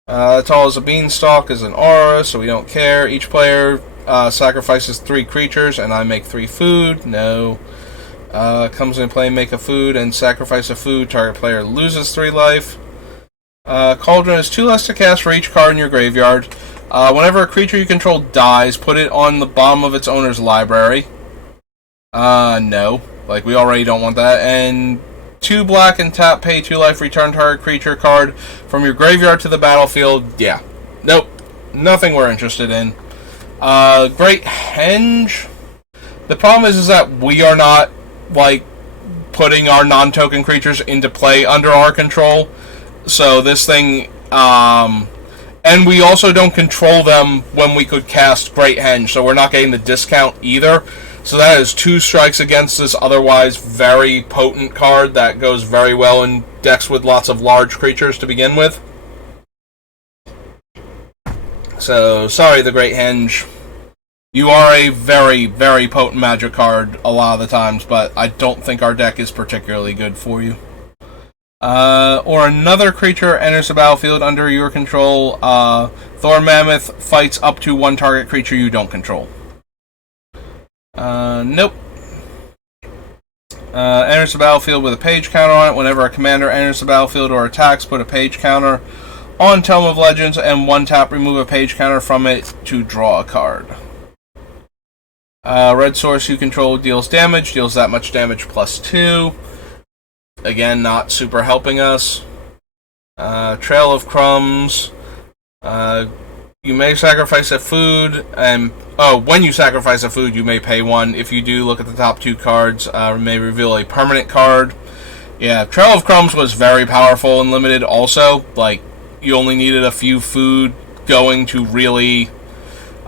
Tall as a Beanstalk is an aura, so we don't care. Each player sacrifices 3 creatures, and I make 3 food. No. Comes into play, make a food, and sacrifice a food. Target player loses 3 life. Cauldron is 2 less to cast for each card in your graveyard. Whenever a creature you control dies, put it on the bottom of its owner's library. No. Like, we already don't want that. And 2 black and tap, pay 2 life, return target creature card from your graveyard to the battlefield. Yeah. Nope. Nothing we're interested in. Great Henge. The problem is that we are not, like, putting our non-token creatures into play under our control. So this thing, and we also don't control them when we could cast Great Henge, so we're not getting the discount either. So that is 2 strikes against this otherwise very potent card that goes very well in decks with lots of large creatures to begin with. So, sorry, the Great Henge. You are a very, very potent magic card a lot of the times, but I don't think our deck is particularly good for you. Or another creature enters the battlefield under your control. Thor Mammoth fights up to 1 target creature you don't control. Nope. Enters the battlefield with a page counter on it. Whenever a commander enters the battlefield or attacks, put a page counter on Tome of Legends and 1 tap, remove a page counter from it to draw a card. Red source you control deals damage, deals that much damage plus 2. Again, not super helping us. Trail of Crumbs. You may sacrifice a food, and when you sacrifice a food, you may pay 1. If you do, look at the top 2 cards. May reveal a permanent card. Yeah, Trail of Crumbs was very powerful and limited also. Like, you only needed a few food going to really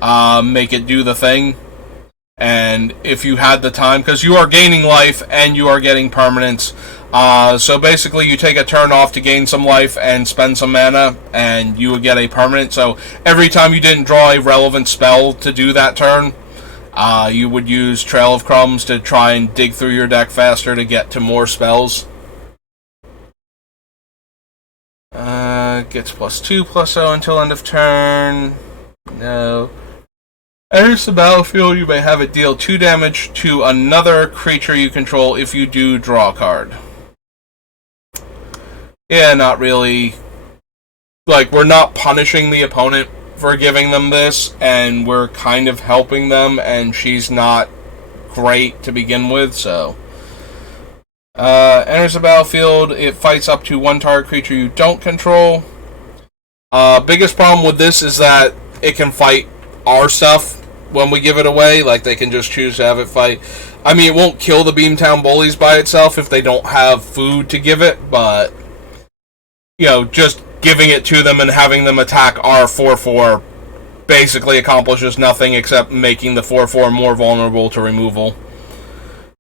make it do the thing. And if you had the time, because you are gaining life and you are getting permanents, so basically you take a turn off to gain some life and spend some mana, and you would get a permanent. So every time you didn't draw a relevant spell to do that turn, you would use Trail of Crumbs to try and dig through your deck faster to get to more spells. Gets plus 2, plus 0 until end of turn. No. Enters the battlefield, you may have it deal 2 damage to another creature you control if you do draw a card. Yeah, not really. Like, we're not punishing the opponent for giving them this, and we're kind of helping them, and she's not great to begin with, so. Enters the battlefield, it fights up to 1 target creature you don't control. Biggest problem with this is that it can fight our stuff when we give it away. Like, they can just choose to have it fight. I mean, it won't kill the Beamtown Bullies by itself if they don't have food to give it, but, you know, just giving it to them and having them attack our 4/4 basically accomplishes nothing except making the 4/4 more vulnerable to removal.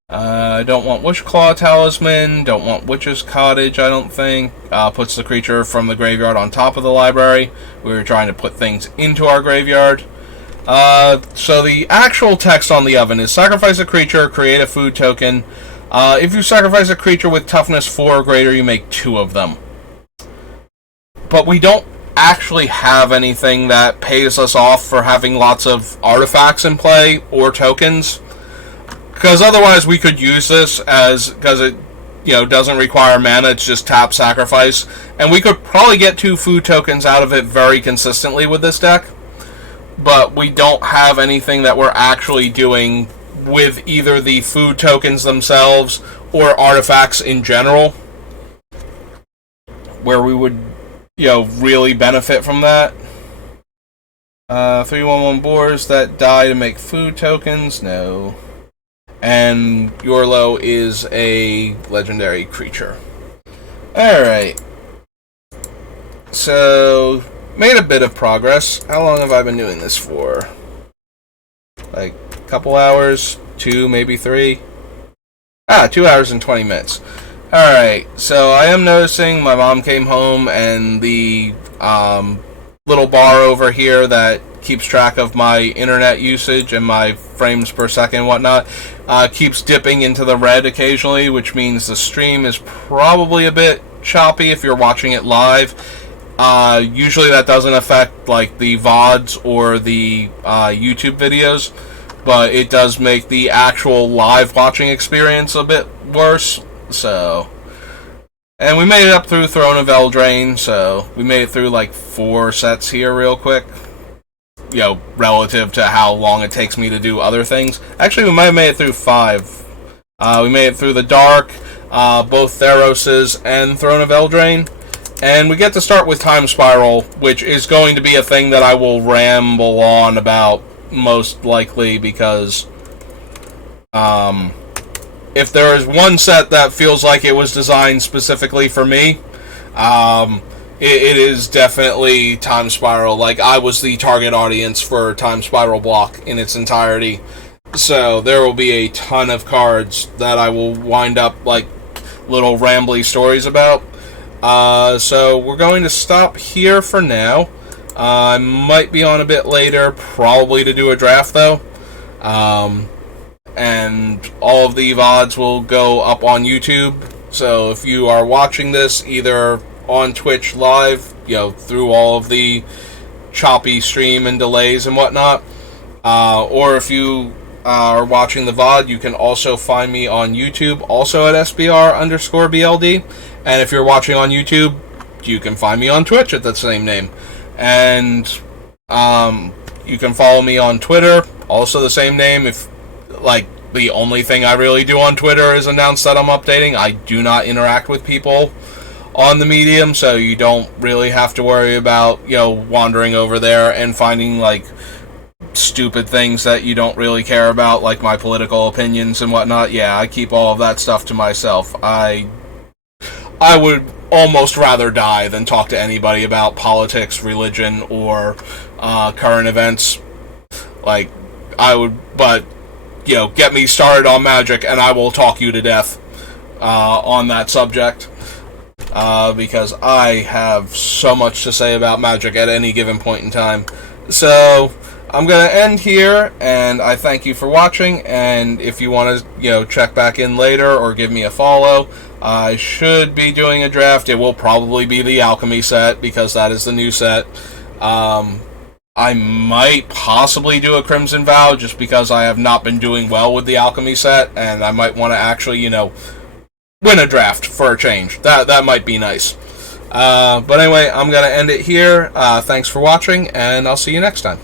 Don't want Witchclaw Talisman, don't want Witch's Cottage, I don't think. Puts the creature from the graveyard on top of the library. We were trying to put things into our graveyard. So the actual text on the oven is sacrifice a creature, create a food token. If you sacrifice a creature with toughness 4 or greater, you make 2 of them. But we don't actually have anything that pays us off for having lots of artifacts in play or tokens. Because otherwise we could use this because it, you know, doesn't require mana, it's just tap sacrifice. And we could probably get 2 food tokens out of it very consistently with this deck. But we don't have anything that we're actually doing with either the food tokens themselves or artifacts in general, where we would, you know, really benefit from that. 3/1/1 boars that die to make food tokens, no. And Yorlo is a legendary creature. Alright. So, made a bit of progress. How long have I been doing this for? Like, a couple hours? 2, maybe 3? 2 hours and 20 minutes. Alright, so I am noticing my mom came home and the little bar over here that keeps track of my internet usage and my frames per second and whatnot keeps dipping into the red occasionally, which means the stream is probably a bit choppy if you're watching it live. Usually that doesn't affect like the VODs or the YouTube videos, but it does make the actual live watching experience a bit worse. So And we made it up through Throne of Eldraine, so we made it through like 4 sets here real quick. You know, relative to how long it takes me to do other things. Actually, we might have made it through 5. We made it through the Dark, both Theroses and Throne of Eldraine. And we get to start with Time Spiral, which is going to be a thing that I will ramble on about most likely, because if there is one set that feels like it was designed specifically for me, it is definitely Time Spiral. Like, I was the target audience for Time Spiral block in its entirety. So there will be a ton of cards that I will wind up like little rambly stories about. So we're going to stop here for now. I might be on a bit later, probably to do a draft though. And all of the VODs will go up on YouTube. So if you are watching this either on Twitch live, you know, through all of the choppy stream and delays and whatnot, or if you are watching the VOD, you can also find me on YouTube, also at SBR_BLD. And if you're watching on YouTube, you can find me on Twitch at the same name. And you can follow me on Twitter, also the same name. If, like, the only thing I really do on Twitter is announce that I'm updating. I do not interact with people on the medium, so you don't really have to worry about, you know, wandering over there and finding, like, stupid things that you don't really care about, like my political opinions and whatnot. Yeah, I keep all of that stuff to myself. I would almost rather die than talk to anybody about politics, religion, or current events. Like, I would, but, you know, get me started on Magic and I will talk you to death on that subject. Because I have so much to say about Magic at any given point in time. So I'm going to end here, and I thank you for watching, and if you want to, you know, check back in later or give me a follow, I should be doing a draft. It will probably be the Alchemy set, because that is the new set. I might possibly do a Crimson Vow, just because I have not been doing well with the Alchemy set, and I might want to actually, you know, win a draft for a change. That might be nice. But anyway, I'm going to end it here. Thanks for watching, and I'll see you next time.